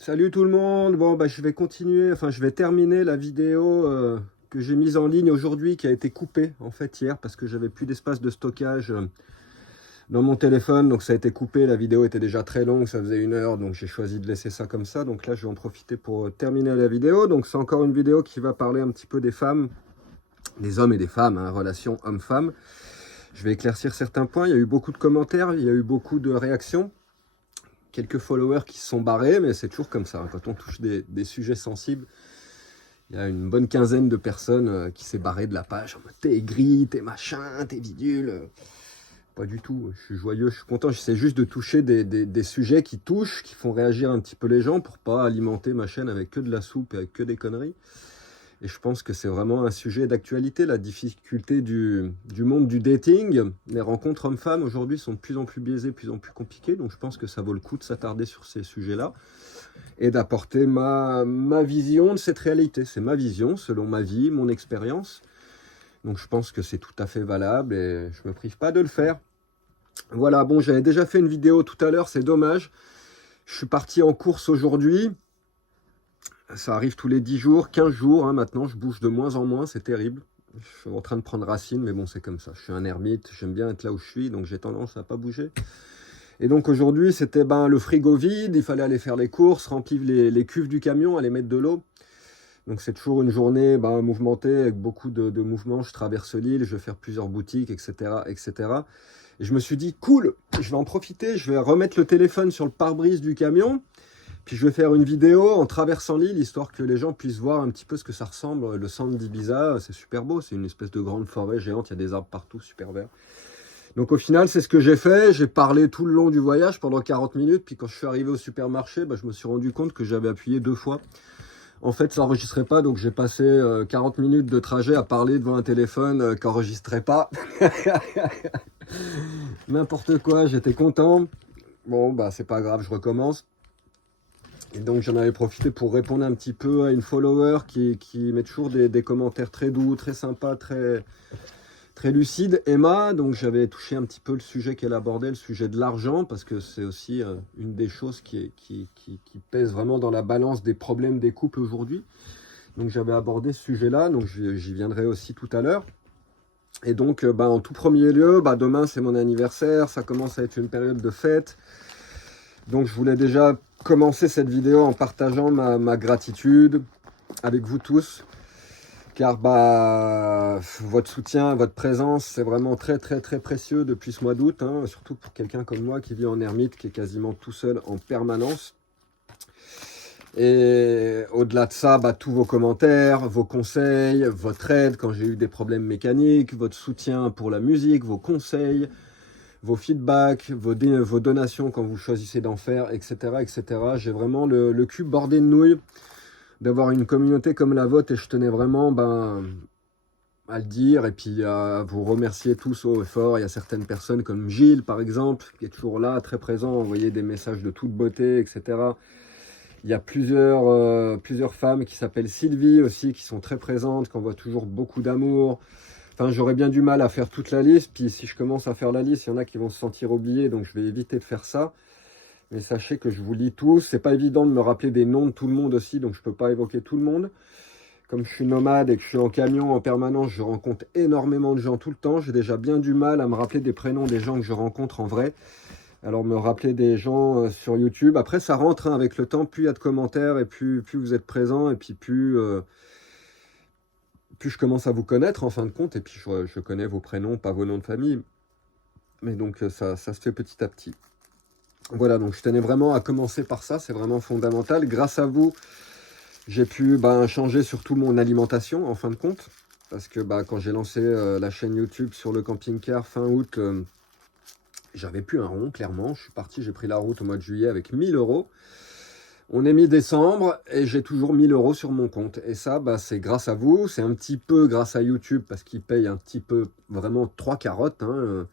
Salut tout le monde. Bon, bah, je vais continuer, enfin, je vais terminer la vidéo que j'ai mise en ligne aujourd'hui, qui a été coupée en fait hier parce que j'avais plus d'espace de stockage dans mon téléphone, donc ça a été coupé. La vidéo était déjà très longue, ça faisait 1 heure, donc j'ai choisi de laisser ça comme ça. Donc là, je vais en profiter pour terminer la vidéo. Donc c'est encore une vidéo qui va parler un petit peu des femmes, des hommes et des femmes, hein, relation homme-femme. Je vais éclaircir certains points. Il y a eu beaucoup de commentaires, il y a eu beaucoup de réactions. Quelques followers qui se sont barrés, mais c'est toujours comme ça. Hein. Quand on touche des sujets sensibles, il y a une bonne quinzaine de personnes qui s'est barré de la page en mode t'es aigri, t'es machin, t'es bidule. Pas du tout. Je suis joyeux, je suis content. J'essaie juste de toucher des sujets qui touchent, qui font réagir un petit peu les gens pour pas alimenter ma chaîne avec que de la soupe et avec que des conneries. Et je pense que c'est vraiment un sujet d'actualité, la difficulté du monde du dating. Les rencontres hommes-femmes aujourd'hui sont de plus en plus biaisées, de plus en plus compliquées. Donc je pense que ça vaut le coup de s'attarder sur ces sujets-là et d'apporter ma vision de cette réalité. C'est ma vision, selon ma vie, mon expérience. Donc je pense que c'est tout à fait valable et je ne me prive pas de le faire. Voilà, bon, j'avais déjà fait une vidéo tout à l'heure, c'est dommage. Je suis parti en course aujourd'hui. Ça arrive tous les 10 jours, 15 jours, hein, maintenant, je bouge de moins en moins, c'est terrible. Je suis en train de prendre racine, mais bon, c'est comme ça. Je suis un ermite, j'aime bien être là où je suis, donc j'ai tendance à pas bouger. Et donc aujourd'hui, c'était le frigo vide, il fallait aller faire les courses, remplir les cuves du camion, aller mettre de l'eau. Donc c'est toujours une journée mouvementée, avec beaucoup de mouvements. Je traverse l'île, je vais faire plusieurs boutiques, etc., etc. Et je me suis dit, cool, je vais en profiter, je vais remettre le téléphone sur le pare-brise du camion. Puis je vais faire une vidéo en traversant l'île, histoire que les gens puissent voir un petit peu ce que ça ressemble. Le centre d'Ibiza, c'est super beau, c'est une espèce de grande forêt géante, il y a des arbres partout, super vert. Donc au final, c'est ce que j'ai fait. J'ai parlé tout le long du voyage pendant 40 minutes. Puis quand je suis arrivé au supermarché, je me suis rendu compte que j'avais appuyé 2 fois. En fait, ça n'enregistrait pas, donc j'ai passé 40 minutes de trajet à parler devant un téléphone qui n'enregistrait pas. N'importe quoi, j'étais content. Bon, c'est pas grave, je recommence. Et donc j'en avais profité pour répondre un petit peu à une follower qui met toujours des commentaires très doux, très sympas, très lucides. Emma, donc j'avais touché un petit peu le sujet qu'elle abordait, le sujet de l'argent, parce que c'est aussi une des choses qui pèse vraiment dans la balance des problèmes des couples aujourd'hui. Donc j'avais abordé ce sujet-là, donc j'y viendrai aussi tout à l'heure. Et donc en tout premier lieu, demain c'est mon anniversaire, ça commence à être une période de fête. Donc je voulais déjà commencer cette vidéo en partageant ma gratitude avec vous tous, car votre soutien, votre présence, c'est vraiment très très très précieux depuis ce mois d'août, hein, surtout pour quelqu'un comme moi qui vit en ermite, qui est quasiment tout seul en permanence. Et au-delà de ça, tous vos commentaires, vos conseils, votre aide quand j'ai eu des problèmes mécaniques, votre soutien pour la musique, vos conseils, vos feedbacks, vos donations quand vous choisissez d'en faire, etc. etc. J'ai vraiment le cul bordé de nouilles d'avoir une communauté comme la vôtre et je tenais vraiment à le dire et puis à vous remercier tous haut et fort. Il y a certaines personnes comme Gilles par exemple qui est toujours là, très présent, envoyer des messages de toute beauté, etc. Il y a plusieurs femmes qui s'appellent Sylvie aussi qui sont très présentes, qui envoient toujours beaucoup d'amour. Enfin, j'aurais bien du mal à faire toute la liste, puis si je commence à faire la liste, il y en a qui vont se sentir oubliés, donc je vais éviter de faire ça. Mais sachez que je vous lis tous. C'est pas évident de me rappeler des noms de tout le monde aussi, donc je peux pas évoquer tout le monde. Comme je suis nomade et que je suis en camion en permanence, je rencontre énormément de gens tout le temps. J'ai déjà bien du mal à me rappeler des prénoms des gens que je rencontre en vrai. Alors me rappeler des gens sur YouTube. Après, ça rentre avec le temps. Plus il y a de commentaires et plus vous êtes présents et puis plus je commence à vous connaître en fin de compte. Et puis je connais vos prénoms, pas vos noms de famille. Mais donc ça se fait petit à petit. Voilà, donc je tenais vraiment à commencer par ça. C'est vraiment fondamental. Grâce à vous, j'ai pu changer surtout mon alimentation en fin de compte. Parce que quand j'ai lancé la chaîne YouTube sur le camping-car fin août, j'avais plus un rond, clairement. Je suis parti, j'ai pris la route au mois de juillet avec 1000 euros. On est mi-décembre et j'ai toujours 1000 euros sur mon compte. Et ça, c'est grâce à vous. C'est un petit peu grâce à YouTube parce qu'ils payent un petit peu, vraiment 3 carottes. Hein.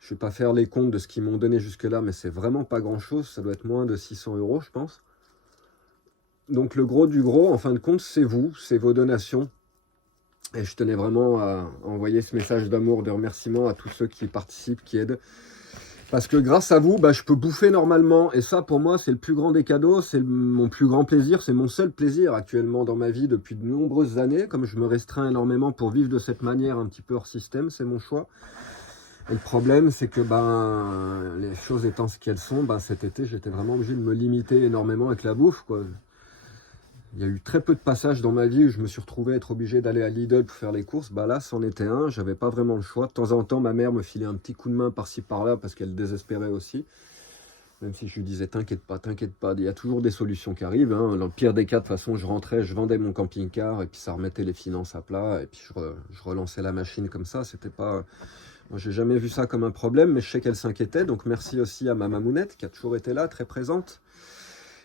Je ne vais pas faire les comptes de ce qu'ils m'ont donné jusque-là, mais c'est vraiment pas grand-chose. Ça doit être moins de 600 euros, je pense. Donc le gros du gros, en fin de compte, c'est vous, c'est vos donations. Et je tenais vraiment à envoyer ce message d'amour, de remerciement à tous ceux qui participent, qui aident. Parce que grâce à vous, bah, je peux bouffer normalement. Et ça, pour moi, c'est le plus grand des cadeaux. C'est mon plus grand plaisir. C'est mon seul plaisir actuellement dans ma vie depuis de nombreuses années. Comme je me restreins énormément pour vivre de cette manière un petit peu hors système, c'est mon choix. Et le problème, c'est que ben, les choses étant ce qu'elles sont, ben, cet été, j'étais vraiment obligé de me limiter énormément avec la bouffe, quoi. Il y a eu très peu de passages dans ma vie où je me suis retrouvé à être obligé d'aller à Lidl pour faire les courses. Bah là, c'en était un, j'avais pas vraiment le choix. De temps en temps, ma mère me filait un petit coup de main par-ci par-là parce qu'elle désespérait aussi. Même si je lui disais, t'inquiète pas, il y a toujours des solutions qui arrivent, hein. Dans le pire des cas, de toute façon, je rentrais, je vendais mon camping-car et puis ça remettait les finances à plat et puis je relançais la machine comme ça. C'était pas... Moi, j'ai jamais vu ça comme un problème, mais je sais qu'elle s'inquiétait. Donc merci aussi à ma mamounette qui a toujours été là, très présente,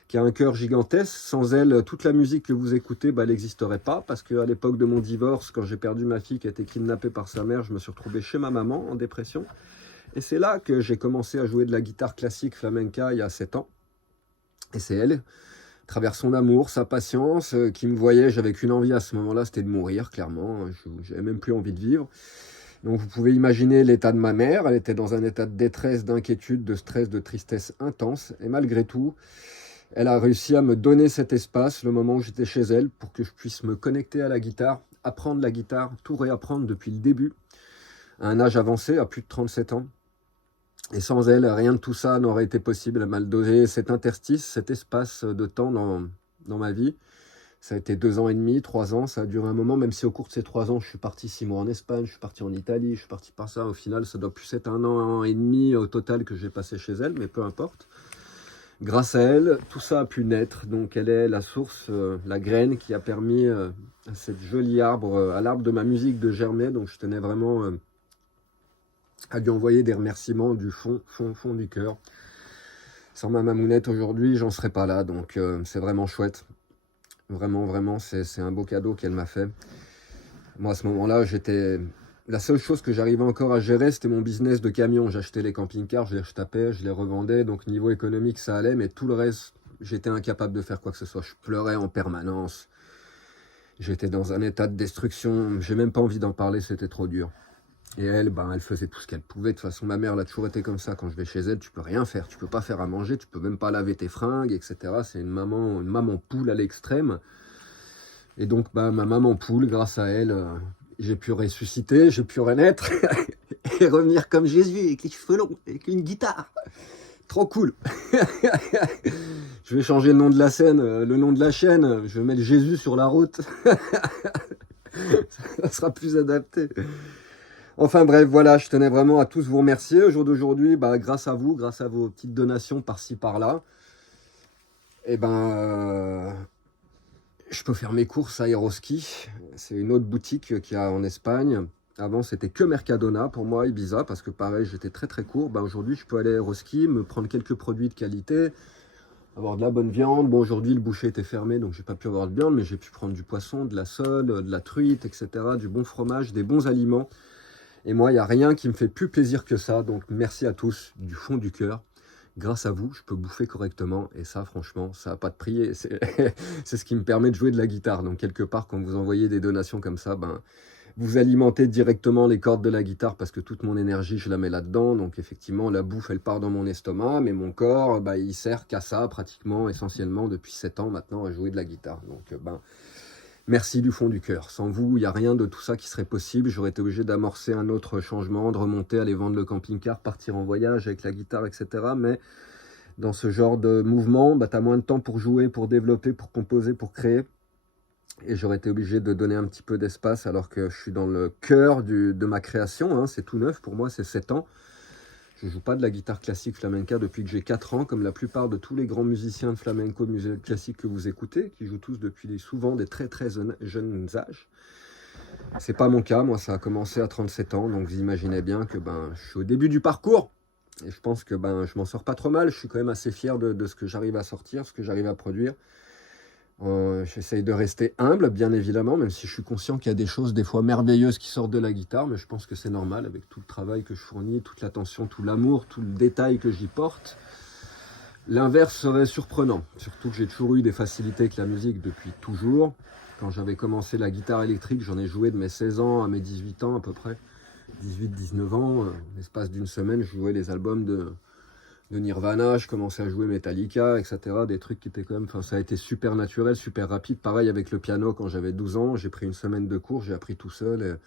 qui a un cœur gigantesque. Sans elle, toute la musique que vous écoutez, bah, elle n'existerait pas. Parce qu'à l'époque de mon divorce, quand j'ai perdu ma fille qui a été kidnappée par sa mère, je me suis retrouvé chez ma maman en dépression. Et c'est là que j'ai commencé à jouer de la guitare classique flamenca il y a 7 ans. Et c'est elle, à travers son amour, sa patience, qui me voyait. J'avais qu'une envie à ce moment-là, c'était de mourir, clairement. Je n'avais même plus envie de vivre. Donc vous pouvez imaginer l'état de ma mère. Elle était dans un état de détresse, d'inquiétude, de stress, de tristesse intense. Et malgré tout, elle a réussi à me donner cet espace, le moment où j'étais chez elle, pour que je puisse me connecter à la guitare, apprendre la guitare, tout réapprendre depuis le début, à un âge avancé, à plus de 37 ans. Et sans elle, rien de tout ça n'aurait été possible. Elle m'a donné cet interstice, cet espace de temps dans ma vie. Ça a été 2 ans et demi, 3 ans, ça a duré un moment, même si au cours de ces 3 ans, je suis parti 6 mois en Espagne, je suis parti en Italie, je suis parti par ça. Au final, ça doit plus être 1 an et demi au total que j'ai passé chez elle, mais peu importe. Grâce à elle, tout ça a pu naître. Donc elle est la source, la graine qui a permis à cette jolie arbre, à l'arbre de ma musique de germer. Donc je tenais vraiment à lui envoyer des remerciements du fond du cœur. Sans ma mamounette aujourd'hui, j'en serais pas là. Donc c'est vraiment chouette. Vraiment, vraiment, c'est un beau cadeau qu'elle m'a fait. Moi, à ce moment-là, la seule chose que j'arrivais encore à gérer, c'était mon business de camion. J'achetais les camping-cars, je les retapais, je les revendais. Donc, niveau économique, ça allait. Mais tout le reste, j'étais incapable de faire quoi que ce soit. Je pleurais en permanence. J'étais dans un état de destruction. J'ai même pas envie d'en parler, c'était trop dur. Et elle, ben, elle faisait tout ce qu'elle pouvait. De toute façon, ma mère, elle a toujours été comme ça. Quand je vais chez elle, tu peux rien faire. Tu peux pas faire à manger, tu peux même pas laver tes fringues, etc. C'est une maman poule à l'extrême. Et donc, bah, ma maman poule, grâce à elle, j'ai pu ressusciter, j'ai pu renaître et revenir comme Jésus avec les cheveux longs, avec une guitare. Trop cool. Je vais changer le nom de la scène, le nom de la chaîne. Je vais mettre Jésus sur la route. Ça sera plus adapté. Enfin bref, voilà, je tenais vraiment à tous vous remercier. Au jour d'aujourd'hui, bah, grâce à vous, grâce à vos petites donations par-ci, par-là, et ben... je peux faire mes courses à Aeroski. C'est une autre boutique qu'il y a en Espagne. Avant, c'était que Mercadona pour moi, Ibiza, parce que pareil, j'étais très très court. Ben, aujourd'hui, je peux aller à Aeroski, me prendre quelques produits de qualité, avoir de la bonne viande. Bon, aujourd'hui, le boucher était fermé, donc j'ai pas pu avoir de viande, mais j'ai pu prendre du poisson, de la sole, de la truite, etc., du bon fromage, des bons aliments. Et moi, il n'y a rien qui me fait plus plaisir que ça. Donc, merci à tous, du fond du cœur. Grâce à vous, je peux bouffer correctement. Et ça, franchement, ça n'a pas de prix. C'est ce qui me permet de jouer de la guitare. Donc, quelque part, quand vous envoyez des donations comme ça, ben, vous alimentez directement les cordes de la guitare parce que toute mon énergie, je la mets là-dedans. Donc, effectivement, la bouffe, elle part dans mon estomac. Mais mon corps, ben, il sert qu'à ça, pratiquement, essentiellement, depuis 7 ans maintenant, à jouer de la guitare. Donc, ben... merci du fond du cœur. Sans vous, il n'y a rien de tout ça qui serait possible. J'aurais été obligé d'amorcer un autre changement, de remonter, aller vendre le camping-car, partir en voyage avec la guitare, etc. Mais dans ce genre de mouvement, bah, tu as moins de temps pour jouer, pour développer, pour composer, pour créer. Et j'aurais été obligé de donner un petit peu d'espace alors que je suis dans le cœur de ma création. Hein. C'est tout neuf pour moi, c'est 7 ans. Je ne joue pas de la guitare classique flamenca depuis que j'ai 4 ans, comme la plupart de tous les grands musiciens de flamenco, de musique classique que vous écoutez, qui jouent tous depuis souvent des très très jeunes âges. C'est pas mon cas, moi ça a commencé à 37 ans, donc vous imaginez bien que ben, je suis au début du parcours. Et je pense que ben, je m'en sors pas trop mal, je suis quand même assez fier de ce que j'arrive à sortir, ce que j'arrive à produire. J'essaye de rester humble, bien évidemment, même si je suis conscient qu'il y a des choses des fois merveilleuses qui sortent de la guitare, mais je pense que c'est normal avec tout le travail que je fournis, toute l'attention, tout l'amour, tout le détail que j'y porte. L'inverse serait surprenant, surtout que j'ai toujours eu des facilités avec la musique depuis toujours. Quand j'avais commencé la guitare électrique, j'en ai joué de mes 16 ans à mes 18 ans à peu près. 18-19 ans, l'espace d'une semaine, je jouais les albums de Nirvana, je commençais à jouer Metallica, etc. Des trucs qui étaient quand même, enfin ça a été super naturel, super rapide. Pareil avec le piano quand j'avais 12 ans, j'ai pris une semaine de cours, j'ai appris tout seul.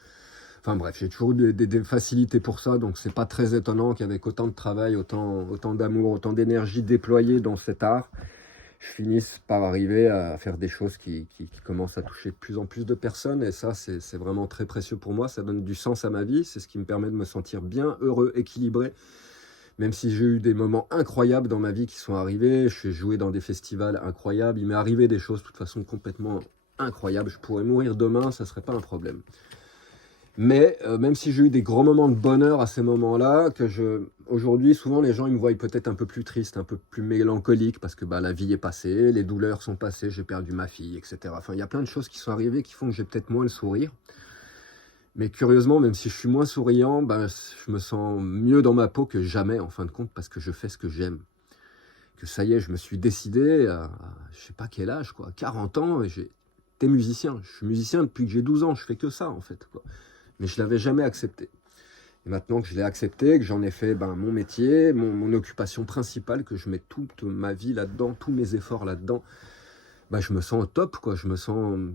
Enfin bref, j'ai toujours eu des facilités pour ça, donc c'est pas très étonnant qu'avec autant de travail, autant d'amour, autant d'énergie déployée dans cet art, je finisse par arriver à faire des choses qui commencent à toucher de plus en plus de personnes. Et ça, c'est vraiment très précieux pour moi. Ça donne du sens à ma vie. C'est ce qui me permet de me sentir bien, heureux, équilibré. Même si j'ai eu des moments incroyables dans ma vie qui sont arrivés. Je suis joué dans des festivals incroyables. Il m'est arrivé des choses de toute façon complètement incroyables. Je pourrais mourir demain, ça ne serait pas un problème. Mais même si j'ai eu des grands moments de bonheur à ces moments-là, aujourd'hui, souvent les gens ils me voient peut-être un peu plus triste, un peu plus mélancolique, parce que la vie est passée, les douleurs sont passées, j'ai perdu ma fille, etc. Enfin, il y a plein de choses qui sont arrivées qui font que j'ai peut-être moins le sourire. Mais curieusement, même si je suis moins souriant, je me sens mieux dans ma peau que jamais, en fin de compte, parce que je fais ce que j'aime. Que ça y est, je me suis décidé à je sais pas quel âge, quoi, 40 ans, et j'étais musicien. Je suis musicien depuis que j'ai 12 ans, je fais que ça, en fait, quoi. Mais je ne l'avais jamais accepté. Et maintenant que je l'ai accepté, que j'en ai fait mon métier, mon occupation principale, que je mets toute ma vie là-dedans, tous mes efforts là-dedans, je me sens au top, quoi.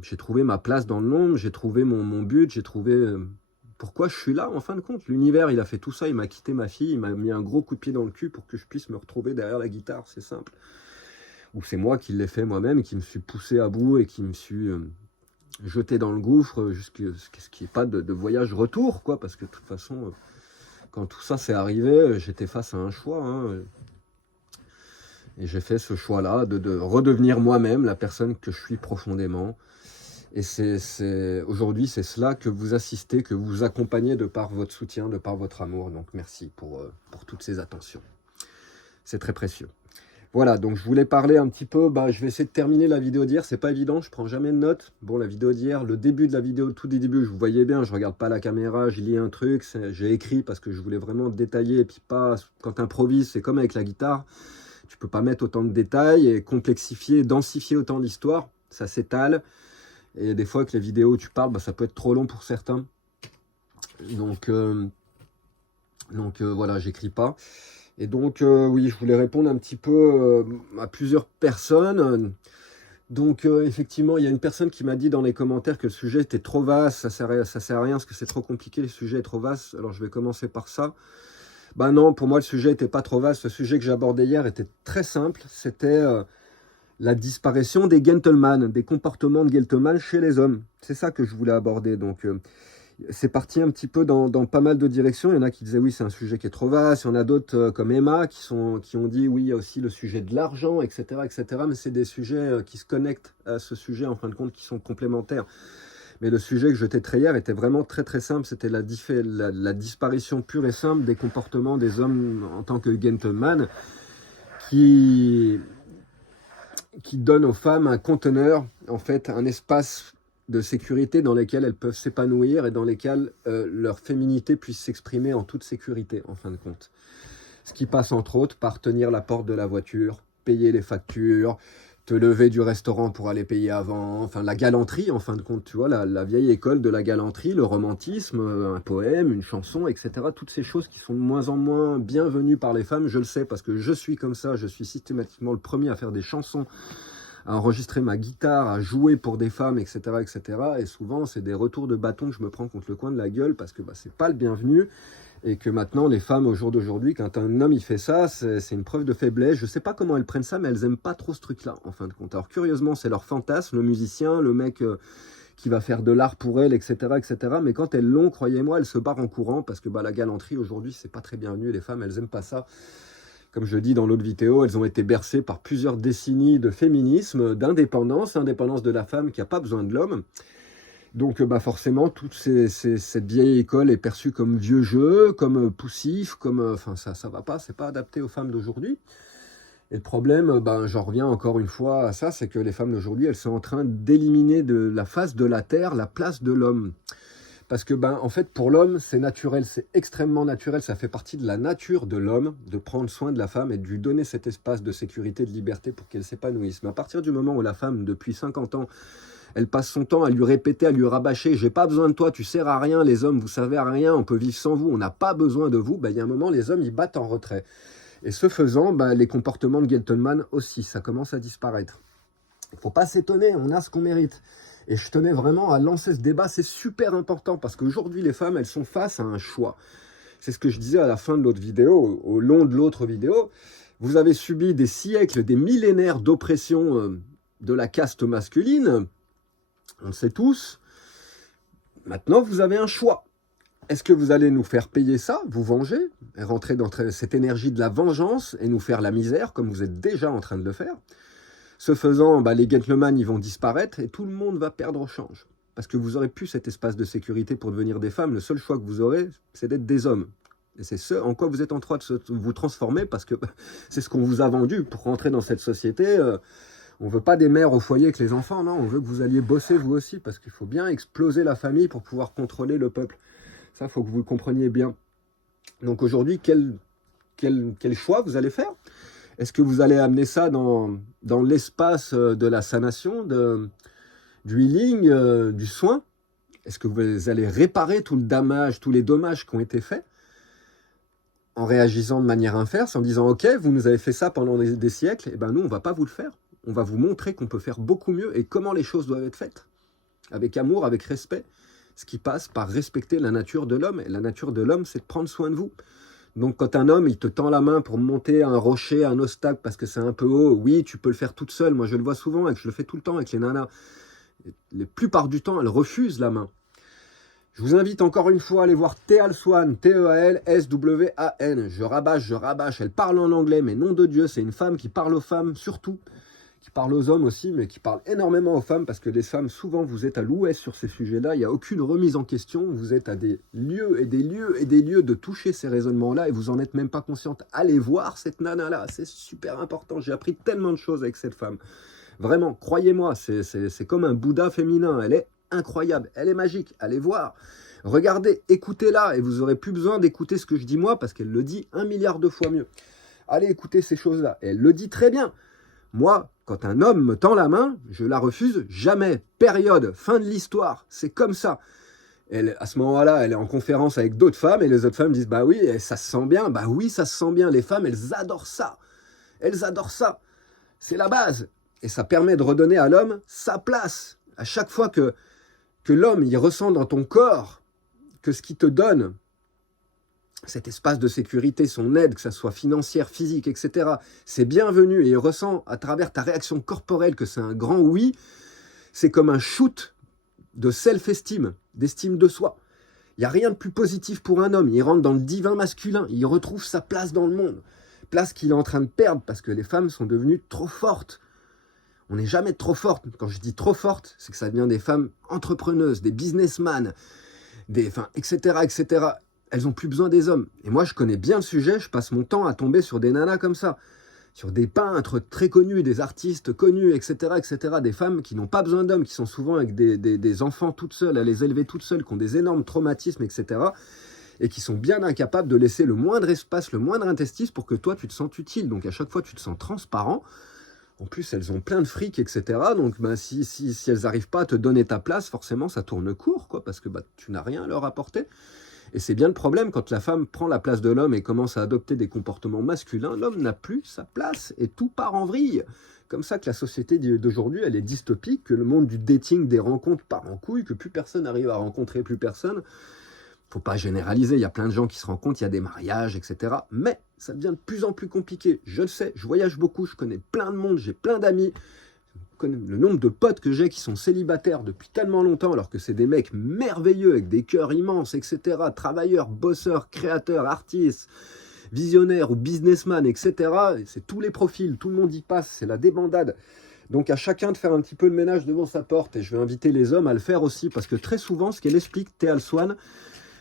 J'ai trouvé ma place dans le monde, j'ai trouvé mon but, j'ai trouvé pourquoi je suis là, en fin de compte. L'univers, il a fait tout ça, il m'a quitté ma fille, il m'a mis un gros coup de pied dans le cul pour que je puisse me retrouver derrière la guitare, c'est simple. Ou c'est moi qui l'ai fait moi-même, qui me suis poussé à bout et qui me suis jeté dans le gouffre jusqu'à ce qu'il n'y ait pas de voyage retour, quoi, parce que de toute façon, quand tout ça s'est arrivé, j'étais face à un choix, hein, et j'ai fait ce choix-là de redevenir moi-même la personne que je suis profondément. Et aujourd'hui, c'est cela que vous assistez, que vous accompagnez de par votre soutien, de par votre amour. Donc merci pour toutes ces attentions. C'est très précieux. Voilà, donc je voulais parler un petit peu, je vais essayer de terminer la vidéo d'hier, c'est pas évident, je prends jamais de notes. Bon, la vidéo d'hier, le début de la vidéo, tout des débuts, je vous voyais bien, je regarde pas la caméra, je lis un truc, j'ai écrit parce que je voulais vraiment détailler, et puis pas, quand tu improvises, c'est comme avec la guitare, tu peux pas mettre autant de détails et complexifier, densifier autant d'histoires, ça s'étale, et des fois que les vidéos où tu parles, ça peut être trop long pour certains. Donc voilà, j'écris pas. Et donc, oui, je voulais répondre un petit peu à plusieurs personnes. Donc, effectivement, il y a une personne qui m'a dit dans les commentaires que le sujet était trop vaste, ça sert à rien parce que c'est trop compliqué, le sujet est trop vaste. Alors, je vais commencer par ça. Non, pour moi, le sujet n'était pas trop vaste. Le sujet que j'ai abordé hier était très simple. C'était la disparition des gentlemen, des comportements de gentlemen chez les hommes. C'est ça que je voulais aborder. Donc, c'est parti un petit peu dans pas mal de directions. Il y en a qui disaient oui, c'est un sujet qui est trop vaste. Il y en a d'autres comme Emma qui ont dit oui, il y a aussi le sujet de l'argent, etc., etc. Mais c'est des sujets qui se connectent à ce sujet en fin de compte, qui sont complémentaires. Mais le sujet que je traiterai hier était vraiment très très simple. C'était la disparition pure et simple des comportements des hommes en tant que gentleman qui donnent aux femmes un conteneur, en fait, un espace de sécurité dans lesquels elles peuvent s'épanouir et dans lesquels leur féminité puisse s'exprimer en toute sécurité, en fin de compte. Ce qui passe entre autres par tenir la porte de la voiture, payer les factures, te lever du restaurant pour aller payer avant, enfin la galanterie, en fin de compte, tu vois, la vieille école de la galanterie, le romantisme, un poème, une chanson, etc. Toutes ces choses qui sont de moins en moins bienvenues par les femmes, je le sais parce que je suis comme ça, je suis systématiquement le premier à faire des chansons, à enregistrer ma guitare, à jouer pour des femmes, etc., etc. Et souvent, c'est des retours de bâton que je me prends contre le coin de la gueule parce que c'est pas le bienvenu. Et que maintenant, les femmes, au jour d'aujourd'hui, quand un homme il fait ça, c'est une preuve de faiblesse. Je sais pas comment elles prennent ça, mais elles aiment pas trop ce truc-là, en fin de compte. Alors, curieusement, c'est leur fantasme, le musicien, le mec qui va faire de l'art pour elles, etc., etc. Mais quand elles l'ont, croyez-moi, elles se barrent en courant parce que la galanterie, aujourd'hui, c'est pas très bienvenu. Les femmes, elles aiment pas ça. Comme je dis dans l'autre vidéo, elles ont été bercées par plusieurs décennies de féminisme, d'indépendance de la femme qui n'a pas besoin de l'homme. Donc forcément, toute cette vieille école est perçue comme vieux jeu, comme poussif, comme enfin ça va pas, c'est pas adapté aux femmes d'aujourd'hui. Et le problème, j'en reviens encore une fois à ça, c'est que les femmes d'aujourd'hui, elles sont en train d'éliminer de la face de la terre la place de l'homme. Parce que, en fait, pour l'homme, c'est naturel, c'est extrêmement naturel, ça fait partie de la nature de l'homme de prendre soin de la femme et de lui donner cet espace de sécurité, de liberté pour qu'elle s'épanouisse. Mais à partir du moment où la femme, depuis 50 ans, elle passe son temps à lui répéter, à lui rabâcher, j'ai pas besoin de toi, tu sers à rien, les hommes, vous savez à rien, on peut vivre sans vous, on n'a pas besoin de vous, il y a un moment, les hommes, ils battent en retrait. Et ce faisant, les comportements de gentleman aussi, ça commence à disparaître. Il ne faut pas s'étonner, on a ce qu'on mérite. Et je tenais vraiment à lancer ce débat, c'est super important, parce qu'aujourd'hui, les femmes, elles sont face à un choix. C'est ce que je disais à la fin de l'autre vidéo, au long de l'autre vidéo. Vous avez subi des siècles, des millénaires d'oppression de la caste masculine, on le sait tous. Maintenant, vous avez un choix. Est-ce que vous allez nous faire payer ça, vous venger, et rentrer dans cette énergie de la vengeance et nous faire la misère, comme vous êtes déjà en train de le faire? Ce faisant, les gentlemen, ils vont disparaître et tout le monde va perdre au change. Parce que vous n'aurez plus cet espace de sécurité pour devenir des femmes. Le seul choix que vous aurez, c'est d'être des hommes. Et c'est ce en quoi vous êtes en train de vous transformer, parce que c'est ce qu'on vous a vendu pour rentrer dans cette société. On ne veut pas des mères au foyer avec les enfants, non, on veut que vous alliez bosser vous aussi, parce qu'il faut bien exploser la famille pour pouvoir contrôler le peuple. Ça, il faut que vous le compreniez bien. Donc aujourd'hui, quel choix vous allez faire? Est-ce que vous allez amener ça dans l'espace de la sanation, du healing, du soin? Est-ce que vous allez réparer tout le damage, tous les dommages qui ont été faits en réagissant de manière inverse, en disant « Ok, vous nous avez fait ça pendant des siècles, et nous, on ne va pas vous le faire. On va vous montrer qu'on peut faire beaucoup mieux et comment les choses doivent être faites. Avec amour, avec respect. Ce qui passe par respecter la nature de l'homme. Et la nature de l'homme, c'est de prendre soin de vous. Donc quand un homme, il te tend la main pour monter un rocher, un obstacle, parce que c'est un peu haut, oui, tu peux le faire toute seule. Moi, je le vois souvent et je le fais tout le temps avec les nanas. La plupart du temps, elles refusent la main. Je vous invite encore une fois à aller voir Teal Swan, T-E-A-L-S-W-A-N. Je rabâche, elle parle en anglais, mais nom de Dieu, c'est une femme qui parle aux femmes surtout, qui parle aux hommes aussi, mais qui parle énormément aux femmes, parce que les femmes, souvent, vous êtes à l'ouest sur ces sujets-là, il n'y a aucune remise en question, vous êtes à des lieux et des lieux et des lieux de toucher ces raisonnements-là, et vous n'en êtes même pas consciente. Allez voir cette nana-là, c'est super important, j'ai appris tellement de choses avec cette femme. Vraiment, croyez-moi, c'est comme un Bouddha féminin, elle est incroyable, elle est magique, allez voir. Regardez, écoutez-la, et vous n'aurez plus besoin d'écouter ce que je dis moi, parce qu'elle le dit 1 milliard de fois mieux. Allez écouter ces choses-là, et elle le dit très bien. Moi, quand un homme me tend la main, je la refuse jamais. Période, fin de l'histoire, c'est comme ça. À ce moment-là, elle est en conférence avec d'autres femmes, et les autres femmes disent « Bah oui, ça se sent bien. » Bah oui, ça se sent bien. Les femmes, elles adorent ça. Elles adorent ça. C'est la base. Et ça permet de redonner à l'homme sa place. À chaque fois que l'homme, il ressent dans ton corps que ce qui te donne cet espace de sécurité, son aide, que ça soit financière, physique, etc., c'est bienvenu, et il ressent à travers ta réaction corporelle que c'est un grand oui, c'est comme un shoot de self-esteem, d'estime de soi. Il n'y a rien de plus positif pour un homme. Il rentre dans le divin masculin, il retrouve sa place dans le monde, place qu'il est en train de perdre parce que les femmes sont devenues trop fortes. On n'est jamais trop forte. Quand je dis trop forte, c'est que ça devient des femmes entrepreneuses, des businessmen, etc., etc. Elles n'ont plus besoin des hommes. Et moi, je connais bien le sujet, je passe mon temps à tomber sur des nanas comme ça, sur des peintres très connus, des artistes connus, etc., etc., des femmes qui n'ont pas besoin d'hommes, qui sont souvent avec des enfants toutes seules, à les élever toutes seules, qui ont des énormes traumatismes, etc., et qui sont bien incapables de laisser le moindre espace, le moindre interstice pour que toi, tu te sentes utile. Donc à chaque fois, tu te sens transparent. En plus, elles ont plein de fric, etc. Donc, si elles n'arrivent pas à te donner ta place, forcément, ça tourne court, quoi, parce que tu n'as rien à leur apporter. Et c'est bien le problème, quand la femme prend la place de l'homme et commence à adopter des comportements masculins, l'homme n'a plus sa place et tout part en vrille. Comme ça que la société d'aujourd'hui, elle est dystopique, que le monde du dating, des rencontres part en couille, que plus personne n'arrive à rencontrer plus personne. Faut pas généraliser, il y a plein de gens qui se rencontrent, il y a des mariages, etc. Mais ça devient de plus en plus compliqué. Je le sais, je voyage beaucoup, je connais plein de monde, j'ai plein d'amis. Le nombre de potes que j'ai qui sont célibataires depuis tellement longtemps, alors que c'est des mecs merveilleux, avec des cœurs immenses, etc. Travailleurs, bosseurs, créateurs, artistes, visionnaires ou businessmen, etc. C'est tous les profils, tout le monde y passe, c'est la débandade. Donc à chacun de faire un petit peu de ménage devant sa porte, et je vais inviter les hommes à le faire aussi, parce que très souvent, ce qu'elle explique, Teal Swan,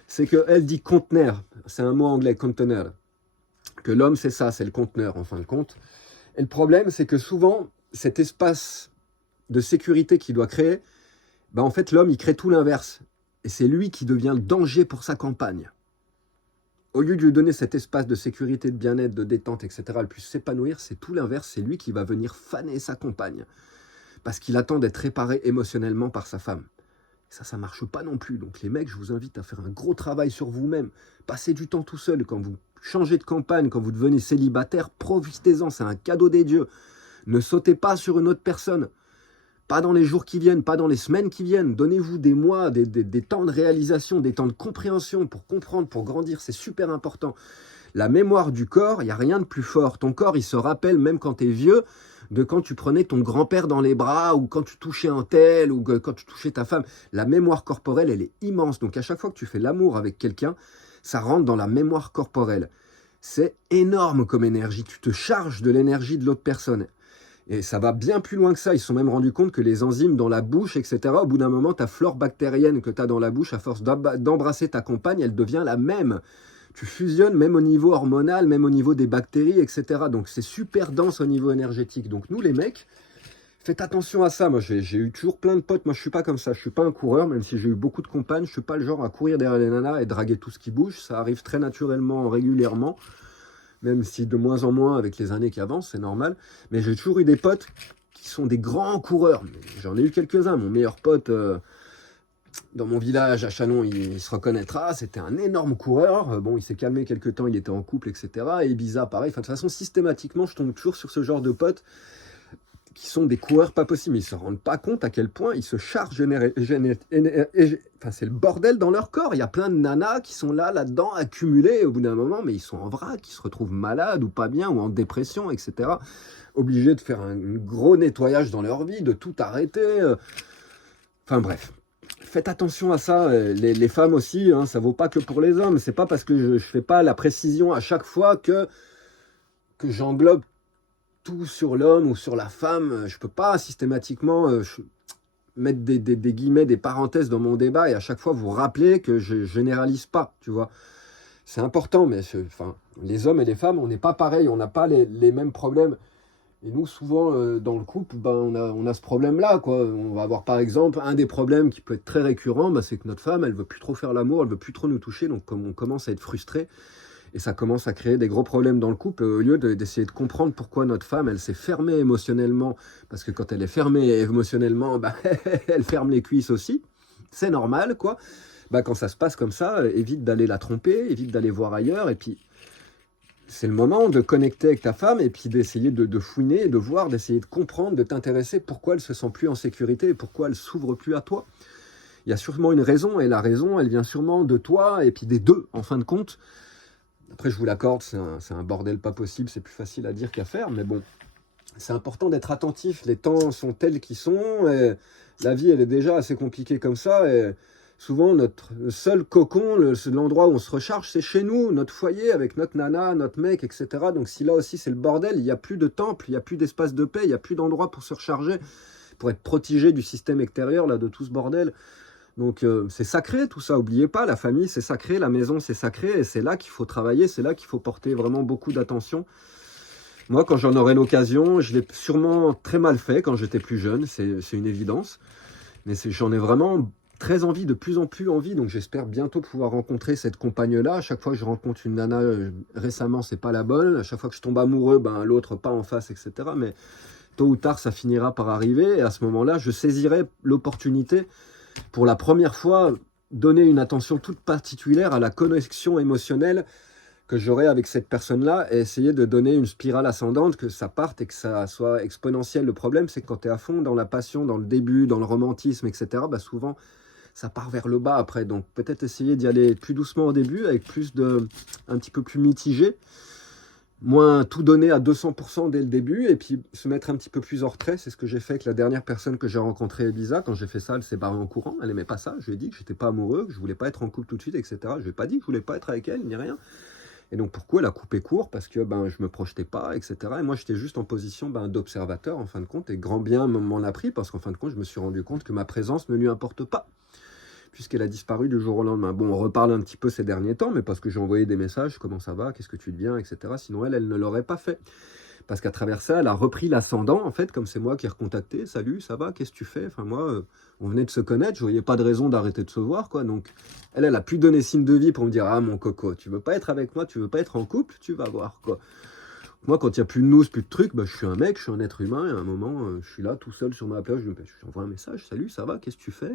c'est qu'elle dit conteneur, c'est un mot anglais, conteneur, que l'homme c'est ça, c'est le conteneur en fin de compte. Et le problème, c'est que souvent, cet espace de sécurité qu'il doit créer, en fait l'homme il crée tout l'inverse. Et c'est lui qui devient le danger pour sa compagne. Au lieu de lui donner cet espace de sécurité, de bien-être, de détente, etc., elle puisse s'épanouir, c'est tout l'inverse, c'est lui qui va venir faner sa compagne. parce qu'il attend d'être réparé émotionnellement par sa femme. Ça marche pas non plus. Donc les mecs, je vous invite à faire un gros travail sur vous-même. Passez du temps tout seul. Quand vous changez de campagne, quand vous devenez célibataire, profitez-en, c'est un cadeau des dieux. Ne sautez pas sur une autre personne. Pas dans les jours qui viennent, pas dans les semaines qui viennent. Donnez-vous des mois, des temps de réalisation, des temps de compréhension pour comprendre, pour grandir. C'est super important. La mémoire du corps, il n'y a rien de plus fort. Ton corps, il se rappelle, même quand tu es vieux, de quand tu prenais ton grand-père dans les bras, ou quand tu touchais un tel, ou quand tu touchais ta femme. La mémoire corporelle, elle est immense. Donc à chaque fois que tu fais l'amour avec quelqu'un, ça rentre dans la mémoire corporelle. C'est énorme comme énergie. Tu te charges de l'énergie de l'autre personne. Et ça va bien plus loin que ça. Ils se sont même rendus compte que les enzymes dans la bouche, etc., au bout d'un moment, ta flore bactérienne que tu as dans la bouche, à force d'embrasser ta compagne, elle devient la même. Tu fusionnes même au niveau hormonal, même au niveau des bactéries, etc. Donc c'est super dense au niveau énergétique. Donc nous les mecs, faites attention à ça. Moi j'ai eu toujours plein de potes. Moi je suis pas comme ça. Je suis pas un coureur, même si j'ai eu beaucoup de compagnes. Je suis pas le genre à courir derrière les nanas et draguer tout ce qui bouge. Ça arrive très naturellement, régulièrement. Même si de moins en moins avec les années qui avancent, c'est normal. Mais j'ai toujours eu des potes qui sont des grands coureurs. J'en ai eu quelques-uns. Mon meilleur pote dans mon village à Chalon, il se reconnaîtra, c'était un énorme coureur. Bon, il s'est calmé quelques temps, il était en couple, etc. Et Ibiza, pareil. Enfin, de toute façon, systématiquement, je tombe toujours sur ce genre de potes qui sont des coureurs pas possibles. Ils ne se rendent pas compte à quel point ils se chargent. Enfin, c'est le bordel dans leur corps. Il y a plein de nanas qui sont là-dedans, accumulées au bout d'un moment, mais ils sont en vrac, ils se retrouvent malades ou pas bien, ou en dépression, etc. Obligés de faire un gros nettoyage dans leur vie, de tout arrêter. Enfin bref. Faites attention à ça, les femmes aussi, hein, ça vaut pas que pour les hommes. C'est pas parce que je fais pas la précision à chaque fois que j'englobe tout sur l'homme ou sur la femme. Je peux pas systématiquement mettre des guillemets, des parenthèses dans mon débat et à chaque fois vous rappeler que je généralise pas, tu vois. C'est important, mais enfin, les hommes et les femmes, on n'est pas pareil, on n'a pas les mêmes problèmes. Et nous, souvent, dans le couple, ben, on a ce problème-là, quoi. On va avoir, par exemple, un des problèmes qui peut être très récurrent, ben, c'est que notre femme, elle veut plus trop faire l'amour, elle veut plus trop nous toucher, donc comme on commence à être frustré, et ça commence à créer des gros problèmes dans le couple, au lieu d'essayer de comprendre pourquoi notre femme, elle s'est fermée émotionnellement, parce que quand elle est fermée émotionnellement, ben, elle ferme les cuisses aussi, c'est normal, quoi. Ben, quand ça se passe comme ça, évite d'aller la tromper, évite d'aller voir ailleurs, et puis c'est le moment de connecter avec ta femme et puis d'essayer de fouiner, de voir, d'essayer de comprendre, de t'intéresser pourquoi elle se sent plus en sécurité et pourquoi elle s'ouvre plus à toi. Il y a sûrement une raison et la raison, elle vient sûrement de toi et puis des deux, en fin de compte. Après, je vous l'accorde, c'est un bordel pas possible, c'est plus facile à dire qu'à faire, mais bon, c'est important d'être attentif. Les temps sont tels qu'ils sont et la vie, elle est déjà assez compliquée comme ça et souvent, notre seul cocon, l'endroit où on se recharge, c'est chez nous, notre foyer, avec notre nana, notre mec, etc. Donc si là aussi c'est le bordel, il n'y a plus de temple, il n'y a plus d'espace de paix, il n'y a plus d'endroit pour se recharger, pour être protégé du système extérieur, là, de tout ce bordel. Donc c'est sacré tout ça, n'oubliez pas, la famille c'est sacré, la maison c'est sacré, et c'est là qu'il faut travailler, c'est là qu'il faut porter vraiment beaucoup d'attention. Moi, quand j'en aurai l'occasion, je l'ai sûrement très mal fait quand j'étais plus jeune, c'est une évidence, mais j'en ai vraiment très envie, de plus en plus envie, donc j'espère bientôt pouvoir rencontrer cette compagne-là. À chaque fois que je rencontre une nana, récemment, c'est pas la bonne. À chaque fois que je tombe amoureux, ben, l'autre pas en face, etc. Mais tôt ou tard, ça finira par arriver. Et à ce moment-là, je saisirai l'opportunité pour la première fois donner une attention toute particulière à la connexion émotionnelle que j'aurai avec cette personne-là et essayer de donner une spirale ascendante, que ça parte et que ça soit exponentiel. Le problème, c'est que quand tu es à fond dans la passion, dans le début, dans le romantisme, etc., bah souvent, ça part vers le bas après. Donc peut-être essayer d'y aller plus doucement au début, avec un petit peu plus mitigé, moins tout donner à 200% dès le début, et puis se mettre un petit peu plus en retrait. C'est ce que j'ai fait avec la dernière personne que j'ai rencontrée, Elisa. Quand j'ai fait ça, elle s'est barrée en courant, elle aimait pas ça. Je lui ai dit que j'étais pas amoureux, que je voulais pas être en couple tout de suite, etc. Je lui ai pas dit que je voulais pas être avec elle, ni rien. Et donc pourquoi elle a coupé court? Parce que ben, je me projetais pas, etc. Et moi j'étais juste en position d'observateur en fin de compte, et grand bien m'en a pris, parce qu'en fin de compte je me suis rendu compte que ma présence ne lui importe pas, puisqu'elle a disparu du jour au lendemain. Bon, on reparle un petit peu ces derniers temps, mais parce que j'ai envoyé des messages, comment ça va, qu'est-ce que tu deviens, etc. Sinon elle ne l'aurait pas fait. Parce qu'à travers ça, elle a repris l'ascendant, en fait, comme c'est moi qui ai recontacté. Salut, ça va, qu'est-ce que tu fais? Enfin, moi, on venait de se connaître, je voyais pas de raison d'arrêter de se voir, quoi. Donc, elle a pu donner signe de vie pour me dire, ah, mon coco, tu veux pas être avec moi, tu veux pas être en couple, tu vas voir, quoi. Moi, quand il n'y a plus de news, plus de trucs, bah, je suis un mec, je suis un être humain, et à un moment, je suis là tout seul sur ma plage, je lui envoie un message, salut, ça va, qu'est-ce que tu fais?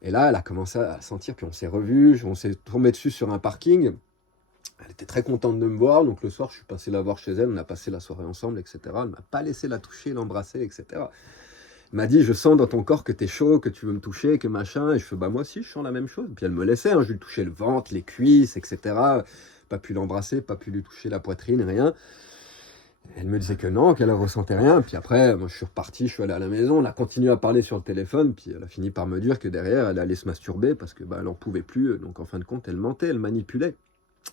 Et là, elle a commencé à sentir, puis on s'est revus, on s'est tombé dessus sur un parking. Elle était très contente de me voir, donc le soir, je suis passé la voir chez elle, on a passé la soirée ensemble, etc. Elle m'a pas laissé la toucher, l'embrasser, etc. Elle m'a dit, je sens dans ton corps que t'es chaud, que tu veux me toucher, que machin, et je fais, bah moi aussi, je sens la même chose. Puis elle me laissait, hein, je lui touchais le ventre, les cuisses, etc. Pas pu l'embrasser, pas pu lui toucher la poitrine, rien. Elle me disait que non, qu'elle ne ressentait rien. Puis après, moi, je suis reparti, je suis allé à la maison, on a continué à parler sur le téléphone, puis elle a fini par me dire que derrière, elle allait se masturber parce que bah, elle n'en pouvait plus. Donc en fin de compte, elle mentait, elle manipulait.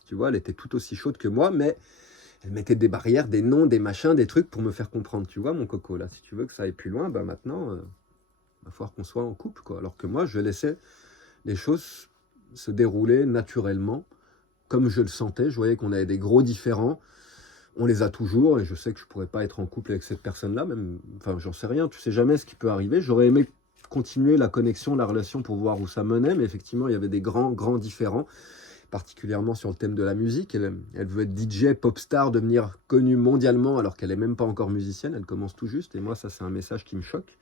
Tu vois, elle était tout aussi chaude que moi, mais elle mettait des barrières, des noms, des machins, des trucs pour me faire comprendre. Tu vois, mon coco, là, si tu veux que ça aille plus loin, bah maintenant, il va falloir qu'on soit en couple, quoi. Alors que moi, je laissais les choses se dérouler naturellement, comme je le sentais. Je voyais qu'on avait des gros différends. On les a toujours, et je sais que je pourrais pas être en couple avec cette personne-là, même, enfin, j'en sais rien, tu sais jamais ce qui peut arriver. J'aurais aimé continuer la connexion, la relation pour voir où ça menait, mais effectivement, il y avait des grands différends, particulièrement sur le thème de la musique. Elle veut être DJ, pop star, devenir connue mondialement, alors qu'elle est même pas encore musicienne, elle commence tout juste, et moi, ça, c'est un message qui me choque.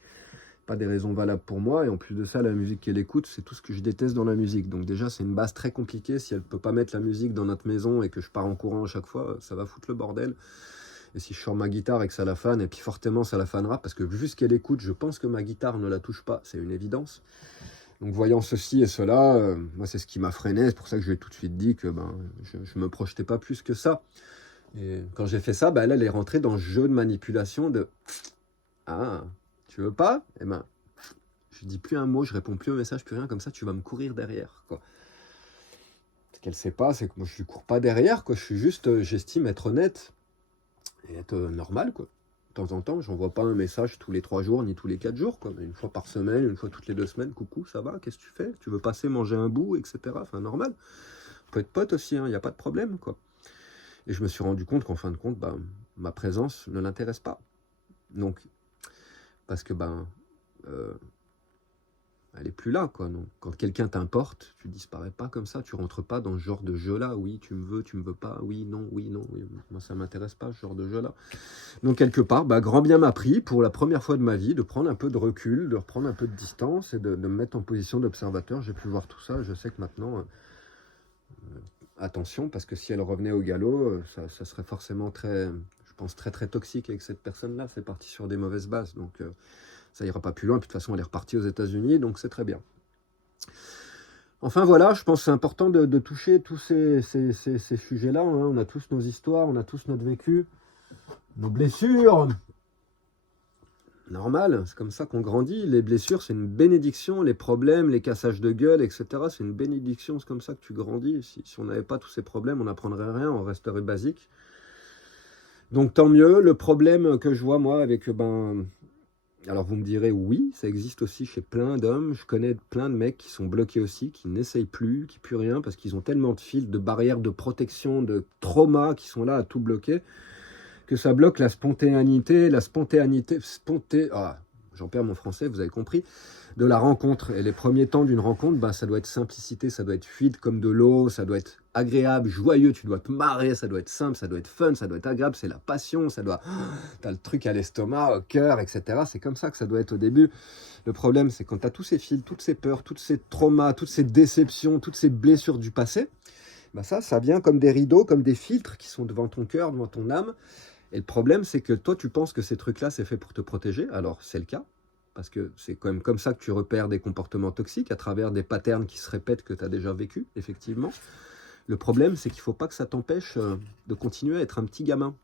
Pas des raisons valables pour moi, et en plus de ça, la musique qu'elle écoute, c'est tout ce que je déteste dans la musique. Donc déjà, c'est une base très compliquée. Si elle peut pas mettre la musique dans notre maison et que je pars en courant à chaque fois, ça va foutre le bordel. Et si je sors ma guitare et que ça la fane, et puis fortement ça la fanera, parce que vu ce qu'elle écoute, je pense que ma guitare ne la touche pas, c'est une évidence. Donc voyant ceci et cela, moi c'est ce qui m'a freiné, c'est pour ça que je lui ai tout de suite dit que je me projetais pas plus que ça. Et quand j'ai fait ça, elle est rentrée dans le jeu de manipulation de « Ah, tu veux pas? Eh ben, je dis plus un mot, je réponds plus au message, plus rien, comme ça tu vas me courir derrière, quoi. » Ce qu'elle sait pas, c'est que moi je lui cours pas derrière, quoi. Je suis juste, j'estime être honnête et être normal, quoi. De temps en temps, j'envoie pas un message tous les 3 jours ni tous les 4 jours, quoi. Mais une fois par semaine, une fois toutes les 2 semaines, coucou, ça va, qu'est-ce que tu fais? Tu veux passer manger un bout, etc. Enfin, normal. On peut être pote aussi, il n'y a pas de problème, quoi. Et je me suis rendu compte qu'en fin de compte, ma présence ne l'intéresse pas. Donc, parce que elle est plus là, quoi. Donc, quand quelqu'un t'importe, tu disparais pas comme ça, tu rentres pas dans ce genre de jeu-là. Oui, tu me veux pas, oui, non, oui, non. Oui. Moi, ça m'intéresse pas, ce genre de jeu-là. Donc, quelque part, grand bien m'a pris, pour la première fois de ma vie, de prendre un peu de recul, de reprendre un peu de distance et de me mettre en position d'observateur. J'ai pu voir tout ça. Je sais que maintenant, attention, parce que si elle revenait au galop, ça serait forcément très, je pense, très toxique avec cette personne-là. C'est parti sur des mauvaises bases. Donc, ça ira pas plus loin. Puis de toute façon, elle est repartie aux États-Unis, donc c'est très bien. Enfin voilà, je pense que c'est important de toucher tous ces sujets-là. Hein. On a tous nos histoires, on a tous notre vécu, nos blessures. Normal, c'est comme ça qu'on grandit. Les blessures, c'est une bénédiction. Les problèmes, les cassages de gueule, etc., c'est une bénédiction. C'est comme ça que tu grandis. Si on n'avait pas tous ces problèmes, on n'apprendrait rien, on resterait basique. Donc tant mieux. Le problème que je vois, moi, avec... alors vous me direz, oui, ça existe aussi chez plein d'hommes. Je connais plein de mecs qui sont bloqués aussi, qui n'essayent plus, qui plus rien, parce qu'ils ont tellement de fils, de barrières, de protection, de traumas qui sont là à tout bloquer, que ça bloque la spontanéité, j'en perds mon français, vous avez compris, de la rencontre. Et les premiers temps d'une rencontre, ça doit être simplicité, ça doit être fluide comme de l'eau, ça doit être agréable, joyeux, tu dois te marrer, ça doit être simple, ça doit être fun, ça doit être agréable, c'est la passion, ça doit... T'as le truc à l'estomac, au cœur, etc. C'est comme ça que ça doit être au début. Le problème, c'est quand t'as tous ces fils, toutes ces peurs, tous ces traumas, toutes ces déceptions, toutes ces blessures du passé, ça vient comme des rideaux, comme des filtres qui sont devant ton cœur, devant ton âme. Et le problème, c'est que toi, tu penses que ces trucs-là, c'est fait pour te protéger. Alors, c'est le cas. Parce que c'est quand même comme ça que tu repères des comportements toxiques, à travers des patterns qui se répètent que tu as déjà vécu, effectivement. Le problème, c'est qu'il ne faut pas que ça t'empêche de continuer à être un petit gamin.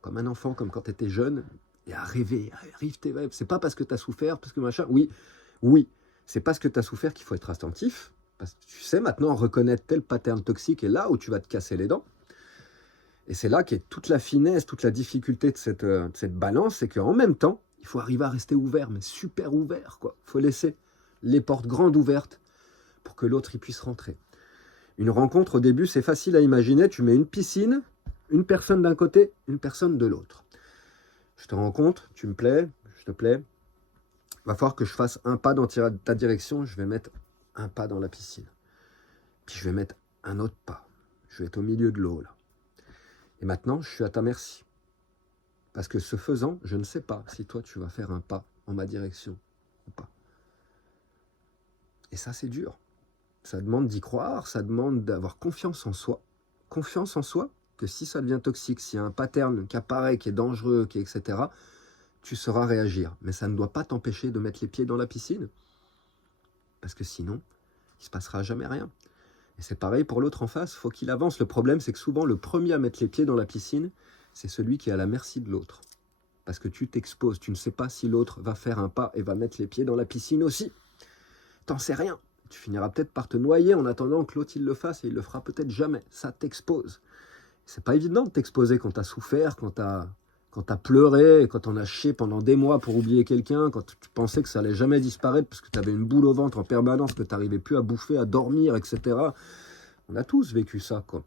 Comme un enfant, comme quand tu étais jeune, et à rêver, arrive tes rêves. C'est pas parce que tu as souffert, parce que machin. Oui, c'est parce que tu as souffert qu'il faut être attentif. Parce que tu sais maintenant reconnaître tel pattern toxique et là où tu vas te casser les dents. Et c'est là qu'est toute la finesse, toute la difficulté de cette balance, c'est qu'en même temps, il faut arriver à rester ouvert, mais super ouvert, quoi. Il faut laisser les portes grandes ouvertes pour que l'autre y puisse rentrer. Une rencontre, au début, c'est facile à imaginer. Tu mets une piscine, une personne d'un côté, une personne de l'autre. Je te rencontre, tu me plais, je te plais. Il va falloir que je fasse un pas dans ta direction. Je vais mettre un pas dans la piscine. Puis je vais mettre un autre pas. Je vais être au milieu de l'eau, là. Et maintenant, je suis à ta merci. Parce que ce faisant, je ne sais pas si toi, tu vas faire un pas en ma direction ou pas. Et ça, c'est dur. Ça demande d'y croire, ça demande d'avoir confiance en soi. Confiance en soi, que si ça devient toxique, s'il y a un pattern qui apparaît, qui est dangereux, etc., tu sauras réagir. Mais ça ne doit pas t'empêcher de mettre les pieds dans la piscine. Parce que sinon, il ne se passera jamais rien. Et c'est pareil pour l'autre en face, il faut qu'il avance. Le problème, c'est que souvent, le premier à mettre les pieds dans la piscine, c'est celui qui est à la merci de l'autre. Parce que tu t'exposes, tu ne sais pas si l'autre va faire un pas et va mettre les pieds dans la piscine aussi. T'en sais rien. Tu finiras peut-être par te noyer en attendant que l'autre il le fasse et il le fera peut-être jamais. Ça t'expose. C'est pas évident de t'exposer quand t'as souffert, quand t'as pleuré, quand on a chié pendant des mois pour oublier quelqu'un, quand tu pensais que ça allait jamais disparaître parce que tu avais une boule au ventre en permanence, que tu n'arrivais plus à bouffer, à dormir, etc. On a tous vécu ça, quoi.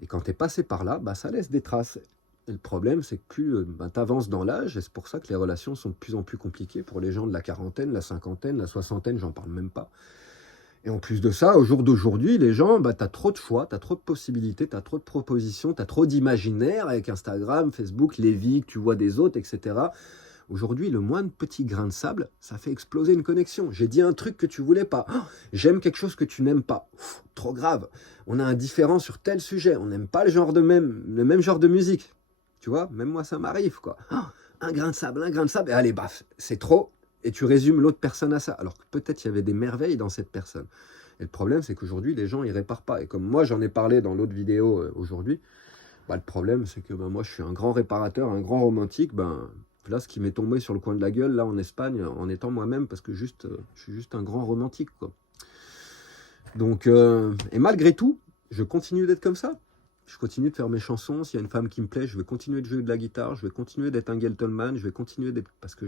Et quand tu es passé par là, bah, ça laisse des traces. Et le problème, c'est que plus tu avances dans l'âge, et c'est pour ça que les relations sont de plus en plus compliquées pour les gens de la quarantaine, la cinquantaine, la soixantaine, j'en parle même pas. Et en plus de ça, au jour d'aujourd'hui, les gens, tu as trop de choix, tu as trop de possibilités, tu as trop de propositions, tu as trop d'imaginaire avec Instagram, Facebook, les vies que tu vois des autres, etc. Aujourd'hui, le moindre petit grain de sable, ça fait exploser une connexion. J'ai dit un truc que tu voulais pas. Oh, j'aime quelque chose que tu n'aimes pas. Ouf, trop grave. On a un différent sur tel sujet. On n'aime pas le même genre de musique. Tu vois, même moi, ça m'arrive, quoi. Oh, un grain de sable, et allez, baf, c'est trop. Et tu résumes l'autre personne à ça. Alors que peut-être il y avait des merveilles dans cette personne. Et le problème, c'est qu'aujourd'hui, les gens, ils réparent pas. Et comme moi, j'en ai parlé dans l'autre vidéo aujourd'hui, le problème, c'est que moi, je suis un grand réparateur, un grand romantique. Là, ce qui m'est tombé sur le coin de la gueule, là, en Espagne, en étant moi-même, parce que je suis juste un grand romantique, quoi. Donc, et malgré tout, je continue d'être comme ça. Je continue de faire mes chansons. S'il y a une femme qui me plaît, je vais continuer de jouer de la guitare. Je vais continuer d'être un gentleman. Je vais continuer d'être... Parce que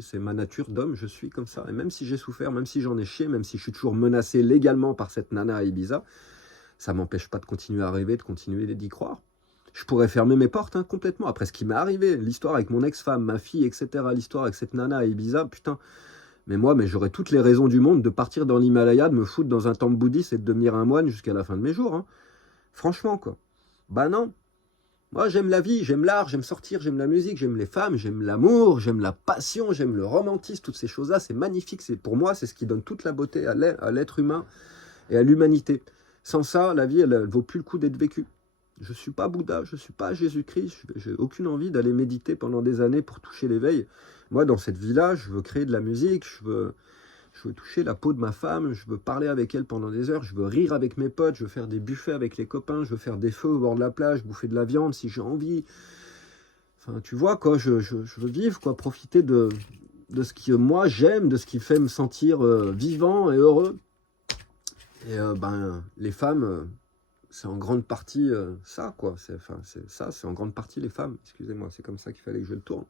c'est ma nature d'homme, je suis comme ça. Et même si j'ai souffert, même si j'en ai chié, même si je suis toujours menacé légalement par cette nana à Ibiza, ça ne m'empêche pas de continuer à rêver, de continuer d'y croire. Je pourrais fermer mes portes complètement. Après ce qui m'est arrivé, l'histoire avec mon ex-femme, ma fille, etc., l'histoire avec cette nana à Ibiza, putain... Mais j'aurais toutes les raisons du monde de partir dans l'Himalaya, de me foutre dans un temple bouddhiste et de devenir un moine jusqu'à la fin de mes jours. Hein. Franchement, quoi. Bah non. Moi, j'aime la vie, j'aime l'art, j'aime sortir, j'aime la musique, j'aime les femmes, j'aime l'amour, j'aime la passion, j'aime le romantisme. Toutes ces choses-là, c'est magnifique. Pour moi, c'est ce qui donne toute la beauté à l'être humain et à l'humanité. Sans ça, la vie, elle ne vaut plus le coup d'être vécue. Je ne suis pas Bouddha, je ne suis pas Jésus-Christ, je n'ai aucune envie d'aller méditer pendant des années pour toucher l'éveil. Moi, dans cette vie-là, je veux créer de la musique, je veux toucher la peau de ma femme, je veux parler avec elle pendant des heures, je veux rire avec mes potes, je veux faire des buffets avec les copains, je veux faire des feux au bord de la plage, bouffer de la viande si j'ai envie. Enfin, tu vois, quoi, je veux vivre, quoi, profiter de ce que moi j'aime, de ce qui fait me sentir vivant et heureux. Et les femmes... c'est en grande partie ça, quoi. C'est en grande partie les femmes. Excusez-moi, c'est comme ça qu'il fallait que je le tourne.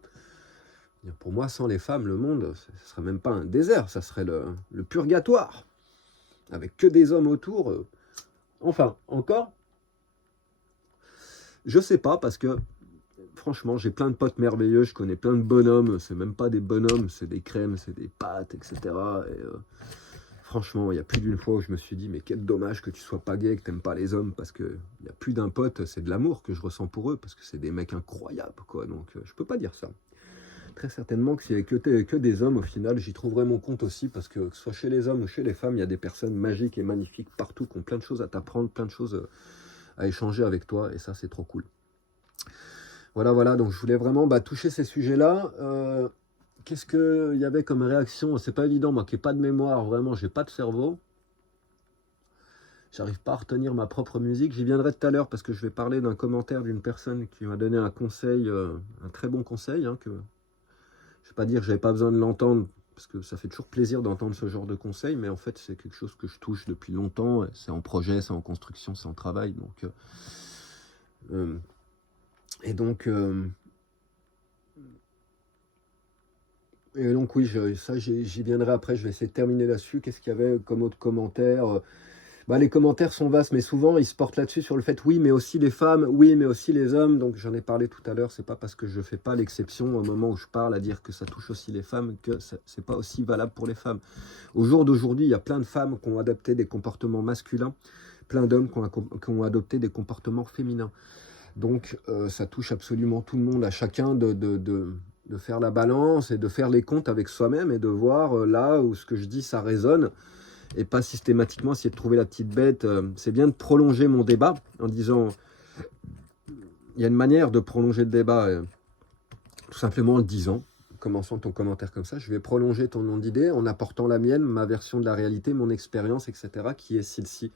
Pour moi, sans les femmes, le monde, ce ne serait même pas un désert, ça serait le purgatoire. Avec que des hommes autour. Enfin, encore, je sais pas, parce que, franchement, j'ai plein de potes merveilleux, je connais plein de bonhommes, c'est même pas des bonhommes, c'est des crèmes, c'est des pâtes, etc. Et... franchement, il y a plus d'une fois où je me suis dit, mais quel dommage que tu sois pas gay, que tu n'aimes pas les hommes, parce qu'il y a plus d'un pote, c'est de l'amour que je ressens pour eux, parce que c'est des mecs incroyables, quoi. Donc, je peux pas dire ça. Très certainement que s'il n'y avait que des hommes, au final, j'y trouverais mon compte aussi, parce que ce soit chez les hommes ou chez les femmes, il y a des personnes magiques et magnifiques partout, qui ont plein de choses à t'apprendre, plein de choses à échanger avec toi, et ça, c'est trop cool. Voilà, donc je voulais vraiment toucher ces sujets-là. Qu'est-ce qu'il y avait comme réaction? C'est pas évident, moi qui n'ai pas de mémoire, vraiment, j'ai pas de cerveau. J'arrive pas à retenir ma propre musique. J'y viendrai tout à l'heure parce que je vais parler d'un commentaire d'une personne qui m'a donné un conseil, un très bon conseil. Que je vais pas dire que j'avais pas besoin de l'entendre parce que ça fait toujours plaisir d'entendre ce genre de conseil, mais en fait c'est quelque chose que je touche depuis longtemps. C'est en projet, c'est en construction, c'est en travail. Et donc oui, j'y viendrai après, je vais essayer de terminer là-dessus. Qu'est-ce qu'il y avait comme autre commentaire? Les commentaires sont vastes, mais souvent ils se portent là-dessus sur le fait, oui, mais aussi les femmes, oui, mais aussi les hommes. Donc j'en ai parlé tout à l'heure, c'est pas parce que je fais pas l'exception au moment où je parle à dire que ça touche aussi les femmes que c'est pas aussi valable pour les femmes. Au jour d'aujourd'hui, il y a plein de femmes qui ont adopté des comportements masculins, plein d'hommes qui ont adopté des comportements féminins. Donc ça touche absolument tout le monde, à chacun de faire la balance et de faire les comptes avec soi-même et de voir là où ce que je dis ça résonne et pas systématiquement essayer de trouver la petite bête. C'est bien de prolonger mon débat en disant, il y a une manière de prolonger le débat, tout simplement en le disant, commençant ton commentaire comme ça, je vais prolonger ton nom d'idée en apportant la mienne, ma version de la réalité, mon expérience, etc., qui est celle-ci,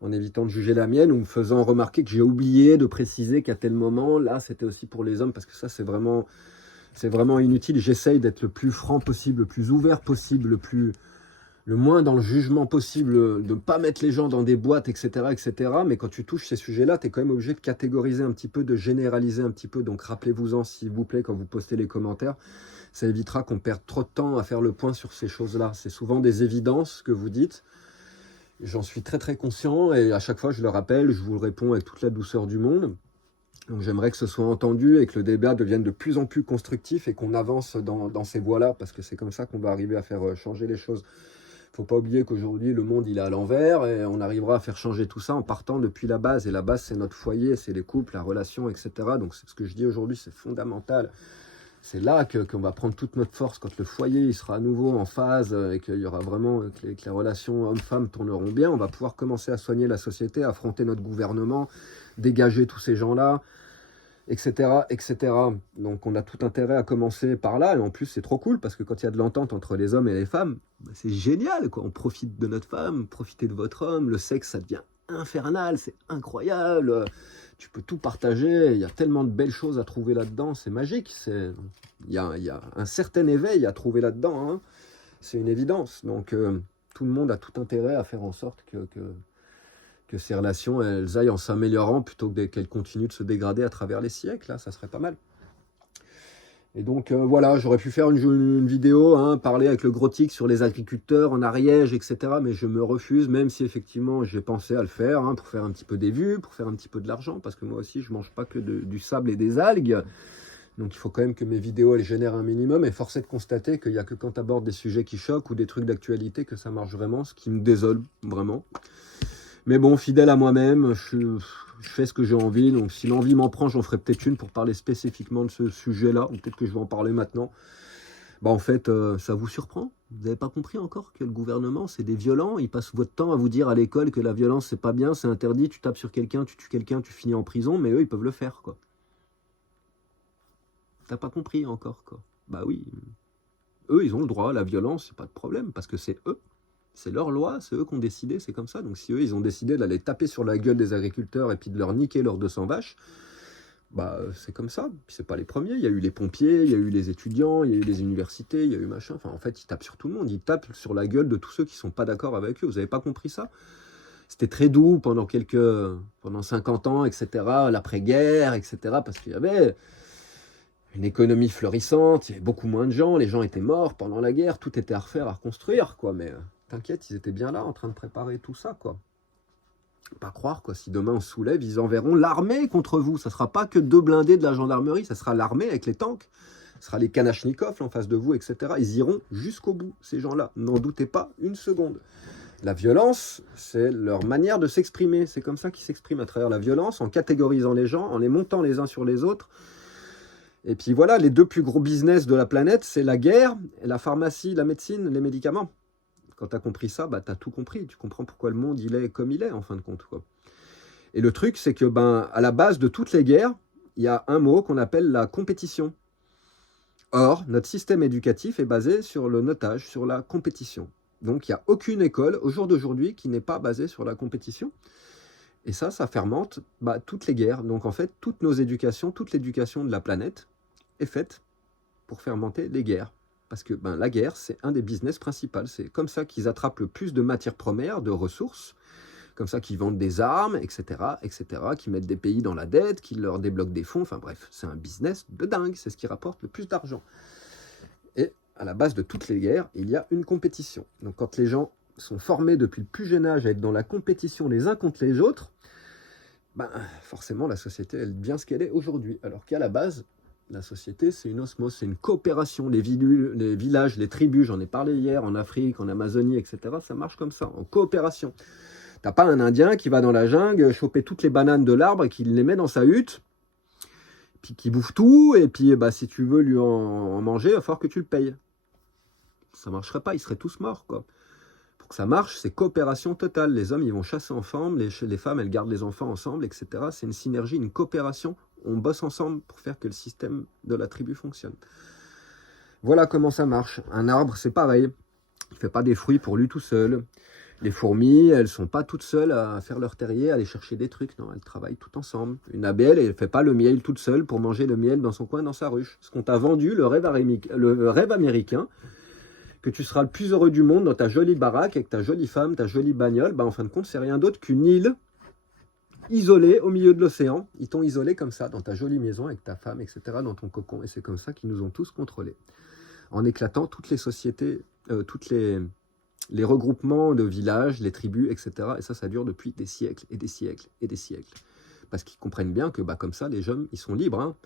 en évitant de juger la mienne ou me faisant remarquer que j'ai oublié de préciser qu'à tel moment, là, c'était aussi pour les hommes, parce que ça, c'est vraiment inutile. J'essaye d'être le plus franc possible, le plus ouvert possible, le moins dans le jugement possible, de ne pas mettre les gens dans des boîtes, etc., etc. Mais quand tu touches ces sujets-là, tu es quand même obligé de catégoriser un petit peu, de généraliser un petit peu. Donc rappelez-vous-en, s'il vous plaît, quand vous postez les commentaires. Ça évitera qu'on perde trop de temps à faire le point sur ces choses-là. C'est souvent des évidences que vous dites. J'en suis très très conscient et à chaque fois je le rappelle, je vous le réponds avec toute la douceur du monde. Donc j'aimerais que ce soit entendu et que le débat devienne de plus en plus constructif et qu'on avance dans ces voies-là, parce que c'est comme ça qu'on va arriver à faire changer les choses. Il ne faut pas oublier qu'aujourd'hui le monde il est à l'envers et on arrivera à faire changer tout ça en partant depuis la base. Et la base c'est notre foyer, c'est les couples, la relation, etc. Donc c'est ce que je dis aujourd'hui, c'est fondamental. C'est là qu'on va prendre toute notre force, quand le foyer il sera à nouveau en phase et qu'il y aura vraiment, que les relations hommes-femmes tourneront bien, on va pouvoir commencer à soigner la société, affronter notre gouvernement, dégager tous ces gens-là, etc., etc. Donc on a tout intérêt à commencer par là, et en plus c'est trop cool, parce que quand il y a de l'entente entre les hommes et les femmes, c'est génial, quoi. On profite de notre femme, profitez de votre homme, le sexe ça devient infernal, c'est incroyable. Tu peux tout partager, il y a tellement de belles choses à trouver là-dedans, c'est magique. Il y a un certain éveil à trouver là-dedans, hein. C'est une évidence. Donc tout le monde a tout intérêt à faire en sorte que ces relations elles aillent en s'améliorant plutôt que qu'elles continuent de se dégrader à travers les siècles. Là, ça serait pas mal. Et donc voilà, j'aurais pu faire une vidéo, hein, parler avec le gros tic sur les agriculteurs en Ariège, etc. Mais je me refuse, même si effectivement j'ai pensé à le faire, hein, pour faire un petit peu des vues, pour faire un petit peu de l'argent, parce que moi aussi je mange pas que du sable et des algues. Donc il faut quand même que mes vidéos elles génèrent un minimum, et force est de constater qu'il n'y a que quand tu abordes des sujets qui choquent ou des trucs d'actualité que ça marche vraiment, ce qui me désole vraiment. Mais bon, fidèle à moi-même, je fais ce que j'ai envie. Donc si l'envie m'en prend, j'en ferai peut-être une pour parler spécifiquement de ce sujet-là. Ou peut-être que je vais en parler maintenant. Bah en fait, ça vous surprend? Vous n'avez pas compris encore que le gouvernement, c'est des violents? Ils passent votre temps à vous dire à l'école que la violence, c'est pas bien, c'est interdit. Tu tapes sur quelqu'un, tu tues quelqu'un, tu finis en prison. Mais eux, ils peuvent le faire, quoi. T'as pas compris encore, quoi. Bah oui. Eux, ils ont le droit à la violence, c'est pas de problème. Parce que c'est eux. C'est leur loi, c'est eux qui ont décidé, c'est comme ça. Donc si eux, ils ont décidé d'aller taper sur la gueule des agriculteurs et puis de leur niquer leurs 200 vaches, bah c'est comme ça. Puis c'est pas les premiers, il y a eu les pompiers, il y a eu les étudiants, il y a eu les universités, il y a eu machin. Enfin en fait, ils tapent sur tout le monde, ils tapent sur la gueule de tous ceux qui sont pas d'accord avec eux. Vous avez pas compris ça? C'était très doux pendant 50 ans, etc., l'après-guerre, etc., parce qu'il y avait une économie florissante, il y avait beaucoup moins de gens, les gens étaient morts pendant la guerre, tout était à refaire, à reconstruire, quoi, mais t'inquiète, ils étaient bien là en train de préparer tout ça, quoi. Pas croire, quoi, si demain on se soulève, ils enverront l'armée contre vous. Ça sera pas que 2 blindés de la gendarmerie, ça sera l'armée avec les tanks, ça sera les Kalachnikov en face de vous, etc. Ils iront jusqu'au bout, ces gens-là. N'en doutez pas une seconde. La violence, c'est leur manière de s'exprimer. C'est comme ça qu'ils s'expriment, à travers la violence, en catégorisant les gens, en les montant les uns sur les autres. Et puis voilà, les 2 plus gros business de la planète, c'est la guerre, et la pharmacie, la médecine, les médicaments. Quand tu as compris ça, bah, tu as tout compris. Tu comprends pourquoi le monde il est comme il est, en fin de compte, quoi. Et le truc, c'est que à la base de toutes les guerres, il y a un mot qu'on appelle la compétition. Or, notre système éducatif est basé sur le notage, sur la compétition. Donc, il n'y a aucune école, au jour d'aujourd'hui, qui n'est pas basée sur la compétition. Et ça fermente toutes les guerres. Donc, en fait, toute nos éducations, toute l'éducation de la planète est faite pour fermenter les guerres. Parce que la guerre, c'est un des business principaux. C'est comme ça qu'ils attrapent le plus de matières premières, de ressources, comme ça qu'ils vendent des armes, etc., etc., qu'ils mettent des pays dans la dette, qu'ils leur débloquent des fonds. Enfin bref, c'est un business de dingue. C'est ce qui rapporte le plus d'argent. Et à la base de toutes les guerres, il y a une compétition. Donc quand les gens sont formés depuis le plus jeune âge à être dans la compétition les uns contre les autres, forcément la société, elle est bien ce qu'elle est aujourd'hui. Alors qu'à la base, la société, c'est une osmose, c'est une coopération. Les villages, les tribus, j'en ai parlé hier, en Afrique, en Amazonie, etc., ça marche comme ça, en coopération. T'as pas un Indien qui va dans la jungle choper toutes les bananes de l'arbre et qui les met dans sa hutte, puis qui bouffe tout, et puis bah, si tu veux lui en manger, il va falloir que tu le payes. Ça marcherait pas, ils seraient tous morts, quoi. Pour que ça marche, c'est coopération totale. Les hommes, ils vont chasser ensemble, les femmes, elles gardent les enfants ensemble, etc. C'est une synergie, une coopération. On bosse ensemble pour faire que le système de la tribu fonctionne. Voilà comment ça marche. Un arbre, c'est pareil. Il ne fait pas des fruits pour lui tout seul. Les fourmis, elles ne sont pas toutes seules à faire leur terrier, à aller chercher des trucs. Non, elles travaillent toutes ensemble. Une abeille, elle ne fait pas le miel toute seule pour manger le miel dans son coin, dans sa ruche. Ce qu'on t'a vendu, le rêve américain, que tu seras le plus heureux du monde dans ta jolie baraque, avec ta jolie femme, ta jolie bagnole, bah en fin de compte, c'est rien d'autre qu'une île isolée au milieu de l'océan. Ils t'ont isolé comme ça, dans ta jolie maison, avec ta femme, etc., dans ton cocon. Et c'est comme ça qu'ils nous ont tous contrôlés. En éclatant toutes les sociétés, toutes les regroupements de villages, les tribus, etc. Et ça dure depuis des siècles et des siècles et des siècles. Parce qu'ils comprennent bien que bah, comme ça, les jeunes, ils sont libres. Hein.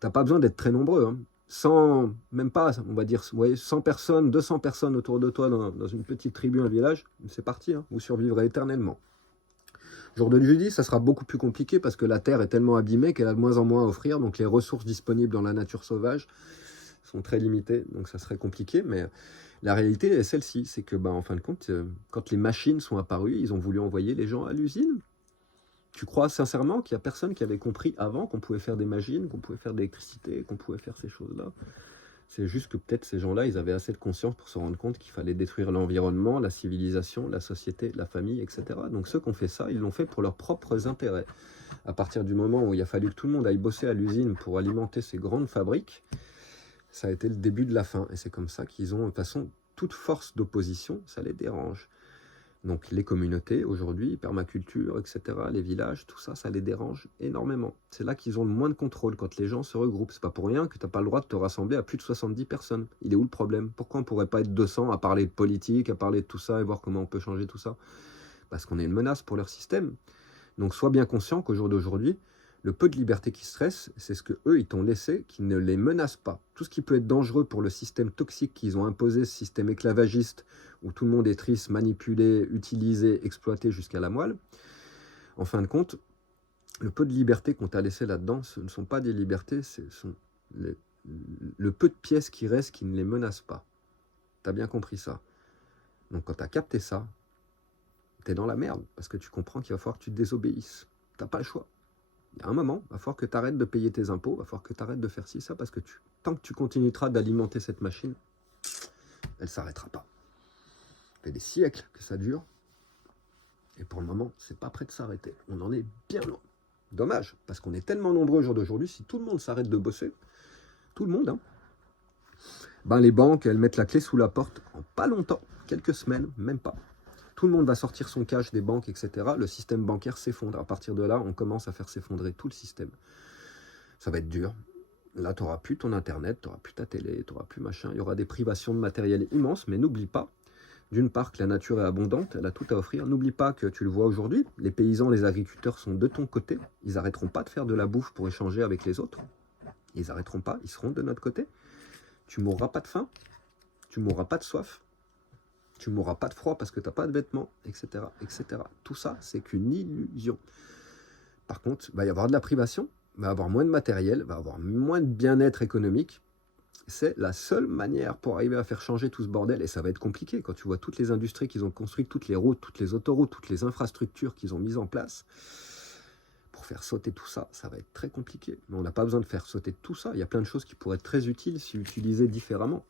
Tu n'as pas besoin d'être très nombreux. Hein. 100, même pas, on va dire, ouais, 100 personnes, 200 personnes autour de toi dans une petite tribu, un village, c'est parti, hein, vous survivrez éternellement. Jour de jeudi, ça sera beaucoup plus compliqué parce que la terre est tellement abîmée qu'elle a de moins en moins à offrir, donc les ressources disponibles dans la nature sauvage sont très limitées, donc ça serait compliqué, mais la réalité est celle-ci, c'est que, bah, en fin de compte, quand les machines sont apparues, ils ont voulu envoyer les gens à l'usine. Tu crois sincèrement qu'il n'y a personne qui avait compris avant qu'on pouvait faire des machines, qu'on pouvait faire de l'électricité, qu'on pouvait faire ces choses-là? C'est juste que peut-être ces gens-là, ils avaient assez de conscience pour se rendre compte qu'il fallait détruire l'environnement, la civilisation, la société, la famille, etc. Donc ceux qui ont fait ça, ils l'ont fait pour leurs propres intérêts. À partir du moment où il a fallu que tout le monde aille bosser à l'usine pour alimenter ces grandes fabriques, ça a été le début de la fin. Et c'est comme ça qu'ils ont, de toute façon, toute force d'opposition, ça les dérange. Donc les communautés, aujourd'hui, permaculture, etc., les villages, tout ça, ça les dérange énormément. C'est là qu'ils ont le moins de contrôle, quand les gens se regroupent. C'est pas pour rien que tu n'as pas le droit de te rassembler à plus de 70 personnes. Il est où le problème? Pourquoi on ne pourrait pas être 200 à parler de politique, à parler de tout ça et voir comment on peut changer tout ça? Parce qu'on est une menace pour leur système. Donc sois bien conscient qu'au jour d'aujourd'hui, le peu de liberté qui stresse, c'est ce que eux ils t'ont laissé, qui ne les menace pas. Tout ce qui peut être dangereux pour le système toxique qu'ils ont imposé, ce système esclavagiste, où tout le monde est triste, manipulé, utilisé, exploité jusqu'à la moelle. En fin de compte, le peu de liberté qu'on t'a laissé là-dedans, ce ne sont pas des libertés, ce sont le peu de pièces qui restent qui ne les menacent pas. T'as bien compris ça. Donc quand t'as capté ça, t'es dans la merde, parce que tu comprends qu'il va falloir que tu te désobéisses. T'as pas le choix. Il y a un moment, il va falloir que tu arrêtes de payer tes impôts, il va falloir que tu arrêtes de faire ci, ça, parce que tant que tu continueras d'alimenter cette machine, elle ne s'arrêtera pas. Ça fait des siècles que ça dure, et pour le moment, c'est pas prêt de s'arrêter. On en est bien loin. Dommage, parce qu'on est tellement nombreux au jour d'aujourd'hui, si tout le monde s'arrête de bosser, tout le monde, hein, ben les banques, elles mettent la clé sous la porte en pas longtemps, quelques semaines, même pas. Tout le monde va sortir son cash des banques, etc. Le système bancaire s'effondre. À partir de là, on commence à faire s'effondrer tout le système. Ça va être dur. Là, tu n'auras plus ton Internet, tu n'auras plus ta télé, tu n'auras plus machin. Il y aura des privations de matériel immenses, mais n'oublie pas, d'une part, que la nature est abondante, elle a tout à offrir. N'oublie pas que tu le vois aujourd'hui, les paysans, les agriculteurs sont de ton côté. Ils n'arrêteront pas de faire de la bouffe pour échanger avec les autres. Ils n'arrêteront pas, ils seront de notre côté. Tu mourras pas de faim, tu mourras pas de soif. Tu ne mourras pas de froid parce que tu n'as pas de vêtements, etc., etc. Tout ça, c'est qu'une illusion. Par contre, il va y avoir de la privation, il va y avoir moins de matériel, il va y avoir moins de bien-être économique. C'est la seule manière pour arriver à faire changer tout ce bordel. Et ça va être compliqué quand tu vois toutes les industries qu'ils ont construites, toutes les routes, toutes les autoroutes, toutes les infrastructures qu'ils ont mises en place. Pour faire sauter tout ça, ça va être très compliqué. Mais on n'a pas besoin de faire sauter tout ça. Il y a plein de choses qui pourraient être très utiles si utilisées différemment.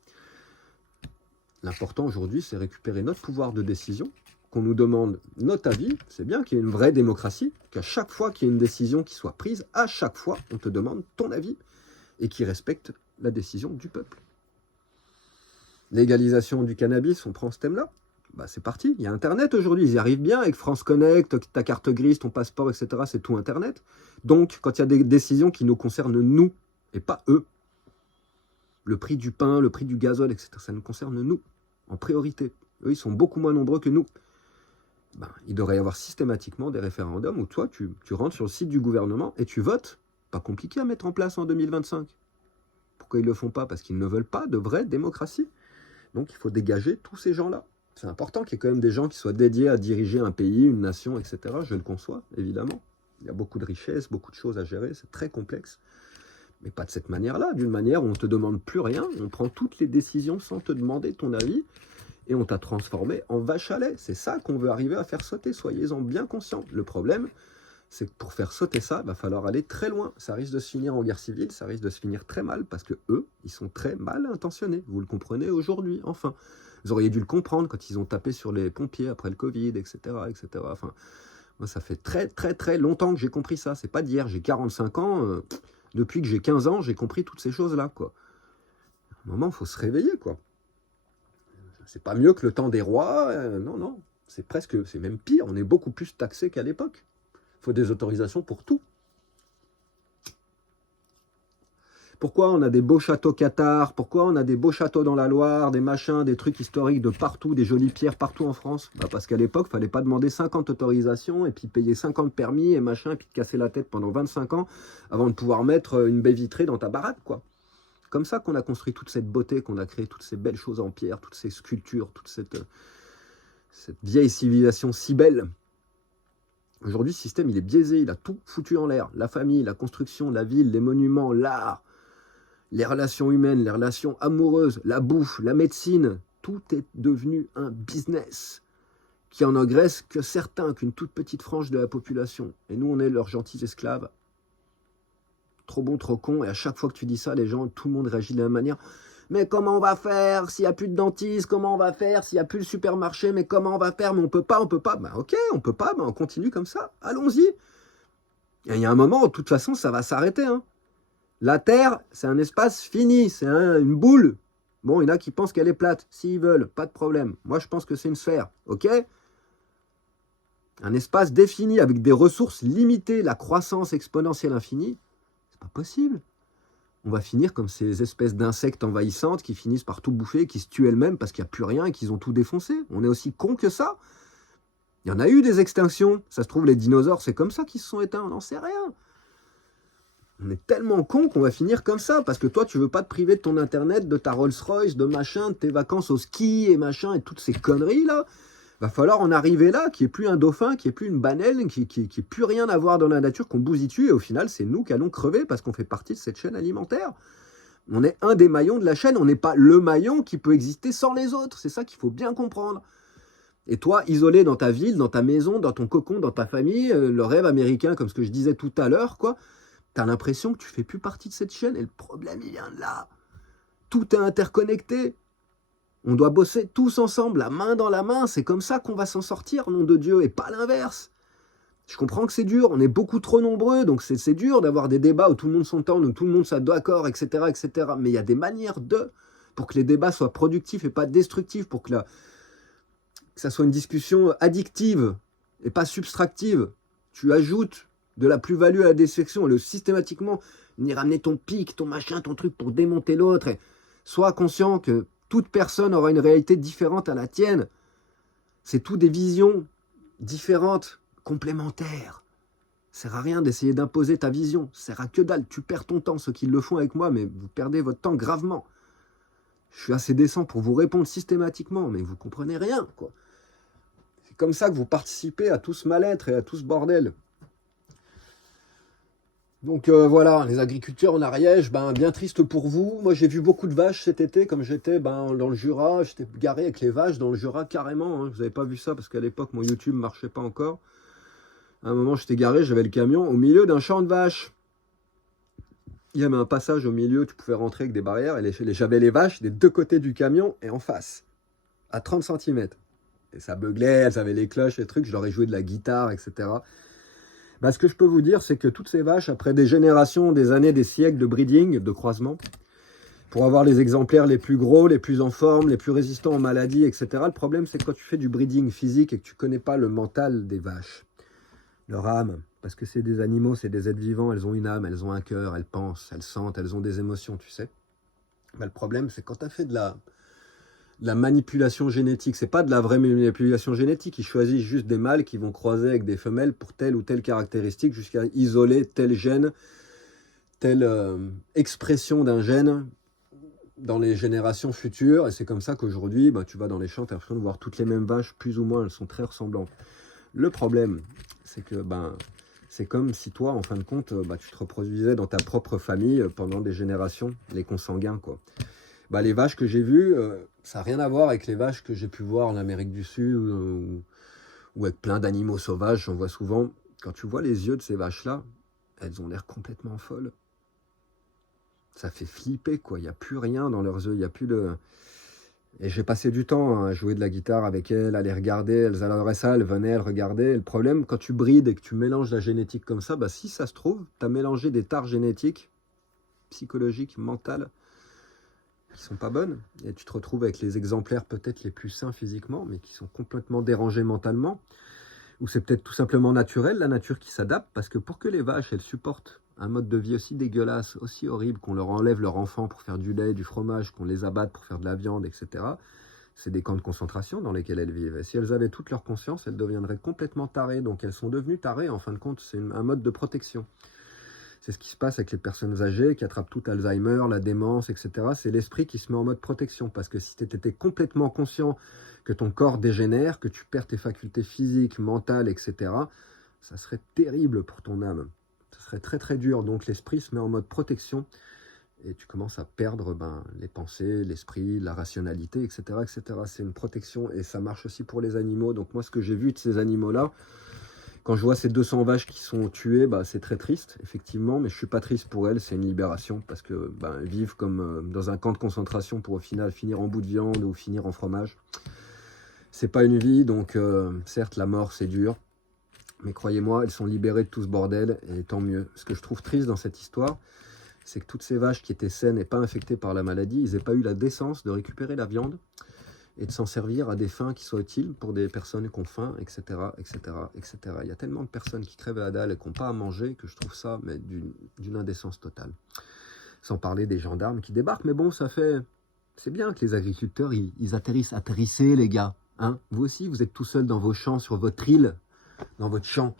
L'important aujourd'hui, c'est récupérer notre pouvoir de décision, qu'on nous demande notre avis. C'est bien qu'il y ait une vraie démocratie, qu'à chaque fois qu'il y ait une décision qui soit prise, à chaque fois, on te demande ton avis et qui respecte la décision du peuple. Légalisation du cannabis, on prend ce thème-là. Bah, c'est parti. Il y a Internet aujourd'hui. Ils y arrivent bien avec France Connect, ta carte grise, ton passeport, etc. C'est tout Internet. Donc, quand il y a des décisions qui nous concernent nous et pas eux, le prix du pain, le prix du gazole, etc., ça nous concerne nous, en priorité. Eux, ils sont beaucoup moins nombreux que nous. Ben, il devrait y avoir systématiquement des référendums où toi, tu rentres sur le site du gouvernement et tu votes. Pas compliqué à mettre en place en 2025. Pourquoi ils ne le font pas? Parce qu'ils ne veulent pas de vraie démocratie. Donc, il faut dégager tous ces gens-là. C'est important qu'il y ait quand même des gens qui soient dédiés à diriger un pays, une nation, etc. Je le conçois, évidemment. Il y a beaucoup de richesses, beaucoup de choses à gérer, c'est très complexe. Mais pas de cette manière-là, d'une manière où on ne te demande plus rien, on prend toutes les décisions sans te demander ton avis, et on t'a transformé en vache à lait. C'est ça qu'on veut arriver à faire sauter, soyez-en bien conscients. Le problème, c'est que pour faire sauter ça, il va falloir aller très loin. Ça risque de se finir en guerre civile, ça risque de se finir très mal, parce que eux, ils sont très mal intentionnés. Vous le comprenez aujourd'hui, enfin. Vous auriez dû le comprendre quand ils ont tapé sur les pompiers après le Covid, etc., etc. Enfin, moi, ça fait très, très, très longtemps que j'ai compris ça. C'est pas d'hier, j'ai 45 ans. Depuis que j'ai 15 ans, j'ai compris toutes ces choses-là, quoi. À un moment, il faut se réveiller, quoi. C'est pas mieux que le temps des rois. Non, non. C'est presque, c'est même pire. On est beaucoup plus taxé qu'à l'époque. Il faut des autorisations pour tout. Pourquoi on a des beaux châteaux cathares? Pourquoi on a des beaux châteaux dans la Loire, des machins, des trucs historiques de partout, des jolies pierres partout en France? Parce qu'à l'époque, il ne fallait pas demander 50 autorisations et puis payer 50 permis et machin, et puis te casser la tête pendant 25 ans avant de pouvoir mettre une baie vitrée dans ta baraque, quoi. Comme ça qu'on a construit toute cette beauté, qu'on a créé toutes ces belles choses en pierre, toutes ces sculptures, toute cette vieille civilisation si belle. Aujourd'hui, le système, il est biaisé, il a tout foutu en l'air. La famille, la construction, la ville, les monuments, l'art, les relations humaines, les relations amoureuses, la bouffe, la médecine, tout est devenu un business qui en engraisse que certains, qu'une toute petite frange de la population. Et nous, on est leurs gentils esclaves. Trop bon, trop con. Et à chaque fois que tu dis ça, les gens, tout le monde réagit de la même manière. Mais comment on va faire s'il n'y a plus de dentiste? Comment on va faire s'il n'y a plus le supermarché? Mais comment on va faire? Mais on peut pas, on peut pas. Ben ok, on peut pas, ben on continue comme ça. Allons-y. Et il y a un moment où, de toute façon, ça va s'arrêter, hein. La Terre, c'est un espace fini, c'est une boule. Bon, il y en a qui pensent qu'elle est plate. S'ils veulent, pas de problème. Moi, je pense que c'est une sphère, ok? Un espace défini avec des ressources limitées, la croissance exponentielle infinie, c'est pas possible. On va finir comme ces espèces d'insectes envahissantes qui finissent par tout bouffer, qui se tuent elles-mêmes parce qu'il n'y a plus rien et qu'ils ont tout défoncé. On est aussi cons que ça. Il y en a eu des extinctions. Ça se trouve, les dinosaures, c'est comme ça qu'ils se sont éteints. On n'en sait rien. On est tellement con qu'on va finir comme ça, parce que toi, tu veux pas te priver de ton internet, de ta Rolls-Royce, de machin, de tes vacances au ski et machin, et toutes ces conneries-là. Va falloir en arriver là, qu'il n'y ait plus un dauphin, qu'il n'y ait plus une baleine, qu'il n'y ait plus rien à voir dans la nature, qu'on bousille dessus, et au final, c'est nous qui allons crever, parce qu'on fait partie de cette chaîne alimentaire. On est un des maillons de la chaîne, on n'est pas le maillon qui peut exister sans les autres. C'est ça qu'il faut bien comprendre. Et toi, isolé dans ta ville, dans ta maison, dans ton cocon, dans ta famille, le rêve américain, comme ce que je disais tout à l'heure, quoi, t'as l'impression que tu fais plus partie de cette chaîne, et le problème, il vient de là. Tout est interconnecté. On doit bosser tous ensemble, la main dans la main. C'est comme ça qu'on va s'en sortir, nom de Dieu, et pas l'inverse. Je comprends que c'est dur, on est beaucoup trop nombreux, donc c'est dur d'avoir des débats où tout le monde s'entend, où tout le monde soit d'accord, etc., etc. Mais il y a des manières pour que les débats soient productifs et pas destructifs, pour que ça soit une discussion addictive et pas subtractive. Tu ajoutes de la plus-value à la défection, systématiquement, ni ramener ton pic, ton machin, ton truc pour démonter l'autre. Sois conscient que toute personne aura une réalité différente à la tienne. C'est tout des visions différentes, complémentaires. Ça sert à rien d'essayer d'imposer ta vision. Ça sert à que dalle. Tu perds ton temps, ceux qui le font avec moi, mais vous perdez votre temps gravement. Je suis assez décent pour vous répondre systématiquement, mais vous comprenez rien, quoi. C'est comme ça que vous participez à tout ce mal-être et à tout ce bordel. Donc voilà, les agriculteurs en Ariège, bien triste pour vous. Moi, j'ai vu beaucoup de vaches cet été, comme j'étais dans le Jura. J'étais garé avec les vaches dans le Jura carrément. Hein. Vous n'avez pas vu ça parce qu'à l'époque, mon YouTube ne marchait pas encore. À un moment, j'étais garé, j'avais le camion au milieu d'un champ de vaches. Il y avait un passage au milieu, tu pouvais rentrer avec des barrières. Et j'avais les vaches des deux côtés du camion et en face, à 30 cm. Et ça beuglait, elles avaient les cloches, les trucs. Je leur ai joué de la guitare, etc. Ce que je peux vous dire, c'est que toutes ces vaches, après des générations, des années, des siècles de breeding, de croisement, pour avoir les exemplaires les plus gros, les plus en forme, les plus résistants aux maladies, etc., le problème, c'est que quand tu fais du breeding physique et que tu ne connais pas le mental des vaches, leur âme, parce que c'est des animaux, c'est des êtres vivants, elles ont une âme, elles ont un cœur, elles pensent, elles sentent, elles ont des émotions, tu sais. Le problème, c'est quand tu as fait de la manipulation génétique, c'est pas de la vraie manipulation génétique, ils choisissent juste des mâles qui vont croiser avec des femelles pour telle ou telle caractéristique jusqu'à isoler tel gène, telle expression d'un gène dans les générations futures. Et c'est comme ça qu'aujourd'hui, bah, tu vas dans les champs, tu as l'impression de voir toutes les mêmes vaches, plus ou moins, elles sont très ressemblantes. Le problème, c'est que ben, c'est comme si toi, en fin de compte, bah, tu te reproduisais dans ta propre famille pendant des générations, les consanguins, quoi. Bah, les vaches que j'ai vues, ça n'a rien à voir avec les vaches que j'ai pu voir en Amérique du Sud ou avec plein d'animaux sauvages, j'en vois souvent. Quand tu vois les yeux de ces vaches-là, elles ont l'air complètement folles. Ça fait flipper, quoi. Il n'y a plus rien dans leurs yeux, il n'y a plus de... Et j'ai passé du temps à jouer de la guitare avec elles, à les regarder, elles adoraient ça, elles venaient, elles regardaient. Et le problème, quand tu brides et que tu mélanges la génétique comme ça, bah, si ça se trouve, tu as mélangé des tares génétiques, psychologiques, mentales, qui sont pas bonnes. Et tu te retrouves avec les exemplaires peut-être les plus sains physiquement, mais qui sont complètement dérangés mentalement. Ou c'est peut-être tout simplement naturel, la nature qui s'adapte, parce que pour que les vaches, elles supportent un mode de vie aussi dégueulasse, aussi horrible, qu'on leur enlève leur enfant pour faire du lait, du fromage, qu'on les abatte pour faire de la viande, etc., c'est des camps de concentration dans lesquels elles vivent. Et si elles avaient toute leur conscience, elles deviendraient complètement tarées. Donc elles sont devenues tarées, en fin de compte, c'est un mode de protection. C'est ce qui se passe avec les personnes âgées qui attrapent tout Alzheimer, la démence, etc. C'est l'esprit qui se met en mode protection. Parce que si tu étais complètement conscient que ton corps dégénère, que tu perds tes facultés physiques, mentales, etc., ça serait terrible pour ton âme. Ça serait très très dur. Donc l'esprit se met en mode protection et tu commences à perdre les pensées, l'esprit, la rationalité, etc., etc. C'est une protection et ça marche aussi pour les animaux. Donc moi, ce que j'ai vu de ces animaux-là, quand je vois ces 200 vaches qui sont tuées, bah, c'est très triste, effectivement, mais je ne suis pas triste pour elles, c'est une libération, parce que elles vivent comme dans un camp de concentration pour au final finir en bout de viande ou finir en fromage. C'est pas une vie, donc certes, la mort, c'est dur, mais croyez-moi, elles sont libérées de tout ce bordel, et tant mieux. Ce que je trouve triste dans cette histoire, c'est que toutes ces vaches qui étaient saines et pas infectées par la maladie, ils n'aient pas eu la décence de récupérer la viande et de s'en servir à des fins qui soient utiles pour des personnes qui ont faim, etc., etc., etc. Il y a tellement de personnes qui crèvent à la dalle et qui n'ont pas à manger que je trouve ça d'une indécence totale. Sans parler des gendarmes qui débarquent, mais bon, c'est bien que les agriculteurs, ils atterrissent. Atterrissez, les gars. Hein, vous aussi, vous êtes tout seul dans vos champs, sur votre île, dans votre champ.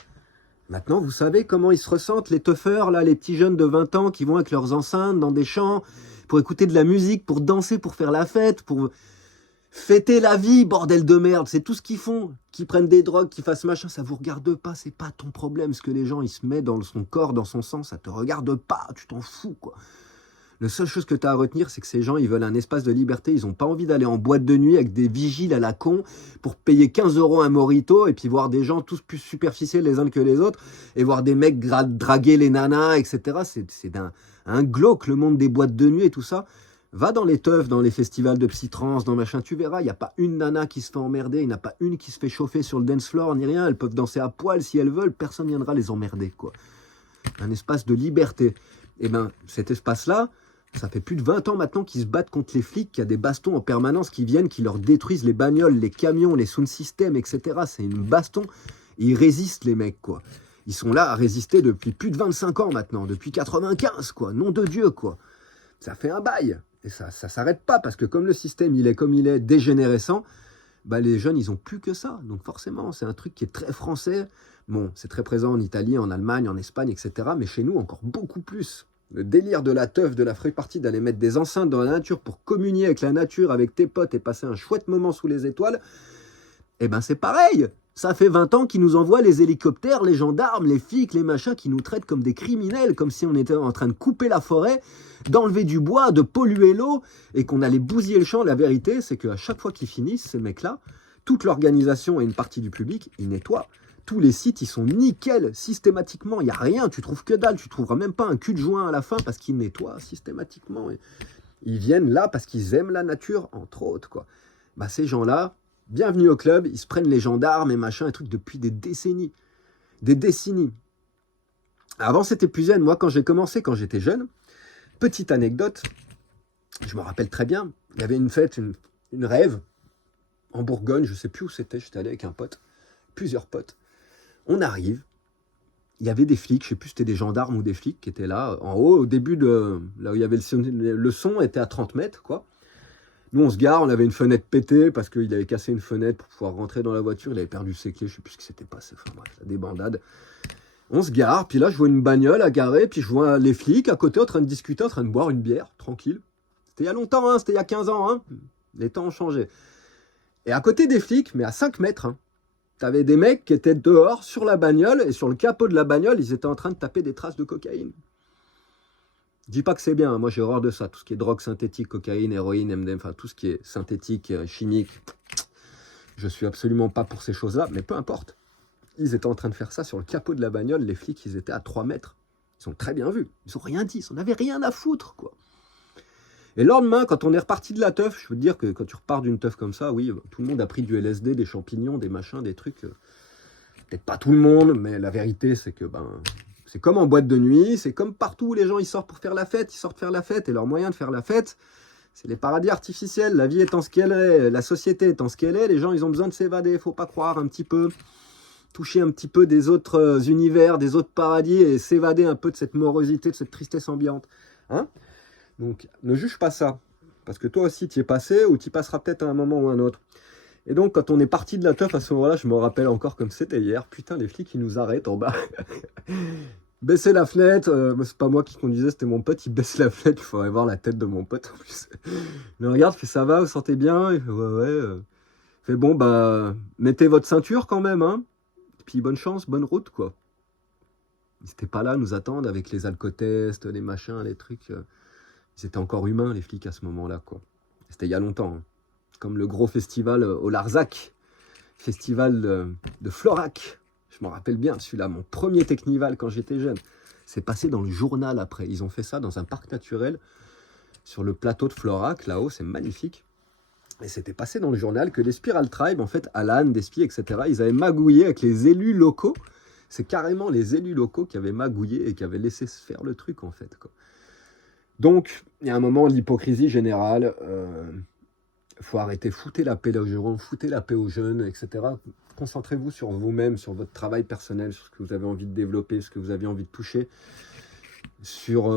Maintenant, vous savez comment ils se ressentent, les toughers, là, les petits jeunes de 20 ans qui vont avec leurs enceintes dans des champs pour écouter de la musique, pour danser, pour faire la fête, pour fêter la vie, bordel de merde. C'est tout ce qu'ils font. Qu'ils prennent des drogues, qu'ils fassent machin, ça vous regarde pas, c'est pas ton problème. Ce que les gens, ils se mettent dans son corps, dans son sang, ça te regarde pas, tu t'en fous, quoi. La seule chose que tu as à retenir, c'est que ces gens, ils veulent un espace de liberté. Ils n'ont pas envie d'aller en boîte de nuit avec des vigiles à la con pour payer 15 € un mojito et puis voir des gens tous plus superficiels les uns que les autres et voir des mecs draguer les nanas, etc. C'est un glauque, le monde des boîtes de nuit et tout ça. Va dans les teufs, dans les festivals de psytrance, dans machin, tu verras, il n'y a pas une nana qui se fait emmerder, il n'y en a pas une qui se fait chauffer sur le dance floor, ni rien. Elles peuvent danser à poil si elles veulent, personne ne viendra les emmerder, quoi. Un espace de liberté. Et cet espace-là, ça fait plus de 20 ans maintenant qu'ils se battent contre les flics, qu'il y a des bastons en permanence qui viennent, qui leur détruisent les bagnoles, les camions, les sound systems, etc. C'est une baston. Et ils résistent, les mecs, quoi. Ils sont là à résister depuis plus de 25 ans maintenant, depuis 95, quoi. Nom de Dieu, quoi. Ça fait un bail. Et ça s'arrête pas, parce que comme le système, il est comme il est, dégénérescent, les jeunes, ils ont plus que ça. Donc forcément, c'est un truc qui est très français. Bon, c'est très présent en Italie, en Allemagne, en Espagne, etc. Mais chez nous, encore beaucoup plus. Le délire de la teuf, de la free-party, d'aller mettre des enceintes dans la nature pour communier avec la nature, avec tes potes et passer un chouette moment sous les étoiles, c'est pareil. Ça fait 20 ans qu'ils nous envoient les hélicoptères, les gendarmes, les flics, les machins, qui nous traitent comme des criminels, comme si on était en train de couper la forêt, d'enlever du bois, de polluer l'eau, et qu'on allait bousiller le champ. La vérité, c'est qu'à chaque fois qu'ils finissent, ces mecs-là, toute l'organisation et une partie du public, ils nettoient. Tous les sites, ils sont nickel, systématiquement. Il n'y a rien, tu trouves que dalle. Tu ne trouveras même pas un cul de joint à la fin parce qu'ils nettoient systématiquement. Et ils viennent là parce qu'ils aiment la nature, entre autres, quoi. Ces gens-là, bienvenue au club, ils se prennent les gendarmes et machin, et trucs depuis des décennies. Des décennies. Avant, c'était plus zen. Moi, quand j'ai commencé, quand j'étais jeune, petite anecdote, je me rappelle très bien, il y avait une fête, une rêve, en Bourgogne, je ne sais plus où c'était, j'étais allé avec un pote, plusieurs potes. On arrive, il y avait des flics, je ne sais plus si c'était des gendarmes ou des flics qui étaient là, en haut, au début de là où il y avait le son était à 30 mètres, quoi. Nous, on se gare, on avait une fenêtre pétée parce qu'il avait cassé une fenêtre pour pouvoir rentrer dans la voiture, il avait perdu ses clés, je ne sais plus ce qui s'était passé, enfin bref, des bandades. On se gare, puis là, je vois une bagnole à garer, puis je vois les flics à côté en train de discuter, en train de boire une bière, tranquille. C'était il y a longtemps, hein, c'était il y a 15 ans. Hein. Les temps ont changé. Et à côté des flics, mais à 5 mètres, hein, t'avais des mecs qui étaient dehors sur la bagnole, et sur le capot de la bagnole, ils étaient en train de taper des traces de cocaïne. Je dis pas que c'est bien, hein, moi j'ai horreur de ça, tout ce qui est drogue synthétique, cocaïne, héroïne, MDM, enfin tout ce qui est synthétique, chimique, je suis absolument pas pour ces choses-là, mais peu importe. Ils étaient en train de faire ça sur le capot de la bagnole, les flics, ils étaient à 3 mètres. Ils ont très bien vu, ils ont rien dit, ils n'en avaient rien à foutre, quoi. Et le lendemain, quand on est reparti de la teuf, je veux te dire que quand tu repars d'une teuf comme ça, oui, tout le monde a pris du LSD, des champignons, des machins, des trucs. Peut-être pas tout le monde, mais la vérité, c'est que c'est comme en boîte de nuit, c'est comme partout où les gens ils sortent pour faire la fête, ils sortent faire la fête, et leur moyen de faire la fête, c'est les paradis artificiels. La vie étant ce qu'elle est, la société étant ce qu'elle est, les gens ils ont besoin de s'évader, faut pas croire un petit peu, toucher un petit peu des autres univers, des autres paradis, et s'évader un peu de cette morosité, de cette tristesse ambiante. Hein? Donc, ne juge pas ça, parce que toi aussi, tu y es passé, ou tu y passeras peut-être à un moment ou un autre. Et donc, quand on est parti de la teuf, à ce moment-là, je me rappelle encore comme c'était hier, putain, les flics, ils nous arrêtent en bas. Baisser la fenêtre, c'est pas moi qui conduisais, c'était mon pote, il baisse la fenêtre, il faudrait voir la tête de mon pote en plus. Il me regarde, fait ça va, vous sentez bien? Il fait ouais. Il fait bon, mettez votre ceinture quand même, hein. Puis bonne chance, bonne route, quoi. Ils n'étaient pas là à nous attendre avec les alcotests, les machins, les trucs. Ils étaient encore humains, les flics, à ce moment-là, quoi. C'était il y a longtemps. Hein. Comme le gros festival au Larzac, festival de Florac. Je m'en rappelle bien, celui-là, mon premier Technival quand j'étais jeune. C'est passé dans le journal après. Ils ont fait ça dans un parc naturel, sur le plateau de Florac, là-haut, c'est magnifique. Et c'était passé dans le journal que les Spiral Tribe, en fait, Alan, Despy, etc., ils avaient magouillé avec les élus locaux. C'est carrément les élus locaux qui avaient magouillé et qui avaient laissé se faire le truc, en fait, quoi. Donc, il y a un moment, l'hypocrisie générale, faut arrêter, foutez la paix aux gens, foutez la paix aux jeunes, etc. Concentrez-vous sur vous-même, sur votre travail personnel, sur ce que vous avez envie de développer, ce que vous avez envie de toucher, sur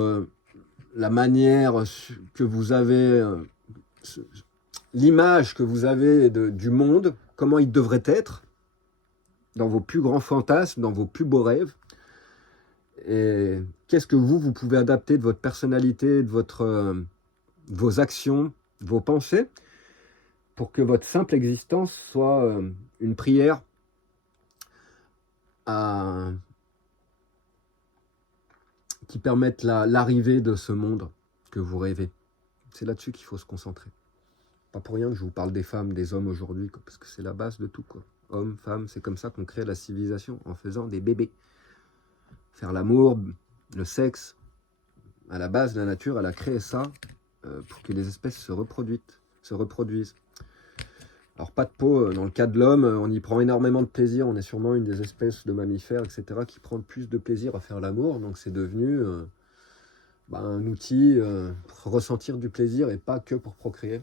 la manière que vous avez, l'image que vous avez du monde, comment il devrait être, dans vos plus grands fantasmes, dans vos plus beaux rêves. Et qu'est-ce que vous pouvez adapter de votre personnalité, de vos actions, vos pensées, pour que votre simple existence soit une prière qui permette l'arrivée de ce monde que vous rêvez. C'est là-dessus qu'il faut se concentrer. Pas pour rien que je vous parle des femmes, des hommes aujourd'hui, parce que c'est la base de tout, quoi. Hommes, femmes, c'est comme ça qu'on crée la civilisation, en faisant des bébés. Faire l'amour, le sexe, à la base, la nature, elle a créé ça pour que les espèces se reproduisent. Alors, pas de peau, dans le cas de l'homme, on y prend énormément de plaisir. On est sûrement une des espèces de mammifères, etc., qui prend le plus de plaisir à faire l'amour. Donc, c'est devenu un outil pour ressentir du plaisir et pas que pour procréer.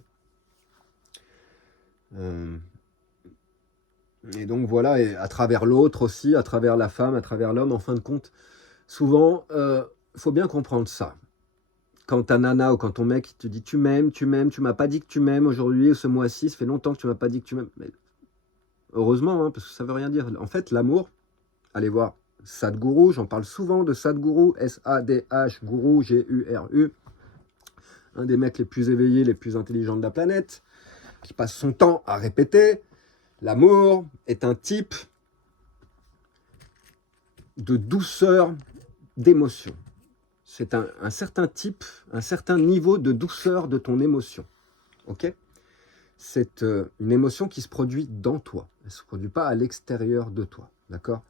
Et donc, voilà, et à travers l'autre aussi, à travers la femme, à travers l'homme, en fin de compte, souvent, faut bien comprendre ça. Quand ta nana ou quand ton mec te dit tu m'aimes, tu m'as pas dit que tu m'aimes aujourd'hui ou ce mois-ci, ça fait longtemps que tu m'as pas dit que tu m'aimes. Mais heureusement, hein, parce que ça veut rien dire. En fait, l'amour, allez voir Sadhguru, j'en parle souvent de Sadhguru, S-A-D-H, Guru, G-U-R-U, un des mecs les plus éveillés, les plus intelligents de la planète, qui passe son temps à répéter, l'amour est un type de douceur d'émotion. C'est un certain type, un certain niveau de douceur de ton émotion. Ok ? C'est une émotion qui se produit dans toi. Elle ne se produit pas à l'extérieur de toi. D'accord ?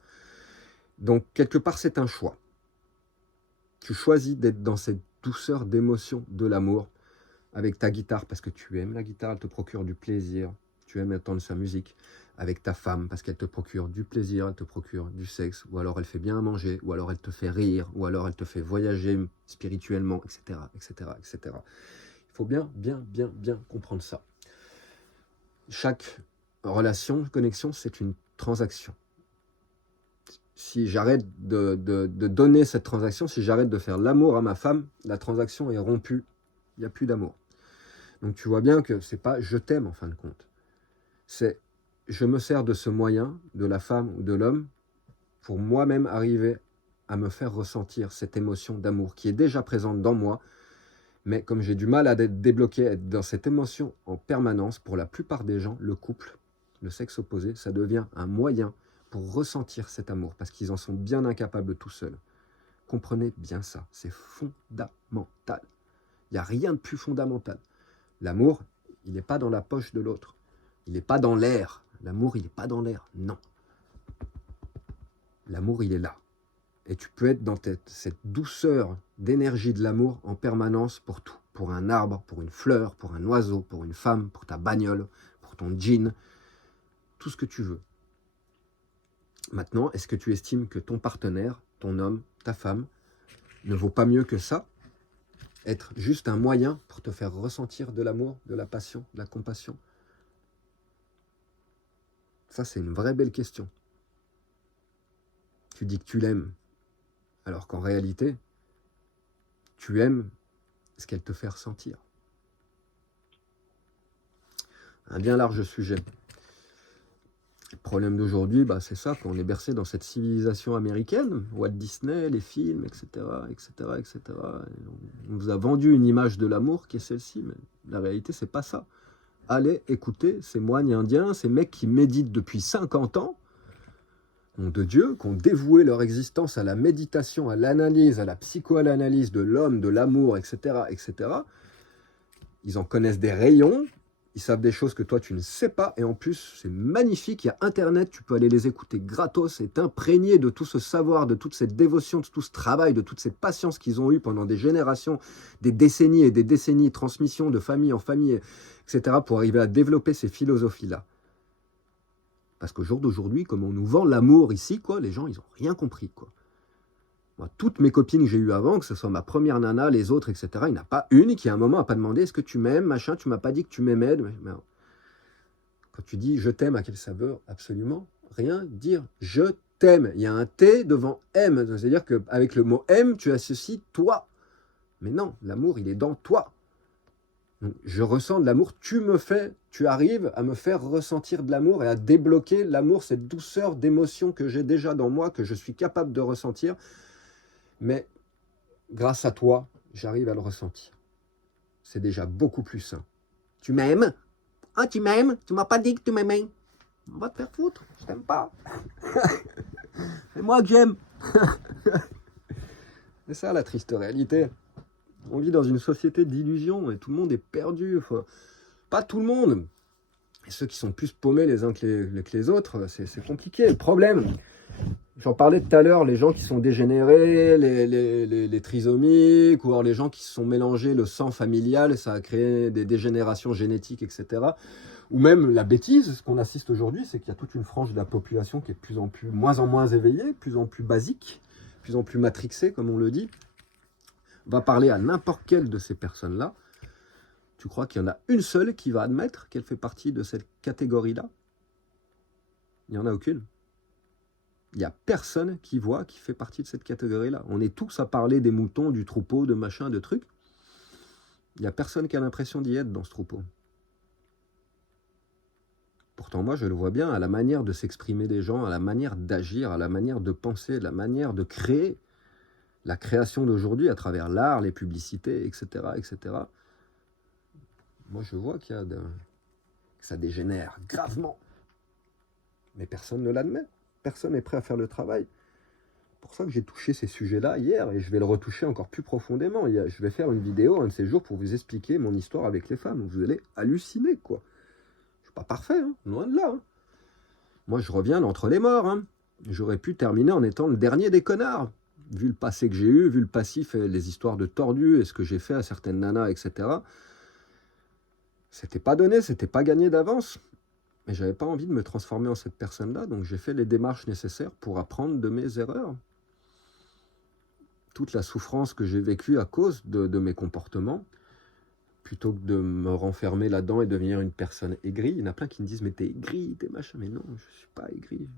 Donc, quelque part, c'est un choix. Tu choisis d'être dans cette douceur d'émotion de l'amour avec ta guitare parce que tu aimes la guitare, elle te procure du plaisir. Tu aimes entendre sa musique. Avec ta femme parce qu'elle te procure du plaisir, elle te procure du sexe, ou alors elle fait bien à manger, ou alors elle te fait rire, ou alors elle te fait voyager spirituellement, etc., etc., etc. Il faut bien comprendre ça. Chaque relation, connexion, c'est une transaction. Si j'arrête de donner cette transaction, si j'arrête de faire l'amour à ma femme, la transaction est rompue, il n'y a plus d'amour. Donc tu vois bien que c'est pas « je t'aime » en fin de compte. C'est je me sers de ce moyen, de la femme ou de l'homme, pour moi-même arriver à me faire ressentir cette émotion d'amour qui est déjà présente dans moi, Mais comme j'ai du mal à être débloqué, être dans cette émotion en permanence, pour la plupart des gens, le couple, le sexe opposé, ça devient un moyen pour ressentir cet amour, parce qu'ils en sont bien incapables tout seuls. Comprenez bien ça, c'est fondamental. Il n'y a rien de plus fondamental. L'amour, il n'est pas dans la poche de l'autre. Il n'est pas dans l'air. L'amour, il n'est pas dans l'air. Non. L'amour, il est là. Et tu peux être dans cette douceur d'énergie de l'amour en permanence pour tout. Pour un arbre, pour une fleur, pour un oiseau, pour une femme, pour ta bagnole, pour ton jean. Tout ce que tu veux. Maintenant, est-ce que tu estimes que ton partenaire, ton homme, ta femme, ne vaut pas mieux que ça? Être juste un moyen pour te faire ressentir de l'amour, de la passion, de la compassion? Ça, c'est une vraie belle question. Tu dis que tu l'aimes, alors qu'en réalité, tu aimes ce qu'elle te fait ressentir. Un bien large sujet. Le problème d'aujourd'hui, c'est ça, qu'on est bercé dans cette civilisation américaine, Walt Disney, les films, etc., etc., etc. On vous a vendu une image de l'amour qui est celle-ci, mais la réalité, c'est pas ça. Allez écouter ces moines indiens, ces mecs qui méditent depuis 50 ans, nom de Dieu, qui ont dévoué leur existence à la méditation, à l'analyse, à la psychoanalyse de l'homme, de l'amour, etc., etc. Ils en connaissent des rayons. Ils savent des choses que toi, tu ne sais pas. Et en plus, c'est magnifique. Il y a Internet. Tu peux aller les écouter gratos et t'imprégner de tout ce savoir, de toute cette dévotion, de tout ce travail, de toute cette patience qu'ils ont eue pendant des générations, des décennies et des décennies, transmission de famille en famille, etc., pour arriver à développer ces philosophies-là. Parce qu'au jour d'aujourd'hui, comme on nous vend l'amour ici, les gens, ils n'ont rien compris, Moi, toutes mes copines que j'ai eues avant, que ce soit ma première nana, les autres, etc., il n'y en a pas une qui à un moment n'a pas demandé « Est-ce que tu m'aimes, machin, tu m'as pas dit que tu m'aimais ?» Mais quand tu dis « Je t'aime », à quel ça veut absolument rien dire. Je t'aime. Il y a un T devant M. C'est-à-dire qu'avec le mot M, tu associes toi. Mais non, l'amour, il est dans toi. Donc, je ressens de l'amour. Tu arrives à me faire ressentir de l'amour et à débloquer l'amour, cette douceur d'émotion que j'ai déjà dans moi, que je suis capable de ressentir. Mais grâce à toi, j'arrive à le ressentir. C'est déjà beaucoup plus sain. Tu m'aimes? Ah, tu m'aimes? Tu m'as pas dit que tu m'aimais? On va te faire foutre, je t'aime pas. C'est moi que j'aime. C'est ça la triste réalité. On vit dans une société d'illusions et tout le monde est perdu. Pas tout le monde. Et ceux qui sont plus paumés les uns que les autres, c'est compliqué. Le problème, j'en parlais tout à l'heure, les gens qui sont dégénérés, les trisomiques, ou alors les gens qui se sont mélangés le sang familial, ça a créé des dégénérations génétiques, etc. Ou même la bêtise, ce qu'on assiste aujourd'hui, c'est qu'il y a toute une frange de la population qui est de moins en moins éveillée, de plus en plus basique, de plus en plus matrixée, comme on le dit. On va parler à n'importe quelle de ces personnes-là. Tu crois qu'il y en a une seule qui va admettre qu'elle fait partie de cette catégorie-là? Il n'y en a aucune. Il n'y a personne qui voit qui fait partie de cette catégorie-là. On est tous à parler des moutons, du troupeau, de machin, de trucs. Il n'y a personne qui a l'impression d'y être dans ce troupeau. Pourtant, moi, je le vois bien à la manière de s'exprimer des gens, à la manière d'agir, à la manière de penser, à la manière de créer. La création d'aujourd'hui à travers l'art, les publicités, etc., etc. Moi, je vois que ça dégénère gravement. Mais personne ne l'admet. Personne n'est prêt à faire le travail. C'est pour ça que j'ai touché ces sujets-là hier et je vais le retoucher encore plus profondément. Je vais faire une vidéo un de ces jours pour vous expliquer mon histoire avec les femmes. Vous allez halluciner, Je ne suis pas parfait, loin de là. Moi, je reviens d'entre les morts. J'aurais pu terminer en étant le dernier des connards. Vu le passé que j'ai eu, vu le passif et les histoires de tordus et ce que j'ai fait à certaines nanas, etc. C'était pas donné, c'était pas gagné d'avance. Mais j'avais pas envie de me transformer en cette personne-là, donc j'ai fait les démarches nécessaires pour apprendre de mes erreurs. Toute la souffrance que j'ai vécue à cause de mes comportements, plutôt que de me renfermer là-dedans et devenir une personne aigrie. Il y en a plein qui me disent « mais t'es aigri, t'es machin ». Mais non, je suis pas aigri.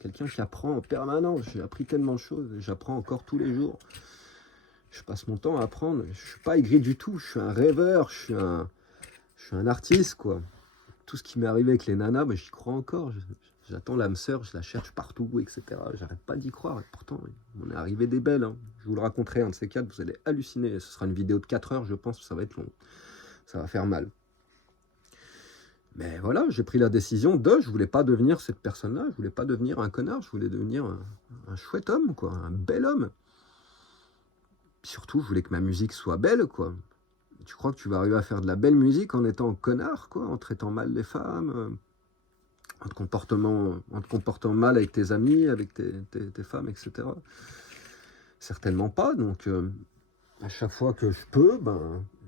Quelqu'un qui apprend en permanence. J'ai appris tellement de choses. J'apprends encore tous les jours. Je passe mon temps à apprendre. Je ne suis pas aigri du tout. Je suis un rêveur. Je suis un artiste, Tout ce qui m'est arrivé avec les nanas, j'y crois encore. J'attends l'âme sœur, je la cherche partout, etc. J'arrête pas d'y croire. Et pourtant, on est arrivé des belles. Hein. Je vous le raconterai, un de ces quatre, vous allez halluciner. Ce sera une vidéo de 4 heures, je pense, ça va être long. Ça va faire mal. Mais voilà, j'ai pris la décision je voulais pas devenir cette personne-là, je voulais pas devenir un connard, je voulais devenir un chouette homme, quoi, un bel homme. Surtout, je voulais que ma musique soit belle, quoi. Tu crois que tu vas arriver à faire de la belle musique en étant connard, quoi, en traitant mal les femmes, en te comportant mal avec tes amis, avec tes femmes, etc. Certainement pas, donc à chaque fois que je peux,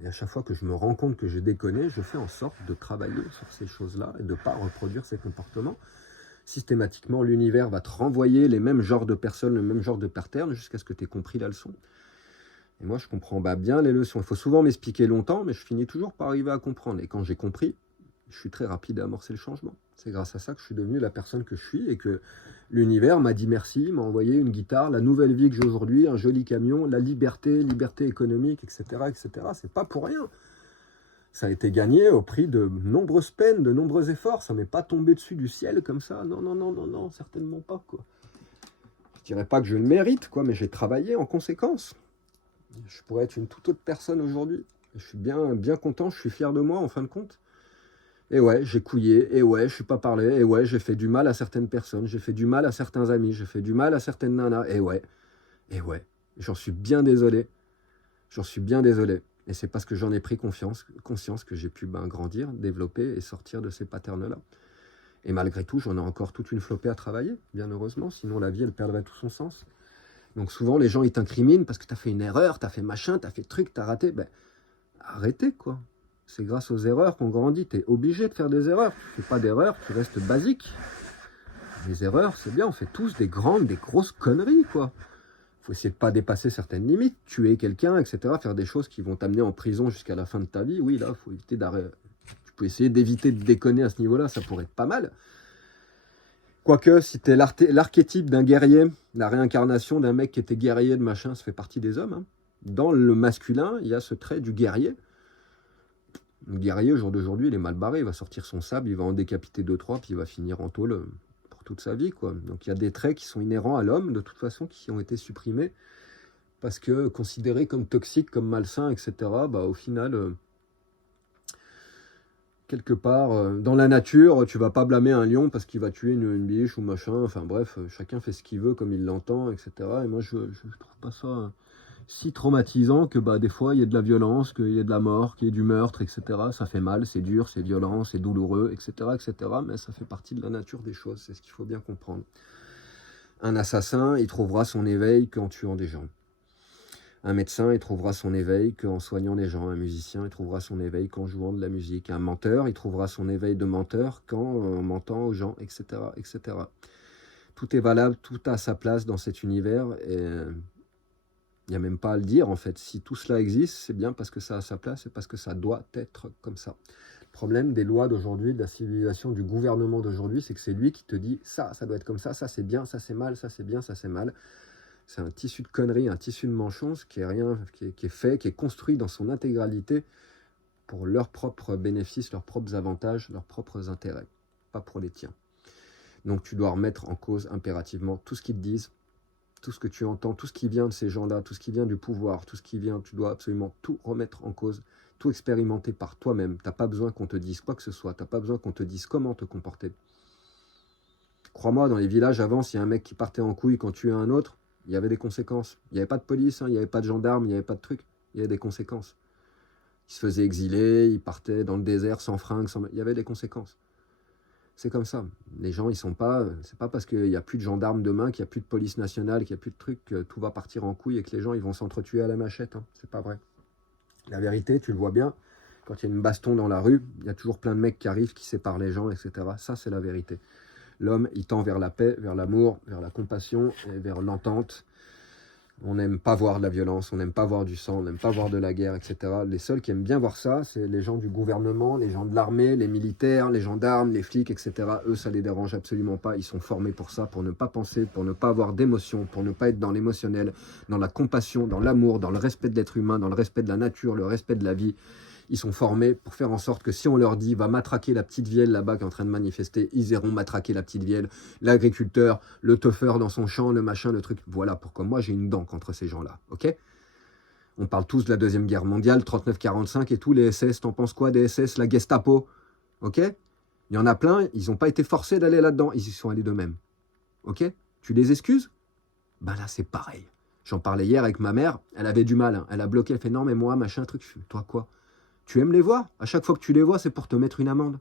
et à chaque fois que je me rends compte que j'ai déconné, je fais en sorte de travailler sur ces choses-là et de ne pas reproduire ces comportements. Systématiquement, l'univers va te renvoyer les mêmes genres de personnes, le même genre de patterns, jusqu'à ce que tu aies compris la leçon. Et moi, je comprends bien les leçons. Il faut souvent m'expliquer longtemps, mais je finis toujours par arriver à comprendre. Et quand j'ai compris, je suis très rapide à amorcer le changement. C'est grâce à ça que je suis devenu la personne que je suis et que l'univers m'a dit merci, m'a envoyé une guitare, la nouvelle vie que j'ai aujourd'hui, un joli camion, la liberté économique, etc., etc. C'est pas pour rien. Ça a été gagné au prix de nombreuses peines, de nombreux efforts. Ça m'est pas tombé dessus du ciel comme ça. Non, non, non, non, non, certainement pas, quoi. Je dirais pas que je le mérite, quoi, mais j'ai travaillé en conséquence. Je pourrais être une toute autre personne aujourd'hui. Je suis bien content, je suis fier de moi en fin de compte. Et ouais, j'ai couillé, et ouais, je suis pas parlé, et ouais, j'ai fait du mal à certaines personnes, j'ai fait du mal à certains amis, j'ai fait du mal à certaines nanas, et ouais, j'en suis bien désolé. J'en suis bien désolé. Et c'est parce que j'en ai pris conscience que j'ai pu grandir, développer et sortir de ces patterns-là. Et malgré tout, j'en ai encore toute une flopée à travailler, bien heureusement, sinon la vie, elle perdrait tout son sens. Donc souvent, les gens, ils t'incriminent parce que tu as fait une erreur, tu as fait machin, tu as fait truc, tu as raté. Arrêtez, quoi. C'est grâce aux erreurs qu'on grandit. Tu es obligé de faire des erreurs. Tu fais pas d'erreurs, tu restes basique. Les erreurs, c'est bien, on fait tous des grosses conneries, quoi. Faut essayer de pas dépasser certaines limites, tuer quelqu'un, etc., faire des choses qui vont t'amener en prison jusqu'à la fin de ta vie. Oui, là, faut éviter d'arrêter. Tu peux essayer d'éviter de déconner à ce niveau-là, ça pourrait être pas mal. Quoique, si tu es l'archétype d'un guerrier, la réincarnation d'un mec qui était guerrier de machin, ça fait partie des hommes. Hein. Dans le masculin, il y a ce trait du guerrier. Le guerrier, au jour d'aujourd'hui, il est mal barré. Il va sortir son sabre, il va en décapiter 2-3, puis il va finir en tôle pour toute sa vie, quoi. Donc il y a des traits qui sont inhérents à l'homme, de toute façon, qui ont été supprimés, parce que considérés comme toxiques, comme malsains, etc., au final... quelque part, dans la nature, tu vas pas blâmer un lion parce qu'il va tuer une biche ou machin, enfin bref, chacun fait ce qu'il veut comme il l'entend, etc. Et moi, je trouve pas ça si traumatisant que des fois, il y ait de la violence, qu'il y ait de la mort, qu'il y ait du meurtre, etc. Ça fait mal, c'est dur, c'est violent, c'est douloureux, etc., etc. Mais ça fait partie de la nature des choses, c'est ce qu'il faut bien comprendre. Un assassin, il trouvera son éveil qu'en tuant des gens. Un médecin, il trouvera son éveil qu'en soignant les gens. Un musicien, il trouvera son éveil qu'en jouant de la musique. Un menteur, il trouvera son éveil de menteur qu'en mentant aux gens, etc., etc. Tout est valable, tout a sa place dans cet univers. Et il n'y a même pas à le dire, en fait. Si tout cela existe, c'est bien parce que ça a sa place et parce que ça doit être comme ça. Le problème des lois d'aujourd'hui, de la civilisation, du gouvernement d'aujourd'hui, c'est que c'est lui qui te dit ça doit être comme ça c'est bien, ça c'est mal, ça c'est bien, ça c'est mal. C'est un tissu de conneries, un tissu de manchons qui est fait, qui est construit dans son intégralité pour leurs propres bénéfices, leurs propres avantages, leurs propres intérêts, pas pour les tiens. Donc tu dois remettre en cause impérativement tout ce qu'ils te disent, tout ce que tu entends, tout ce qui vient de ces gens-là, tout ce qui vient du pouvoir, tout ce qui vient, tu dois absolument tout remettre en cause, tout expérimenter par toi-même. Tu n'as pas besoin qu'on te dise quoi que ce soit, tu n'as pas besoin qu'on te dise comment te comporter. Crois-moi, dans les villages avant, s'il y a un mec qui partait en couille quand tuait un autre, il y avait des conséquences. Il n'y avait pas de police, il n'y avait pas de gendarmes, il n'y avait pas de trucs. Il y avait des conséquences. Il se faisait exiler, il partait dans le désert sans fringues, il y avait des conséquences. C'est comme ça. Les gens, ils sont pas... C'est pas parce qu'il n'y a plus de gendarmes demain, qu'il n'y a plus de police nationale, qu'il n'y a plus de trucs, que tout va partir en couille et que les gens ils vont s'entretuer à la machette. Hein. C'est pas vrai. La vérité, tu le vois bien, quand il y a une baston dans la rue, il y a toujours plein de mecs qui arrivent, qui séparent les gens, etc. Ça, c'est la vérité. L'homme, il tend vers la paix, vers l'amour, vers la compassion et vers l'entente. On n'aime pas voir de la violence, on n'aime pas voir du sang, on n'aime pas voir de la guerre, etc. Les seuls qui aiment bien voir ça, c'est les gens du gouvernement, les gens de l'armée, les militaires, les gendarmes, les flics, etc. Eux, ça les dérange absolument pas. Ils sont formés pour ça, pour ne pas penser, pour ne pas avoir d'émotion, pour ne pas être dans l'émotionnel, dans la compassion, dans l'amour, dans le respect de l'être humain, dans le respect de la nature, le respect de la vie. Ils sont formés pour faire en sorte que si on leur dit va matraquer la petite vielle là-bas qui est en train de manifester, ils iront matraquer la petite vielle, l'agriculteur, le teufeur dans son champ, le machin, le truc. Voilà pourquoi moi j'ai une dent contre ces gens-là, ok? On parle tous de la Deuxième Guerre mondiale, 39-45 et tout, les SS, t'en penses quoi des SS, la Gestapo, ok? Il y en a plein, ils n'ont pas été forcés d'aller là-dedans, ils y sont allés d'eux-mêmes, ok? Tu les excuses? Ben là c'est pareil. J'en parlais hier avec ma mère, elle avait du mal, hein. Elle a bloqué, elle fait non mais moi, machin, truc, toi quoi? Tu aimes les voir? À chaque fois que tu les vois, c'est pour te mettre une amende.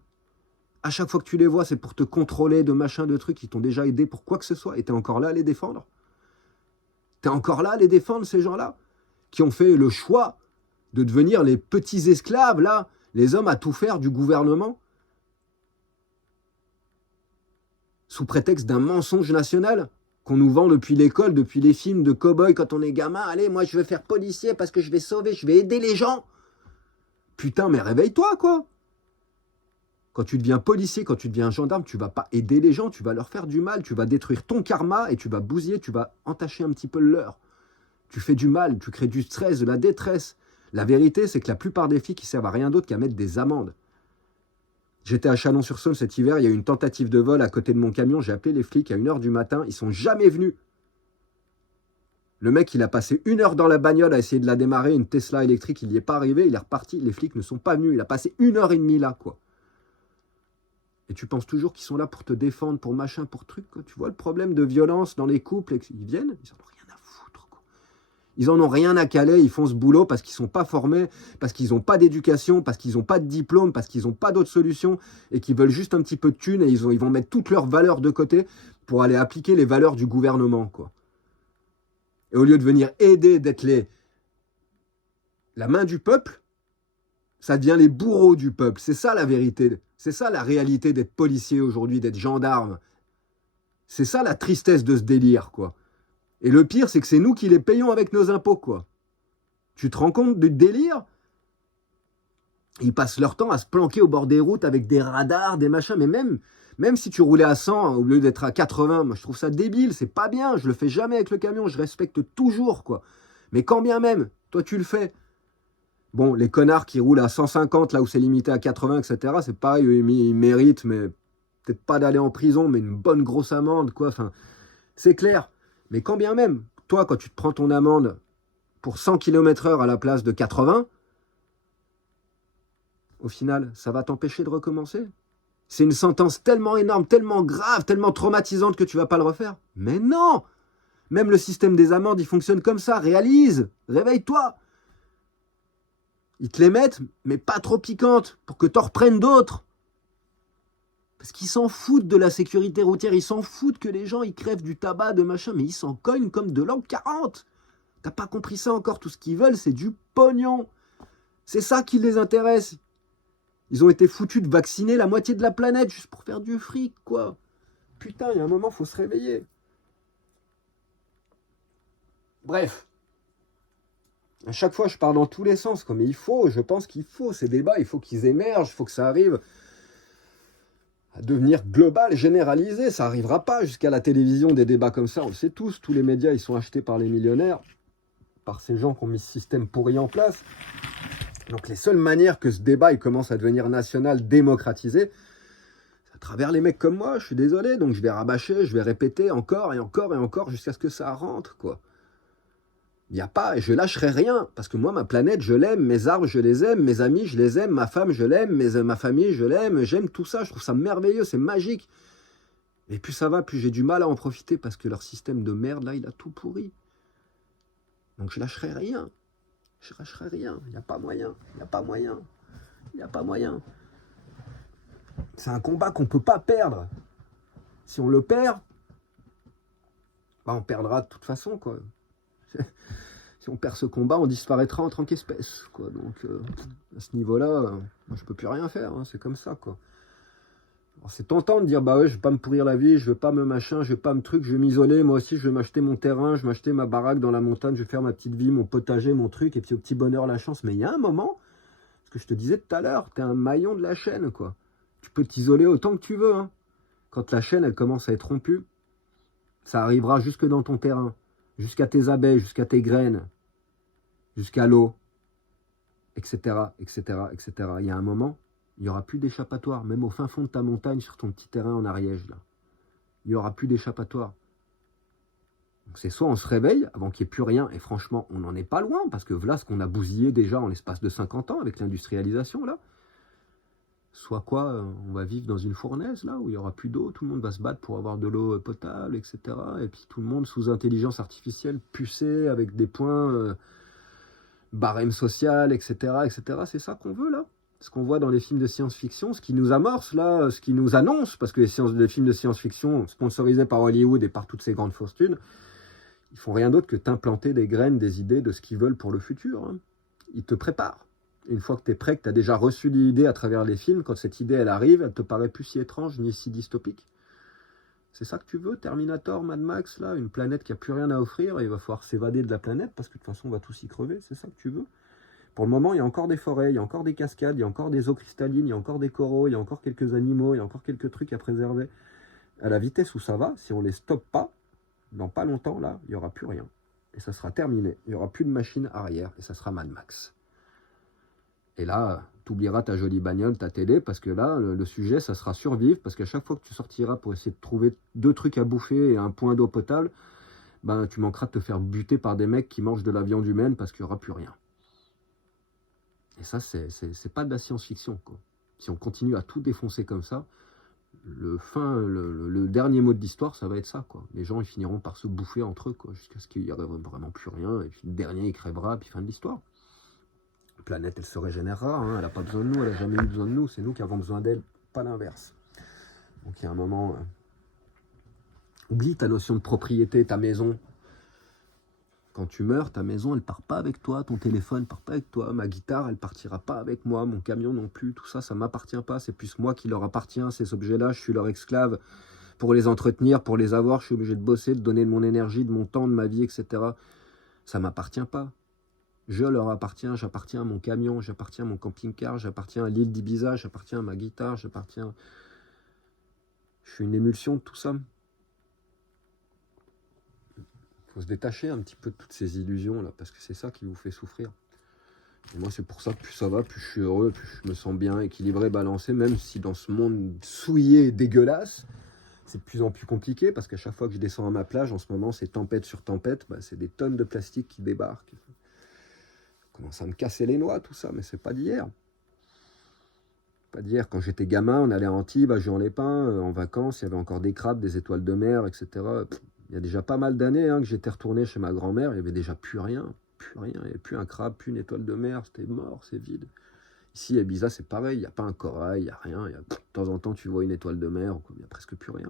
À chaque fois que tu les vois, c'est pour te contrôler de machin, de trucs qui t'ont déjà aidé pour quoi que ce soit. Et t'es encore là à les défendre? T'es encore là à les défendre, ces gens-là? Qui ont fait le choix de devenir les petits esclaves, là, les hommes à tout faire du gouvernement? Sous prétexte d'un mensonge national qu'on nous vend depuis l'école, depuis les films de cow-boys quand on est gamin. Allez, moi je veux faire policier parce que je vais sauver, je vais aider les gens. Putain, mais réveille-toi, quoi. Quand tu deviens policier, quand tu deviens gendarme, tu vas pas aider les gens, tu vas leur faire du mal, tu vas détruire ton karma et tu vas bousiller, tu vas entacher un petit peu le leur. Tu fais du mal, tu crées du stress, de la détresse. La vérité, c'est que la plupart des flics, ils servent à rien d'autre qu'à mettre des amendes. J'étais à Chalon-sur-Saône cet hiver, il y a eu une tentative de vol à côté de mon camion, j'ai appelé les flics à 1h du matin, ils sont jamais venus. Le mec, il a passé 1 heure dans la bagnole à essayer de la démarrer, une Tesla électrique, il n'y est pas arrivé, il est reparti, les flics ne sont pas venus, il a passé 1h30 là, quoi. Et tu penses toujours qu'ils sont là pour te défendre, pour machin, pour truc, quoi. Tu vois le problème de violence dans les couples, ils viennent, ils en ont rien à foutre, quoi. Ils en ont rien à caler, ils font ce boulot parce qu'ils sont pas formés, parce qu'ils n'ont pas d'éducation, parce qu'ils n'ont pas de diplôme, parce qu'ils n'ont pas d'autres solutions, et qu'ils veulent juste un petit peu de thunes, et ils vont mettre toutes leurs valeurs de côté pour aller appliquer les valeurs du gouvernement, quoi. Et au lieu de venir aider, d'être la main du peuple, ça devient les bourreaux du peuple. C'est ça la vérité. C'est ça la réalité d'être policier aujourd'hui, d'être gendarme. C'est ça la tristesse de ce délire, quoi. Et le pire, c'est que c'est nous qui les payons avec nos impôts, quoi. Tu te rends compte du délire? Ils passent leur temps à se planquer au bord des routes avec des radars, des machins, mais même si tu roulais à 100 au lieu d'être à 80, moi je trouve ça débile, c'est pas bien, je le fais jamais avec le camion, je respecte toujours, quoi. Mais quand bien même, toi tu le fais. Bon, les connards qui roulent à 150 là où c'est limité à 80, etc., c'est pareil, eux, ils méritent, mais peut-être pas d'aller en prison, mais une bonne grosse amende, quoi. Enfin, c'est clair. Mais quand bien même, toi, quand tu te prends ton amende pour 100 km/h à la place de 80, au final, ça va t'empêcher de recommencer? C'est une sentence tellement énorme, tellement grave, tellement traumatisante que tu vas pas le refaire? Mais non! Même le système des amendes, il fonctionne comme ça. Réalise! Réveille-toi! Ils te les mettent, mais pas trop piquantes, pour que t'en reprennes d'autres. Parce qu'ils s'en foutent de la sécurité routière, ils s'en foutent que les gens ils crèvent du tabac, de machin, mais ils s'en cognent comme de l'an 40. T'as pas compris ça encore? Tout ce qu'ils veulent, c'est du pognon. C'est ça qui les intéresse. Ils ont été foutus de vacciner la moitié de la planète juste pour faire du fric, quoi. Putain, il y a un moment, faut se réveiller. Bref. À chaque fois, je pars dans tous les sens, quoi. Mais je pense qu'il faut ces débats, il faut qu'ils émergent, il faut que ça arrive à devenir global, généralisé. Ça n'arrivera pas jusqu'à la télévision, des débats comme ça. On le sait tous, tous les médias, ils sont achetés par les millionnaires, par ces gens qui ont mis ce système pourri en place. Donc les seules manières que ce débat il commence à devenir national, démocratisé, c'est à travers les mecs comme moi, je suis désolé. Donc je vais rabâcher, je vais répéter encore et encore et encore jusqu'à ce que ça rentre, quoi. Il n'y a pas, je lâcherai rien, parce que moi, ma planète, je l'aime, mes arbres, je les aime, mes amis, je les aime, ma femme, je l'aime, ma famille, je l'aime, j'aime tout ça, je trouve ça merveilleux, c'est magique. Et plus ça va, plus j'ai du mal à en profiter, parce que leur système de merde, là, il a tout pourri. Donc je lâcherai rien. Je lâcherai rien, il n'y a pas moyen, il n'y a pas moyen, il n'y a pas moyen. C'est un combat qu'on ne peut pas perdre. Si on le perd, bah on perdra de toute façon, quoi. Si on perd ce combat, on disparaîtra en tant qu'espèce, quoi. Donc, à ce niveau-là, moi, je peux plus rien faire, hein, c'est comme ça, quoi. Alors, c'est tentant de dire, bah ouais, je vais pas me pourrir la vie, je vais pas me machin, je vais pas me truc, je vais m'isoler, moi aussi, je vais m'acheter mon terrain, je vais m'acheter ma baraque dans la montagne, je vais faire ma petite vie, mon potager, mon truc, et puis au petit bonheur, la chance. Mais il y a un moment, ce que je te disais tout à l'heure, t'es un maillon de la chaîne, quoi. Tu peux t'isoler autant que tu veux, hein. Quand la chaîne, elle commence à être rompue, ça arrivera jusque dans ton terrain, jusqu'à tes abeilles, jusqu'à tes graines, jusqu'à l'eau. etc., etc., etc. Il y a un moment, il n'y aura plus d'échappatoire, même au fin fond de ta montagne, sur ton petit terrain en Ariège, là. Il n'y aura plus d'échappatoire. Donc c'est soit on se réveille avant qu'il n'y ait plus rien, et franchement, on n'en est pas loin, parce que voilà ce qu'on a bousillé déjà en l'espace de 50 ans avec l'industrialisation, là. Soit quoi, on va vivre dans une fournaise, là, où il n'y aura plus d'eau, tout le monde va se battre pour avoir de l'eau potable, etc. Et puis tout le monde sous intelligence artificielle, pucé, avec des points, barème social, etc., etc. C'est ça qu'on veut, là. Ce qu'on voit dans les films de science-fiction, ce qui nous amorce, là, ce qui nous annonce, parce que les films de science-fiction, sponsorisés par Hollywood et par toutes ces grandes fortunes, ils font rien d'autre que t'implanter des graines, des idées de ce qu'ils veulent pour le futur. Hein. Ils te préparent. Une fois que tu es prêt, que tu as déjà reçu l'idée à travers les films, quand cette idée elle arrive, elle te paraît plus si étrange ni si dystopique. C'est ça que tu veux, Terminator, Mad Max, là, une planète qui n'a plus rien à offrir, et il va falloir s'évader de la planète parce que de toute façon on va tous y crever, c'est ça que tu veux? Pour le moment, il y a encore des forêts, il y a encore des cascades, il y a encore des eaux cristallines, il y a encore des coraux, il y a encore quelques animaux, il y a encore quelques trucs à préserver. À la vitesse où ça va, si on ne les stoppe pas, dans pas longtemps, là, il n'y aura plus rien. Et ça sera terminé. Il n'y aura plus de machine arrière, et ça sera Mad Max. Et là, tu oublieras ta jolie bagnole, ta télé, parce que là, le sujet, ça sera survivre, parce qu'à chaque fois que tu sortiras pour essayer de trouver 2 trucs à bouffer et un point d'eau potable, ben, tu manqueras de te faire buter par des mecs qui mangent de la viande humaine, parce qu'il n'y aura plus rien. Et ça, c'est pas de la science-fiction, quoi. Si on continue à tout défoncer comme ça, le dernier mot de l'histoire, ça va être ça, quoi. Les gens, ils finiront par se bouffer entre eux, quoi, jusqu'à ce qu'il n'y aurait vraiment plus rien, et puis le dernier, il crèvera, puis fin de l'histoire. La planète, elle se régénérera, hein, elle n'a pas besoin de nous, elle n'a jamais eu besoin de nous, c'est nous qui avons besoin d'elle, pas l'inverse. Donc il y a un moment, oublie ta notion de propriété, ta maison. Quand tu meurs, ta maison, elle part pas avec toi, ton téléphone part pas avec toi, ma guitare, elle partira pas avec moi, mon camion non plus, tout ça, ça m'appartient pas, c'est plus moi qui leur appartient, ces objets-là, je suis leur esclave. Pour les entretenir, pour les avoir, je suis obligé de bosser, de donner de mon énergie, de mon temps, de ma vie, etc. Ça m'appartient pas. Je leur appartiens, j'appartiens à mon camion, j'appartiens à mon camping-car, j'appartiens à l'île d'Ibiza, j'appartiens à ma guitare, j'appartiens... Je suis une émulsion de tout ça. Il faut se détacher un petit peu de toutes ces illusions là, parce que c'est ça qui vous fait souffrir. Et moi c'est pour ça que plus ça va, plus je suis heureux, plus je me sens bien, équilibré, balancé, même si dans ce monde souillé et dégueulasse, c'est de plus en plus compliqué, parce qu'à chaque fois que je descends à ma plage, en ce moment c'est tempête sur tempête, bah, c'est des tonnes de plastique qui débarquent. Ça commence à me casser les noix tout ça, mais c'est pas d'hier. Pas d'hier, quand j'étais gamin, on allait à Antibes, à Juan-les-Pins, en vacances, il y avait encore des crabes, des étoiles de mer, etc. Il y a déjà pas mal d'années que j'étais retourné chez ma grand-mère, il n'y avait déjà plus rien, il n'y avait plus un crabe, plus une étoile de mer, c'était mort, c'est vide. Ici, à Ibiza, c'est pareil, il n'y a pas un corail, il n'y a rien, de temps en temps, tu vois une étoile de mer, il n'y a presque plus rien.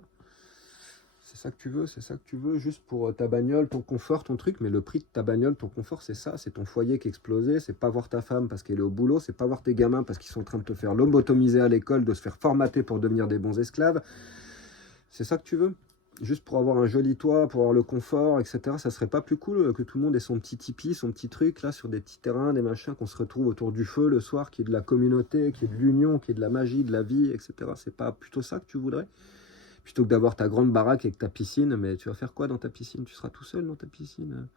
C'est ça que tu veux, c'est ça que tu veux, juste pour ta bagnole, ton confort, ton truc, mais le prix de ta bagnole, ton confort, c'est ça, c'est ton foyer qui est explosé, c'est pas voir ta femme parce qu'elle est au boulot, c'est pas voir tes gamins parce qu'ils sont en train de te faire lobotomiser à l'école, de se faire formater pour devenir des bons esclaves. C'est ça que tu veux? Juste pour avoir un joli toit, pour avoir le confort, etc. Ça serait pas plus cool que tout le monde ait son petit tipi, son petit truc, là, sur des petits terrains, des machins, qu'on se retrouve autour du feu le soir, qu'il y ait de la communauté, qu'il y ait de l'union, qu'il y ait de la magie, de la vie, etc. C'est pas plutôt ça que tu voudrais? Plutôt que d'avoir ta grande baraque avec ta piscine, mais tu vas faire quoi dans ta piscine? Tu seras tout seul dans ta piscine?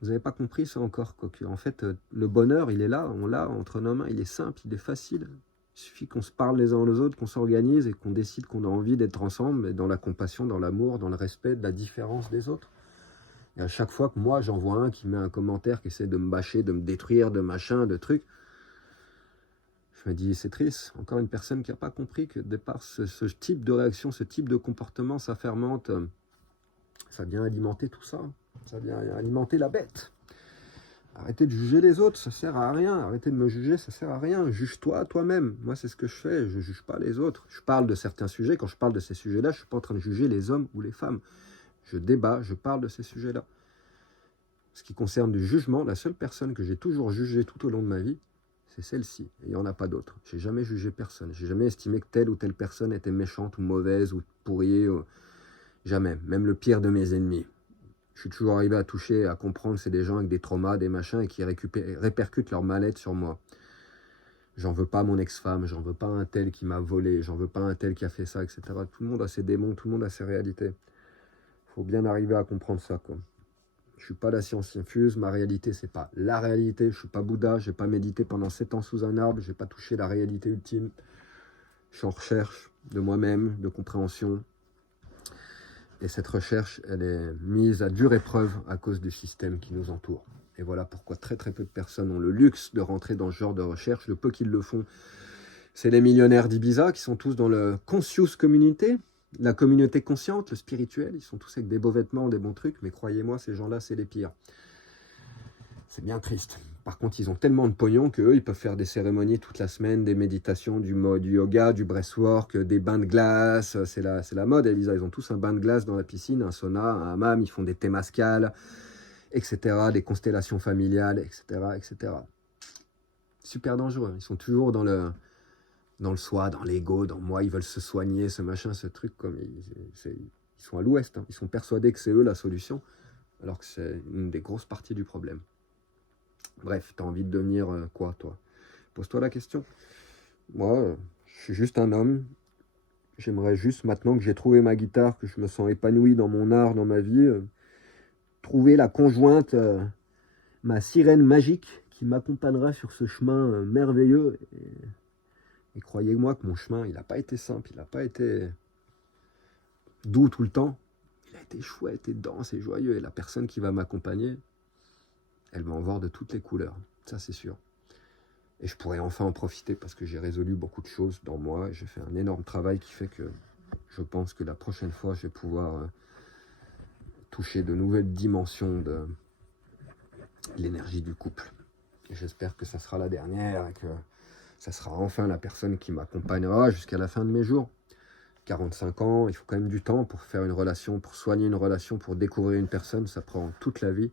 Vous n'avez pas compris ça encore, quoi. En fait, le bonheur, il est là, on l'a entre nos mains, il est simple, il est facile. Il suffit qu'on se parle les uns aux autres, qu'on s'organise et qu'on décide qu'on a envie d'être ensemble, mais dans la compassion, dans l'amour, dans le respect de la différence des autres. Et à chaque fois que moi, j'en vois un qui met un commentaire, qui essaie de me bâcher, de me détruire, de machin, de trucs, je me dis, c'est triste. Encore une personne qui n'a pas compris que, de départ, ce type de réaction, ce type de comportement, ça fermente, ça vient alimenter tout ça. Ça vient alimenter la bête. Arrêtez de juger les autres, ça sert à rien. Arrêtez de me juger, ça sert à rien. Juge-toi toi-même. Moi, c'est ce que je fais. Je ne juge pas les autres. Je parle de certains sujets. Quand je parle de ces sujets-là, je ne suis pas en train de juger les hommes ou les femmes. Je débat, je parle de ces sujets-là. Ce qui concerne du jugement, la seule personne que j'ai toujours jugée tout au long de ma vie, c'est celle-ci. Et il n'y en a pas d'autre. Je n'ai jamais jugé personne. Je n'ai jamais estimé que telle ou telle personne était méchante ou mauvaise ou pourrie. Jamais. Même le pire de mes ennemis. Je suis toujours arrivé à toucher, à comprendre que c'est des gens avec des traumas, des machins, et qui répercutent leur mal-être sur moi. J'en veux pas à mon ex-femme, j'en veux pas à un tel qui m'a volé, j'en veux pas à un tel qui a fait ça, etc. Tout le monde a ses démons, tout le monde a ses réalités. Il faut bien arriver à comprendre ça, quoi. Je suis pas la science infuse, ma réalité, c'est pas la réalité. Je suis pas Bouddha, j'ai pas médité pendant 7 ans sous un arbre, j'ai pas touché la réalité ultime. Je suis en recherche de moi-même, de compréhension. Et cette recherche, elle est mise à dure épreuve à cause du système qui nous entoure. Et voilà pourquoi très très peu de personnes ont le luxe de rentrer dans ce genre de recherche. Le peu qu'ils le font, c'est les millionnaires d'Ibiza qui sont tous dans le conscious community, la communauté consciente, le spirituel. Ils sont tous avec des beaux vêtements, des bons trucs, mais croyez-moi, ces gens-là, c'est les pires. C'est bien triste. Par contre, ils ont tellement de pognon qu'eux, ils peuvent faire des cérémonies toute la semaine, des méditations, du yoga, du breathwork, des bains de glace. C'est la mode, Ibiza. Ils ont tous un bain de glace dans la piscine, un sauna, un hammam. Ils font des temazcals, etc., des constellations familiales, etc., etc. Super dangereux. Ils sont toujours dans le soi, dans l'ego, dans moi. Ils veulent se soigner, ce machin, ce truc. Comme ils sont à l'ouest. Hein. Ils sont persuadés que c'est eux la solution, alors que c'est une des grosses parties du problème. Bref, t'as envie de devenir quoi, toi? Pose-toi la question. Moi, je suis juste un homme. J'aimerais juste, maintenant que j'ai trouvé ma guitare, que je me sens épanoui dans mon art, dans ma vie, trouver la conjointe, ma sirène magique, qui m'accompagnera sur ce chemin merveilleux. Et croyez-moi que mon chemin, il n'a pas été simple, il n'a pas été doux tout le temps. Il a été chouette et dense et joyeux. Et la personne qui va m'accompagner, elle va en voir de toutes les couleurs. Ça, c'est sûr. Et je pourrais enfin en profiter parce que j'ai résolu beaucoup de choses dans moi. J'ai fait un énorme travail qui fait que je pense que la prochaine fois, je vais pouvoir toucher de nouvelles dimensions de l'énergie du couple. Et j'espère que ça sera la dernière et que ça sera enfin la personne qui m'accompagnera jusqu'à la fin de mes jours. 45 ans, il faut quand même du temps pour faire une relation, pour soigner une relation, pour découvrir une personne. Ça prend toute la vie.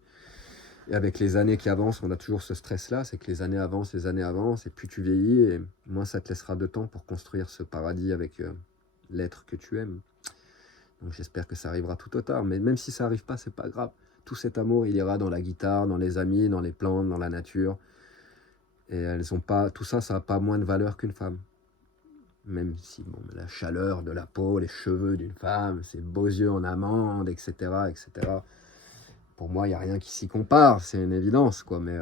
Et avec les années qui avancent, on a toujours ce stress-là, c'est que les années avancent, et plus tu vieillis, et moins ça te laissera de temps pour construire ce paradis avec l'être que tu aimes. Donc j'espère que ça arrivera tout au tard, mais même si ça n'arrive pas, c'est pas grave. Tout cet amour, il ira dans la guitare, dans les amis, dans les plantes, dans la nature. Et elles ont pas, tout ça, ça n'a pas moins de valeur qu'une femme. Même si bon, la chaleur de la peau, les cheveux d'une femme, ses beaux yeux en amande, etc., etc., pour moi, il n'y a rien qui s'y compare, c'est une évidence, quoi. Mais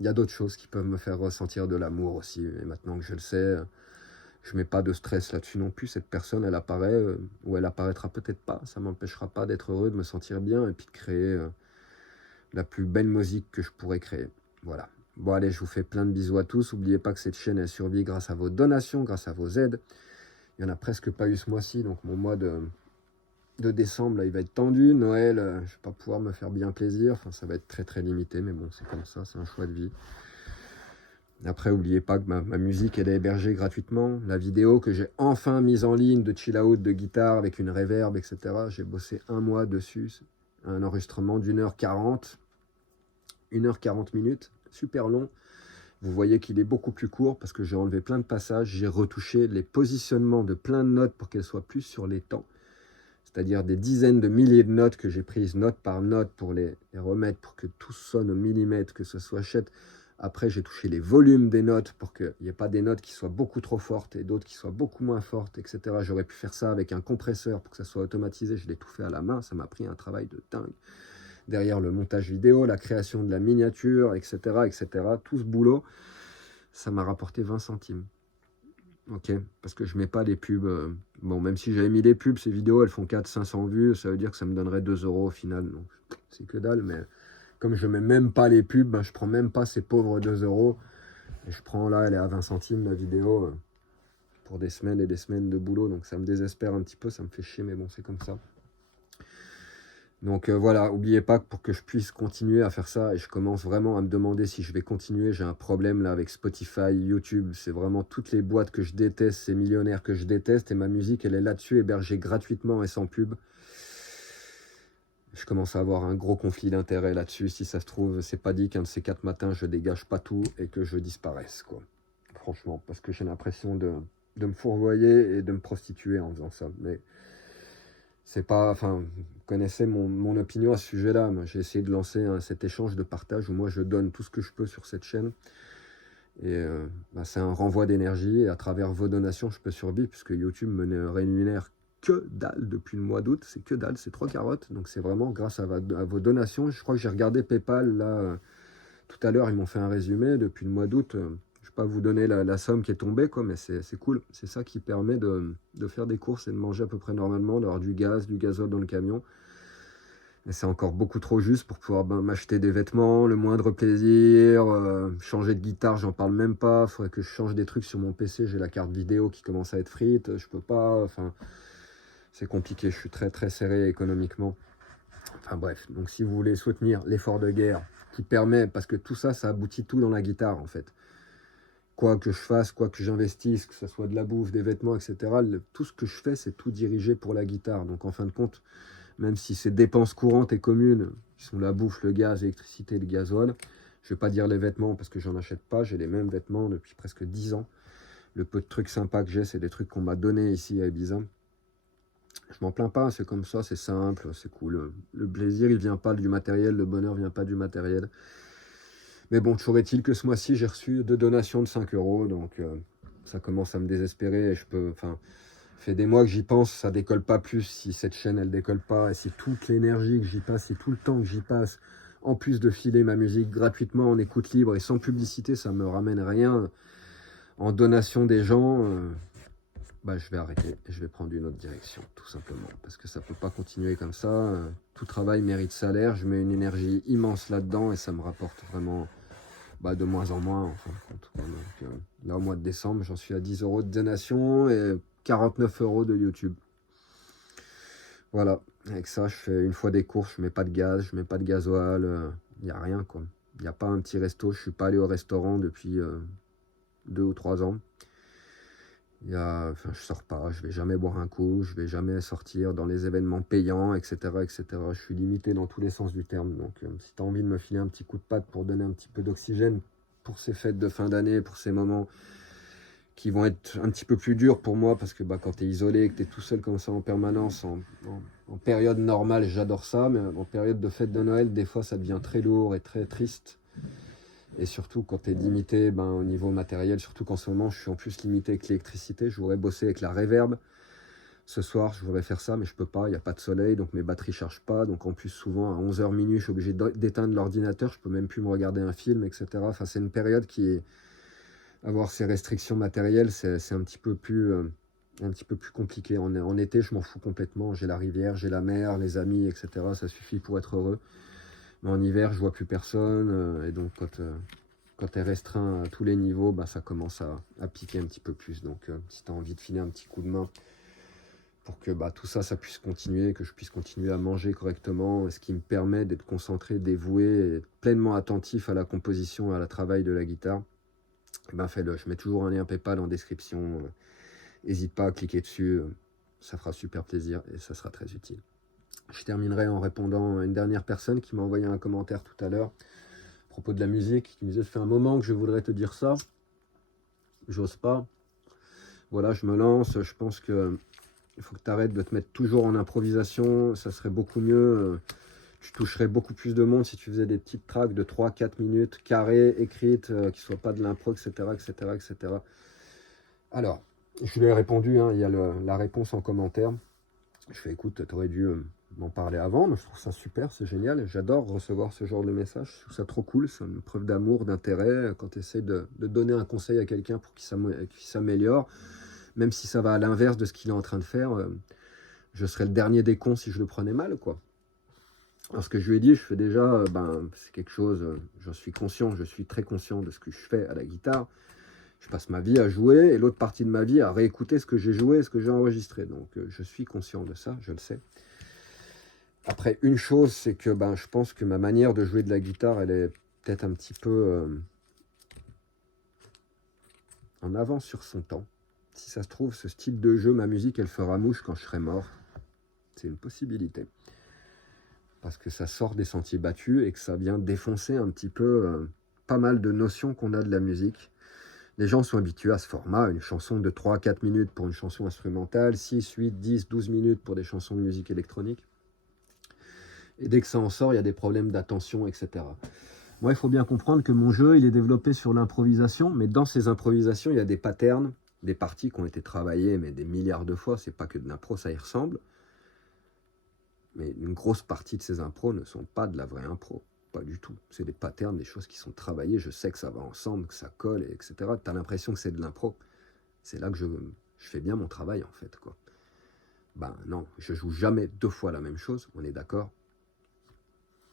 il y a d'autres choses qui peuvent me faire ressentir de l'amour aussi. Et maintenant que je le sais, je ne mets pas de stress là-dessus non plus. Cette personne, elle apparaît ou elle apparaîtra peut-être pas. Ça ne m'empêchera pas d'être heureux, de me sentir bien et puis de créer la plus belle musique que je pourrais créer. Voilà. Bon, allez, je vous fais plein de bisous à tous. N'oubliez pas que cette chaîne, elle survit grâce à vos donations, grâce à vos aides. Il n'y en a presque pas eu ce mois-ci, donc mon mois de décembre, là, il va être tendu. Noël, je ne vais pas pouvoir me faire bien plaisir. Enfin, ça va être très très limité, mais bon, c'est comme ça, c'est un choix de vie. Après, n'oubliez pas que ma musique, elle est hébergée gratuitement. La vidéo que j'ai enfin mise en ligne de chill out, de guitare avec une reverb, etc. J'ai bossé un mois dessus. Un enregistrement d'1h40. 1h40 minutes, super long. Vous voyez qu'il est beaucoup plus court parce que j'ai enlevé plein de passages. J'ai retouché les positionnements de plein de notes pour qu'elles soient plus sur les temps. C'est-à-dire des dizaines de milliers de notes que j'ai prises note par note pour les remettre, pour que tout sonne au millimètre, que ce soit chouette. Après, j'ai touché les volumes des notes pour qu'il n'y ait pas des notes qui soient beaucoup trop fortes et d'autres qui soient beaucoup moins fortes, etc. J'aurais pu faire ça avec un compresseur pour que ça soit automatisé. Je l'ai tout fait à la main. Ça m'a pris un travail de dingue. Derrière le montage vidéo, la création de la miniature, etc., etc. Tout ce boulot, ça m'a rapporté 20 centimes. Ok, parce que je mets pas les pubs. Bon, même si j'avais mis les pubs, ces vidéos, elles font 400-500 vues, ça veut dire que ça me donnerait 2 euros au final. Donc, c'est que dalle, mais comme je mets même pas les pubs, ben, je prends même pas ces pauvres 2 euros. Et je prends là, elle est à 20 centimes la vidéo pour des semaines et des semaines de boulot. Donc ça me désespère un petit peu, ça me fait chier, mais bon, c'est comme ça. Donc voilà, n'oubliez pas que pour que je puisse continuer à faire ça, et je commence vraiment à me demander si je vais continuer, j'ai un problème là avec Spotify, YouTube, c'est vraiment toutes les boîtes que je déteste, ces millionnaires que je déteste, et ma musique elle est là-dessus, hébergée gratuitement et sans pub. Je commence à avoir un gros conflit d'intérêts là-dessus, si ça se trouve, c'est pas dit qu'un de ces 4 matins je dégage pas tout et que je disparaisse, quoi. Franchement, parce que j'ai l'impression de me fourvoyer et de me prostituer en faisant ça, mais... c'est pas, enfin, vous connaissez mon opinion à ce sujet-là. Moi, j'ai essayé de lancer cet échange de partage où moi je donne tout ce que je peux sur cette chaîne. Et c'est un renvoi d'énergie. Et à travers vos donations, je peux survivre puisque YouTube me ne rémunère que dalle depuis le mois d'août, c'est que dalle, c'est 3 carottes, donc c'est vraiment grâce à vos donations. Je crois que j'ai regardé PayPal, là, tout à l'heure, ils m'ont fait un résumé, depuis le mois d'août, je ne vais pas vous donner la somme qui est tombée, quoi, mais c'est cool, c'est ça qui permet de faire des courses et de manger à peu près normalement, d'avoir du gaz, du gazole dans le camion. Et c'est encore beaucoup trop juste pour pouvoir m'acheter des vêtements, le moindre plaisir, changer de guitare, j'en parle même pas. Il faudrait que je change des trucs sur mon PC, j'ai la carte vidéo qui commence à être frite, je peux pas, enfin, c'est compliqué, je suis très très serré économiquement. Enfin bref, donc si vous voulez soutenir l'effort de guerre qui permet, parce que tout ça, ça aboutit tout dans la guitare en fait. Quoi que je fasse, quoi que j'investisse, que ce soit de la bouffe, des vêtements, etc., tout ce que je fais, c'est tout dirigé pour la guitare. Donc en fin de compte, même si ces dépenses courantes et communes, qui sont la bouffe, le gaz, l'électricité, le gasoil, je ne vais pas dire les vêtements parce que j'en achète pas, j'ai les mêmes vêtements depuis presque 10 ans. Le peu de trucs sympas que j'ai, c'est des trucs qu'on m'a donné ici à Ibiza. Je m'en plains pas, c'est comme ça, c'est simple, c'est cool. Le plaisir, il vient pas du matériel, le bonheur vient pas du matériel. Mais bon, toujours est-il que ce mois-ci, j'ai reçu 2 donations de 5 €, donc ça commence à me désespérer et je peux... Enfin, fait des mois que j'y pense, ça décolle pas plus si cette chaîne elle décolle pas, et si toute l'énergie que j'y passe, si tout le temps que j'y passe, en plus de filer ma musique gratuitement en écoute libre et sans publicité, ça me ramène rien en donation des gens, bah, je vais arrêter, je vais prendre une autre direction, tout simplement, parce que ça peut pas continuer comme ça. Tout travail mérite salaire, je mets une énergie immense là-dedans et ça me rapporte vraiment de moins en moins en fin de compte. Donc, là au mois de décembre, j'en suis à 10 € de donation et 49 € de YouTube. Voilà, avec ça, je fais une fois des courses, je mets pas de gaz, je mets pas de gasoil, il n'y a rien quoi. Il n'y a pas un petit resto, je suis pas allé au restaurant depuis 2 ou 3 ans. Enfin, je sors pas, je vais jamais boire un coup, je vais jamais sortir dans les événements payants, etc., etc. Je suis limité dans tous les sens du terme. Donc, si tu as envie de me filer un petit coup de patte pour donner un petit peu d'oxygène pour ces fêtes de fin d'année, pour ces moments qui vont être un petit peu plus durs pour moi, parce que quand tu es isolé, que tu es tout seul comme ça en permanence, en période normale, j'adore ça, mais en période de fête de Noël, des fois, ça devient très lourd et très triste. Et surtout quand tu es limité au niveau matériel, surtout qu'en ce moment je suis en plus limité avec l'électricité, je voudrais bosser avec la reverb. Ce soir je voudrais faire ça mais je peux pas, il n'y a pas de soleil, donc mes batteries ne chargent pas. Donc en plus souvent à 11h minuit je suis obligé d'éteindre l'ordinateur, je peux même plus me regarder un film, etc. Enfin c'est une période qui est... Avoir ces restrictions matérielles, c'est un petit peu plus compliqué. En été je m'en fous complètement, j'ai la rivière, j'ai la mer, les amis, etc. Ça suffit pour être heureux. Mais en hiver, je vois plus personne, et donc quand tu es restreint à tous les niveaux, ça commence à piquer un petit peu plus. Donc si tu as envie de filer un petit coup de main pour que tout ça, ça puisse continuer, que je puisse continuer à manger correctement, ce qui me permet d'être concentré, dévoué, et pleinement attentif à la composition et à la travail de la guitare, fais-le. Je mets toujours un lien PayPal en description. N'hésite pas à cliquer dessus, ça fera super plaisir et ça sera très utile. Je terminerai en répondant à une dernière personne qui m'a envoyé un commentaire tout à l'heure à propos de la musique, qui me disait « Ça fait un moment que je voudrais te dire ça, j'ose pas. » Voilà, je me lance, je pense qu'il faut que tu arrêtes de te mettre toujours en improvisation, ça serait beaucoup mieux. Tu toucherais beaucoup plus de monde si tu faisais des petites tracks de 3-4 minutes, carrées, écrites, qui ne soient pas de l'impro, etc., etc., etc. Alors, je lui ai répondu, il y a la réponse en commentaire. Je fais écoute, tu aurais dû m'en parler avant, mais je trouve ça super, c'est génial. J'adore recevoir ce genre de message, je trouve ça trop cool, c'est une preuve d'amour, d'intérêt, quand tu essaies de donner un conseil à quelqu'un pour qu'il s'améliore, même si ça va à l'inverse de ce qu'il est en train de faire, je serais le dernier des cons si je le prenais mal, quoi. Alors ce que je lui ai dit, je fais déjà, c'est quelque chose, j'en suis conscient, je suis très conscient de ce que je fais à la guitare. Je passe ma vie à jouer et l'autre partie de ma vie à réécouter ce que j'ai joué et ce que j'ai enregistré. Donc je suis conscient de ça, je le sais. Après, une chose, c'est que je pense que ma manière de jouer de la guitare, elle est peut-être un petit peu en avance sur son temps. Si ça se trouve, ce style de jeu, ma musique, elle fera mouche quand je serai mort. C'est une possibilité. Parce que ça sort des sentiers battus et que ça vient défoncer un petit peu pas mal de notions qu'on a de la musique. Les gens sont habitués à ce format, une chanson de 3-4 minutes pour une chanson instrumentale, 6, 8, 10, 12 minutes pour des chansons de musique électronique. Et dès que ça en sort, il y a des problèmes d'attention, etc. Moi, il faut bien comprendre que mon jeu, il est développé sur l'improvisation, mais dans ces improvisations, il y a des patterns des parties qui ont été travaillées, mais des milliards de fois, c'est pas que de l'impro, ça y ressemble. Mais une grosse partie de ces impros ne sont pas de la vraie impro. Pas du tout. C'est des patterns, des choses qui sont travaillées. Je sais que ça va ensemble, que ça colle, etc. Tu as l'impression que c'est de l'impro. C'est là que je fais bien mon travail, en fait, quoi. Ben non, je joue jamais 2 fois la même chose, on est d'accord.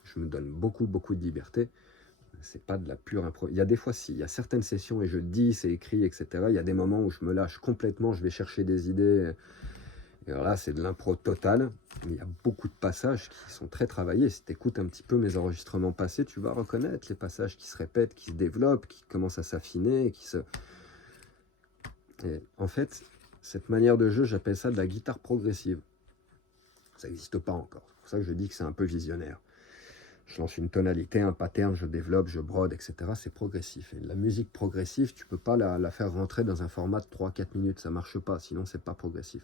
Je me donne beaucoup de liberté. C'est pas de la pure impro. Il y a des fois, si, il y a certaines sessions, et je dis, c'est écrit, etc. Il y a des moments où je me lâche complètement, je vais chercher des idées. Et alors là, c'est de l'impro totale. Il y a beaucoup de passages qui sont très travaillés. Si tu écoutes un petit peu mes enregistrements passés, tu vas reconnaître les passages qui se répètent, qui se développent, qui commencent à s'affiner, Et en fait, cette manière de jeu, j'appelle ça de la guitare progressive. Ça n'existe pas encore. C'est pour ça que je dis que c'est un peu visionnaire. Je lance une tonalité, un pattern, je développe, je brode, etc. C'est progressif. Et la musique progressive, tu ne peux pas la faire rentrer dans un format de 3-4 minutes. Ça ne marche pas, sinon c'est pas progressif.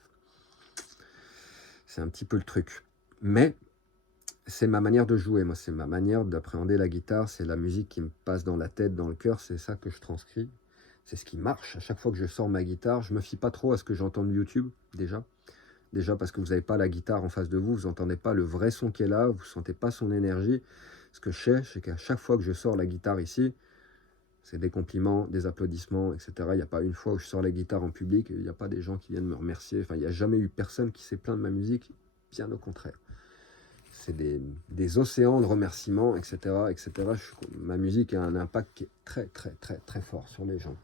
C'est un petit peu le truc. Mais c'est ma manière de jouer. Moi, c'est ma manière d'appréhender la guitare. C'est la musique qui me passe dans la tête, dans le cœur. C'est ça que je transcris. C'est ce qui marche. À chaque fois que je sors ma guitare, je ne me fie pas trop à ce que j'entends de YouTube, déjà. Déjà parce que vous n'avez pas la guitare en face de vous, vous n'entendez pas le vrai son qui est là, vous ne sentez pas son énergie. Ce que je sais, c'est qu'à chaque fois que je sors la guitare ici, c'est des compliments, des applaudissements, etc. Il n'y a pas une fois où je sors la guitare en public, il n'y a pas des gens qui viennent me remercier. Enfin, il n'y a jamais eu personne qui s'est plaint de ma musique, bien au contraire. C'est des océans de remerciements, etc. etc. Ma musique a un impact qui est très fort sur les gens.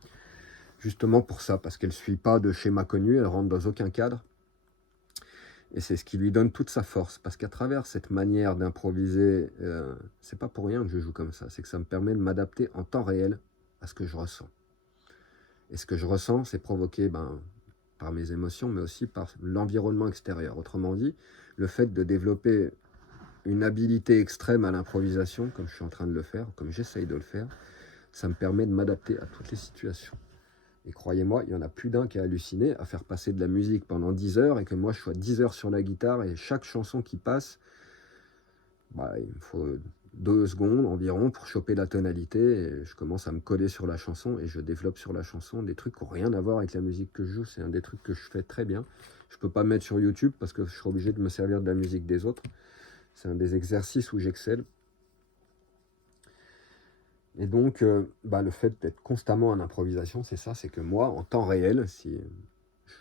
Justement pour ça, parce qu'elle ne suit pas de schéma connu, elle rentre dans aucun cadre. Et c'est ce qui lui donne toute sa force, parce qu'à travers cette manière d'improviser, c'est pas pour rien que je joue comme ça, c'est que ça me permet de m'adapter en temps réel à ce que je ressens. Et ce que je ressens, c'est provoqué par mes émotions, mais aussi par l'environnement extérieur. Autrement dit, le fait de développer une habilité extrême à l'improvisation, comme je suis en train de le faire, comme j'essaye de le faire, ça me permet de m'adapter à toutes les situations. Et croyez-moi, il y en a plus d'un qui a halluciné à faire passer de la musique pendant 10 heures et que moi je sois 10 heures sur la guitare et chaque chanson qui passe, il me faut 2 secondes environ pour choper la tonalité et je commence à me coller sur la chanson et je développe sur la chanson des trucs qui n'ont rien à voir avec la musique que je joue. C'est un des trucs que je fais très bien. Je ne peux pas me mettre sur YouTube parce que je serai obligé de me servir de la musique des autres. C'est un des exercices où j'excelle. Et donc, le fait d'être constamment en improvisation, c'est ça, c'est que moi, en temps réel, si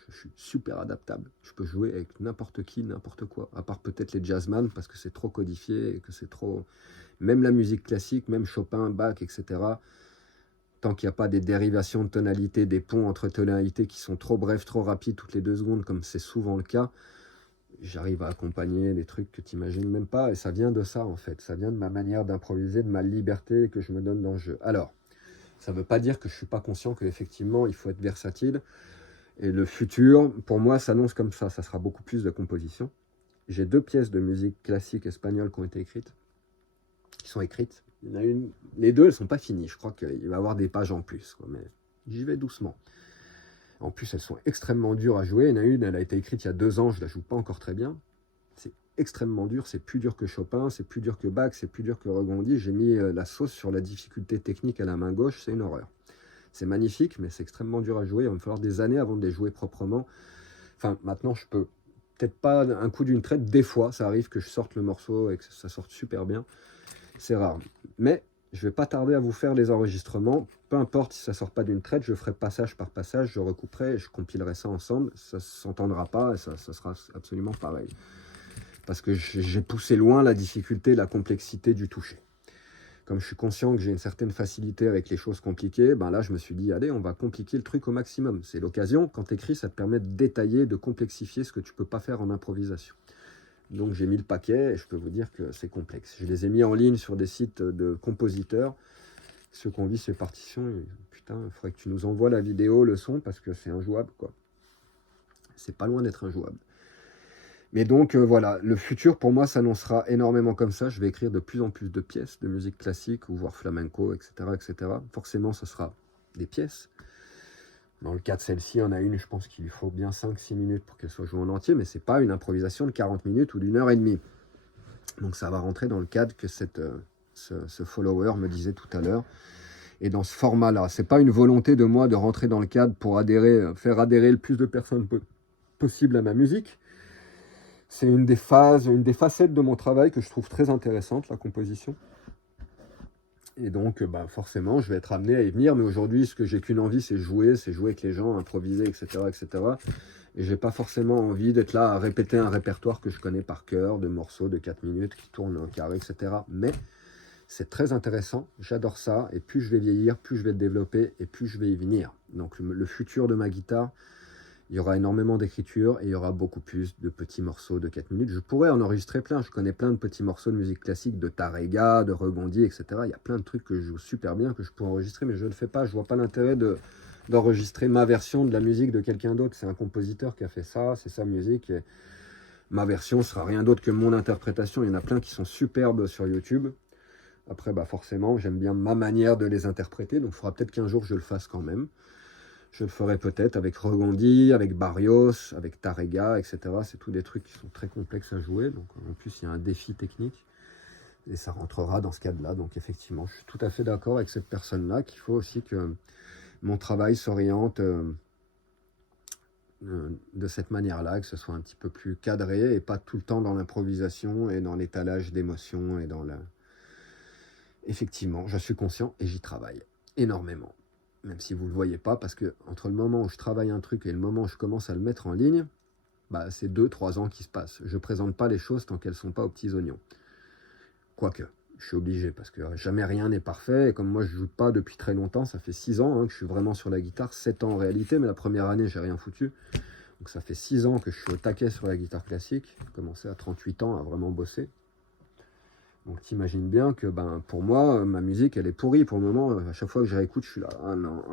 je suis super adaptable, je peux jouer avec n'importe qui, n'importe quoi, à part peut-être les jazzman, parce que c'est trop codifié, et que c'est trop... Même la musique classique, même Chopin, Bach, etc., tant qu'il n'y a pas des dérivations de tonalité, des ponts entre tonalités qui sont trop brefs, trop rapides, toutes les 2 secondes, comme c'est souvent le cas, j'arrive à accompagner des trucs que tu n'imagines même pas, et ça vient de ça en fait, ça vient de ma manière d'improviser, de ma liberté que je me donne dans le jeu. Alors, ça ne veut pas dire que je ne suis pas conscient qu'effectivement il faut être versatile, et le futur, pour moi, s'annonce comme ça sera beaucoup plus de composition. J'ai 2 pièces de musique classique espagnole qui ont été écrites, qui sont écrites, il y en a une, les 2 elles ne sont pas finies, je crois qu'il va y avoir des pages en plus, quoi, mais j'y vais doucement. En plus, elles sont extrêmement dures à jouer. Il y en a une, elle a été écrite il y a 2 ans, je ne la joue pas encore très bien. C'est extrêmement dur, c'est plus dur que Chopin, c'est plus dur que Bach, c'est plus dur que Regondi. J'ai mis la sauce sur la difficulté technique à la main gauche, c'est une horreur. C'est magnifique, mais c'est extrêmement dur à jouer. Il va me falloir des années avant de les jouer proprement. Enfin, maintenant, je peux peut-être pas un coup d'une traite. Des fois, ça arrive que je sorte le morceau et que ça sorte super bien. C'est rare. Mais je ne vais pas tarder à vous faire les enregistrements. Peu importe si ça ne sort pas d'une traite, je ferai passage par passage, je recouperai et je compilerai ça ensemble. Ça ne s'entendra pas et ça sera absolument pareil. Parce que j'ai poussé loin la difficulté, la complexité du toucher. Comme je suis conscient que j'ai une certaine facilité avec les choses compliquées, là je me suis dit, allez, on va compliquer le truc au maximum. C'est l'occasion, quand tu écris, ça te permet de détailler, de complexifier ce que tu ne peux pas faire en improvisation. Donc j'ai mis le paquet et je peux vous dire que c'est complexe. Je les ai mis en ligne sur des sites de compositeurs. Ceux qui ont vu ces partitions, putain, il faudrait que tu nous envoies la vidéo, le son, parce que c'est injouable, quoi. C'est pas loin d'être injouable. Mais donc voilà, le futur pour moi s'annoncera énormément comme ça. Je vais écrire de plus en plus de pièces de musique classique ou voire flamenco, etc., etc. Forcément, ce sera des pièces. Dans le cas de celle-ci, on a une, je pense qu'il lui faut bien 5-6 minutes pour qu'elle soit jouée en entier, mais c'est pas une improvisation de 40 minutes ou d'1 heure et demie. Donc ça va rentrer dans le cadre que ce follower me disait tout à l'heure. et dans ce format-là. C'est pas une volonté de moi de rentrer dans le cadre pour faire adhérer le plus de personnes possible à ma musique. C'est une des facettes de mon travail que je trouve très intéressante, la composition. Et donc, forcément, je vais être amené à y venir. Mais aujourd'hui, ce que j'ai qu'une envie, c'est jouer avec les gens, improviser, etc., etc. Et j'ai pas forcément envie d'être là à répéter un répertoire que je connais par cœur, de morceaux de 4 minutes qui tournent en carré, etc. Mais c'est très intéressant, j'adore ça. Et plus je vais vieillir, plus je vais le développer et plus je vais y venir. Donc, le futur de ma guitare, il y aura énormément d'écriture et il y aura beaucoup plus de petits morceaux de 4 minutes. Je pourrais en enregistrer plein. Je connais plein de petits morceaux de musique classique, de Tárrega, de Regondi, etc. Il y a plein de trucs que je joue super bien, que je pourrais enregistrer, mais je ne le fais pas. Je vois pas l'intérêt d'enregistrer ma version de la musique de quelqu'un d'autre. C'est un compositeur qui a fait ça, c'est sa musique. Et ma version sera rien d'autre que mon interprétation. Il y en a plein qui sont superbes sur YouTube. Après, forcément, j'aime bien ma manière de les interpréter. Donc, il faudra peut-être qu'un jour, je le fasse quand même. Je le ferai peut-être avec Regondi, avec Barrios, avec Tárrega, etc. C'est tous des trucs qui sont très complexes à jouer. Donc en plus, il y a un défi technique. Et ça rentrera dans ce cadre-là. Donc effectivement, je suis tout à fait d'accord avec cette personne-là qu'il faut aussi que mon travail s'oriente de cette manière-là, que ce soit un petit peu plus cadré et pas tout le temps dans l'improvisation et dans l'étalage d'émotions et dans la... Effectivement, je suis conscient et j'y travaille énormément. Même si vous ne le voyez pas, parce que entre le moment où je travaille un truc et le moment où je commence à le mettre en ligne, c'est 2-3 ans qui se passent. Je ne présente pas les choses tant qu'elles ne sont pas aux petits oignons. Quoique, je suis obligé, parce que jamais rien n'est parfait. Et comme moi, je ne joue pas depuis très longtemps, ça fait 6 ans que je suis vraiment sur la guitare, 7 ans en réalité, mais la première année, j'ai rien foutu. Donc ça fait 6 ans que je suis au taquet sur la guitare classique. J'ai commencé à 38 ans à vraiment bosser. Donc t'imagines bien que pour moi, ma musique, elle est pourrie pour le moment. À chaque fois que je réécoute, je suis là, ah non,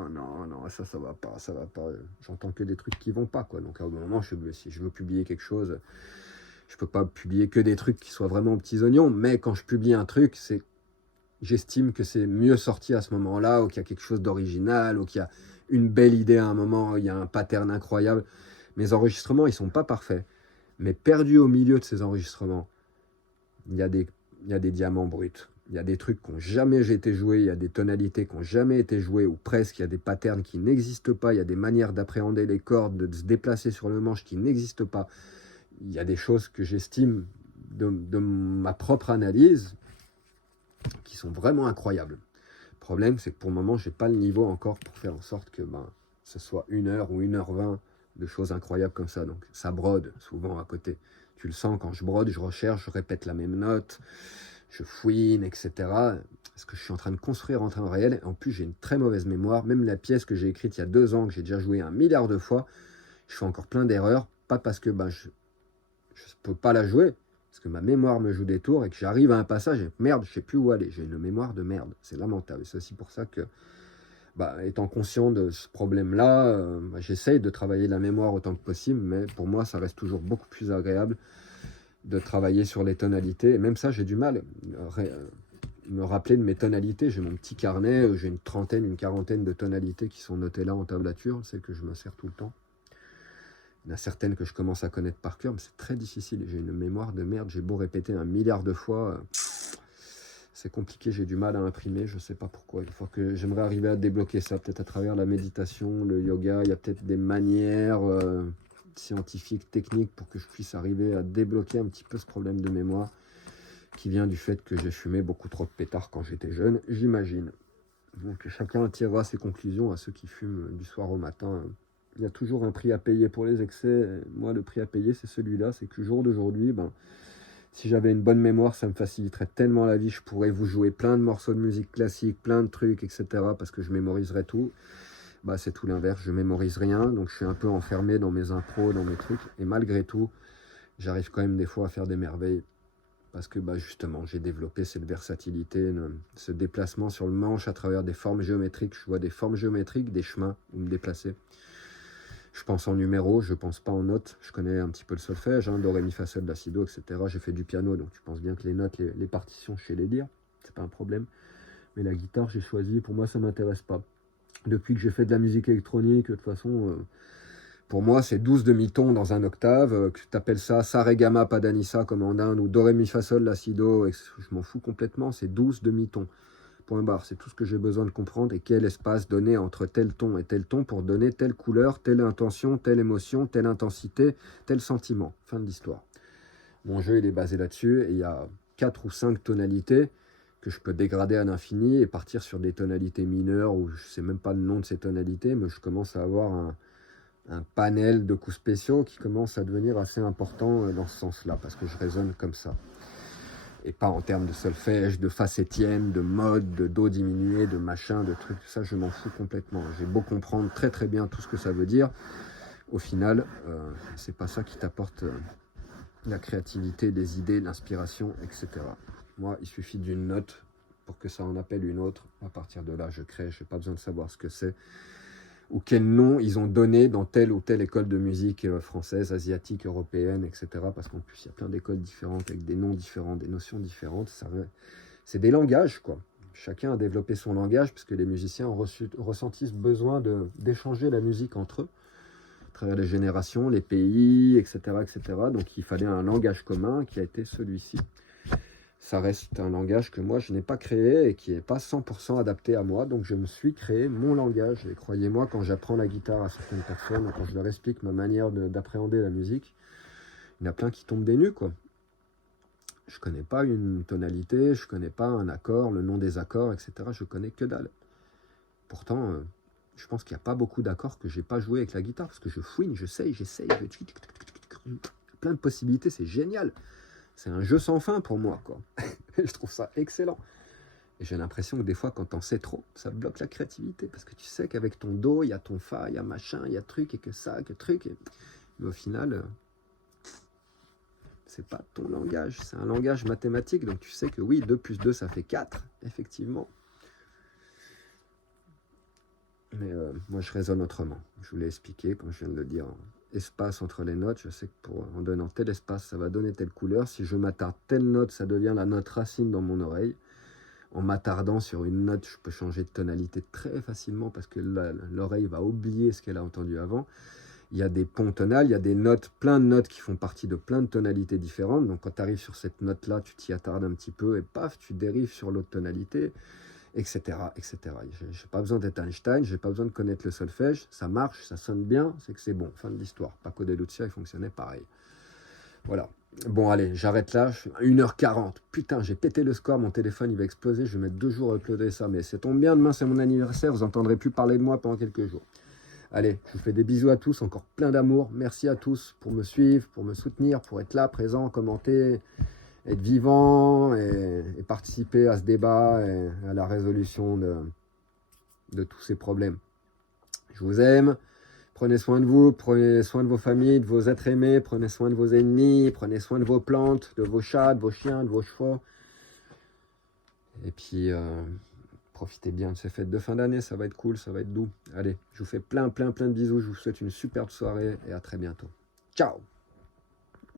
ça va pas, ça va pas. J'entends que des trucs qui vont pas, quoi. Donc à un moment, si je veux publier quelque chose, je peux pas publier que des trucs qui soient vraiment aux petits oignons. Mais quand je publie un truc, j'estime que c'est mieux sorti à ce moment-là, ou qu'il y a quelque chose d'original, ou qu'il y a une belle idée à un moment, il y a un pattern incroyable. Mes enregistrements, ils sont pas parfaits. Mais perdus au milieu de ces enregistrements, il y a des diamants bruts. Il y a des trucs qui n'ont jamais été joués, il y a des tonalités qui n'ont jamais été jouées, ou presque, il y a des patterns qui n'existent pas, il y a des manières d'appréhender les cordes, de se déplacer sur le manche qui n'existent pas. Il y a des choses que j'estime de ma propre analyse qui sont vraiment incroyables. Le problème, c'est que pour le moment, je n'ai pas le niveau encore pour faire en sorte que ce soit 1 heure ou 1h20 de choses incroyables comme ça. Donc ça brode souvent à côté. Tu le sens quand je brode, je recherche, je répète la même note, je fouine, etc. Parce que je suis en train de construire en temps réel. En plus, j'ai une très mauvaise mémoire. Même la pièce que j'ai écrite il y a 2 ans, que j'ai déjà joué 1 milliard de fois, je fais encore plein d'erreurs. Pas parce que je ne peux pas la jouer, parce que ma mémoire me joue des tours et que j'arrive à un passage et merde, je ne sais plus où aller. J'ai une mémoire de merde. C'est lamentable. C'est aussi pour ça que, étant conscient de ce problème-là, j'essaye de travailler la mémoire autant que possible, mais pour moi, ça reste toujours beaucoup plus agréable de travailler sur les tonalités. Et même ça, j'ai du mal à me rappeler de mes tonalités. J'ai mon petit carnet, j'ai une quarantaine de tonalités qui sont notées là en tablature, celles que je me sers tout le temps. Il y en a certaines que je commence à connaître par cœur, mais c'est très difficile. J'ai une mémoire de merde, j'ai beau répéter 1 milliard de fois, c'est compliqué, j'ai du mal à imprimer, je ne sais pas pourquoi. J'aimerais arriver à débloquer ça, peut-être à travers la méditation, le yoga. Il y a peut-être des manières scientifiques, techniques, pour que je puisse arriver à débloquer un petit peu ce problème de mémoire qui vient du fait que j'ai fumé beaucoup trop de pétards quand j'étais jeune, j'imagine. Donc chacun tirera ses conclusions. À ceux qui fument du soir au matin, il y a toujours un prix à payer pour les excès. Moi, le prix à payer, c'est celui-là. C'est que le jour d'aujourd'hui, si j'avais une bonne mémoire, ça me faciliterait tellement la vie. Je pourrais vous jouer plein de morceaux de musique classique, plein de trucs, etc. parce que je mémoriserais tout. C'est tout l'inverse. Je mémorise rien. Donc, je suis un peu enfermé dans mes impros, dans mes trucs. Et malgré tout, j'arrive quand même des fois à faire des merveilles. Parce que justement, j'ai développé cette versatilité, ce déplacement sur le manche à travers des formes géométriques. Je vois des formes géométriques, des chemins où me déplacer. Je pense en numéros, je pense pas en notes. Je connais un petit peu le solfège, do, ré, mi, fa, sol, la, si, do, etc. J'ai fait du piano, donc tu penses bien que les notes, les partitions, je sais les lire. C'est pas un problème. Mais la guitare, j'ai choisi, pour moi, ça m'intéresse pas. Depuis que j'ai fait de la musique électronique, de toute façon, pour moi, c'est 12 demi-tons dans un octave. Que tu appelles ça sa, ré, gamma, pa, da, ni, sa, comme en Inde, ou do, ré, mi, fa, sol, la, si, do. Je m'en fous complètement, c'est 12 demi-tons. Point barre, c'est tout ce que j'ai besoin de comprendre et quel espace donner entre tel ton et tel ton pour donner telle couleur, telle intention, telle émotion, telle intensité, tel sentiment. Fin de l'histoire. Mon jeu, il est basé là-dessus et il y a 4 ou 5 tonalités que je peux dégrader à l'infini et partir sur des tonalités mineures où je ne sais même pas le nom de ces tonalités, mais je commence à avoir un panel de coups spéciaux qui commence à devenir assez important dans ce sens-là, parce que je raisonne comme ça. Et pas en termes de solfège, de fa septième, de mode, de do diminué, de machin, de trucs, ça je m'en fous complètement. J'ai beau comprendre très très bien tout ce que ça veut dire, au final, c'est pas ça qui t'apporte la créativité, des idées, l'inspiration, etc. Moi, il suffit d'une note pour que ça en appelle une autre. À partir de là, je crée, je n'ai pas besoin de savoir ce que c'est ou quel nom ils ont donné dans telle ou telle école de musique française, asiatique, européenne, etc. Parce qu'en plus, il y a plein d'écoles différentes, avec des noms différents, des notions différentes. C'est des langages, quoi. Chacun a développé son langage, parce que les musiciens ont ressenti ce besoin d'échanger la musique entre eux, à travers les générations, les pays, etc., etc. Donc il fallait un langage commun qui a été celui-ci. Ça reste un langage que moi, je n'ai pas créé et qui n'est pas 100% adapté à moi. Donc, je me suis créé mon langage. Et croyez-moi, quand j'apprends la guitare à certaines personnes, quand je leur explique ma manière d'appréhender la musique, il y en a plein qui tombent des nues, quoi. Je ne connais pas une tonalité, je ne connais pas un accord, le nom des accords, etc. Je ne connais que dalle. Pourtant, je pense qu'il n'y a pas beaucoup d'accords que je n'ai pas joué avec la guitare, parce que je fouine, j'essaye. Plein de possibilités, c'est génial. C'est un jeu sans fin pour moi, quoi. Je trouve ça excellent. Et j'ai l'impression que des fois, quand t'en sais trop, ça bloque la créativité. Parce que tu sais qu'avec ton do, il y a ton fa, il y a machin, il y a truc, et que ça, que truc. Mais au final, c'est pas ton langage. C'est un langage mathématique. Donc tu sais que oui, 2 plus 2, ça fait 4, effectivement. Mais moi, je raisonne autrement. Je vous l'ai expliqué, comme je viens de le dire. Espace entre les notes, je sais que en donnant tel espace, ça va donner telle couleur. Si je m'attarde telle note, ça devient la note racine dans mon oreille. En m'attardant sur une note, je peux changer de tonalité très facilement parce que l'oreille va oublier ce qu'elle a entendu avant. Il y a des ponts tonales, il y a des notes, plein de notes qui font partie de plein de tonalités différentes. Donc quand tu arrives sur cette note-là, tu t'y attardes un petit peu et paf, tu dérives sur l'autre tonalité, etc., etc. Je n'ai pas besoin d'être Einstein, je n'ai pas besoin de connaître le solfège. Ça marche, ça sonne bien, c'est que c'est bon. Fin de l'histoire. Paco de Lucia, il fonctionnait pareil. Voilà. Bon, allez, j'arrête là. 1h40. Putain, j'ai pété le score. Mon téléphone, il va exploser. Je vais mettre 2 jours à uploader ça. Mais ça tombe bien. Demain, c'est mon anniversaire. Vous n'entendrez plus parler de moi pendant quelques jours. Allez, je vous fais des bisous à tous. Encore plein d'amour. Merci à tous pour me suivre, pour me soutenir, pour être là, présent, commenter, être vivant et participer à ce débat et à la résolution de tous ces problèmes. Je vous aime. Prenez soin de vous, prenez soin de vos familles, de vos êtres aimés, prenez soin de vos ennemis, prenez soin de vos plantes, de vos chats, de vos chiens, de vos chevaux. Et puis, profitez bien de ces fêtes de fin d'année, ça va être cool, ça va être doux. Allez, je vous fais plein de bisous, je vous souhaite une superbe soirée et à très bientôt. Ciao!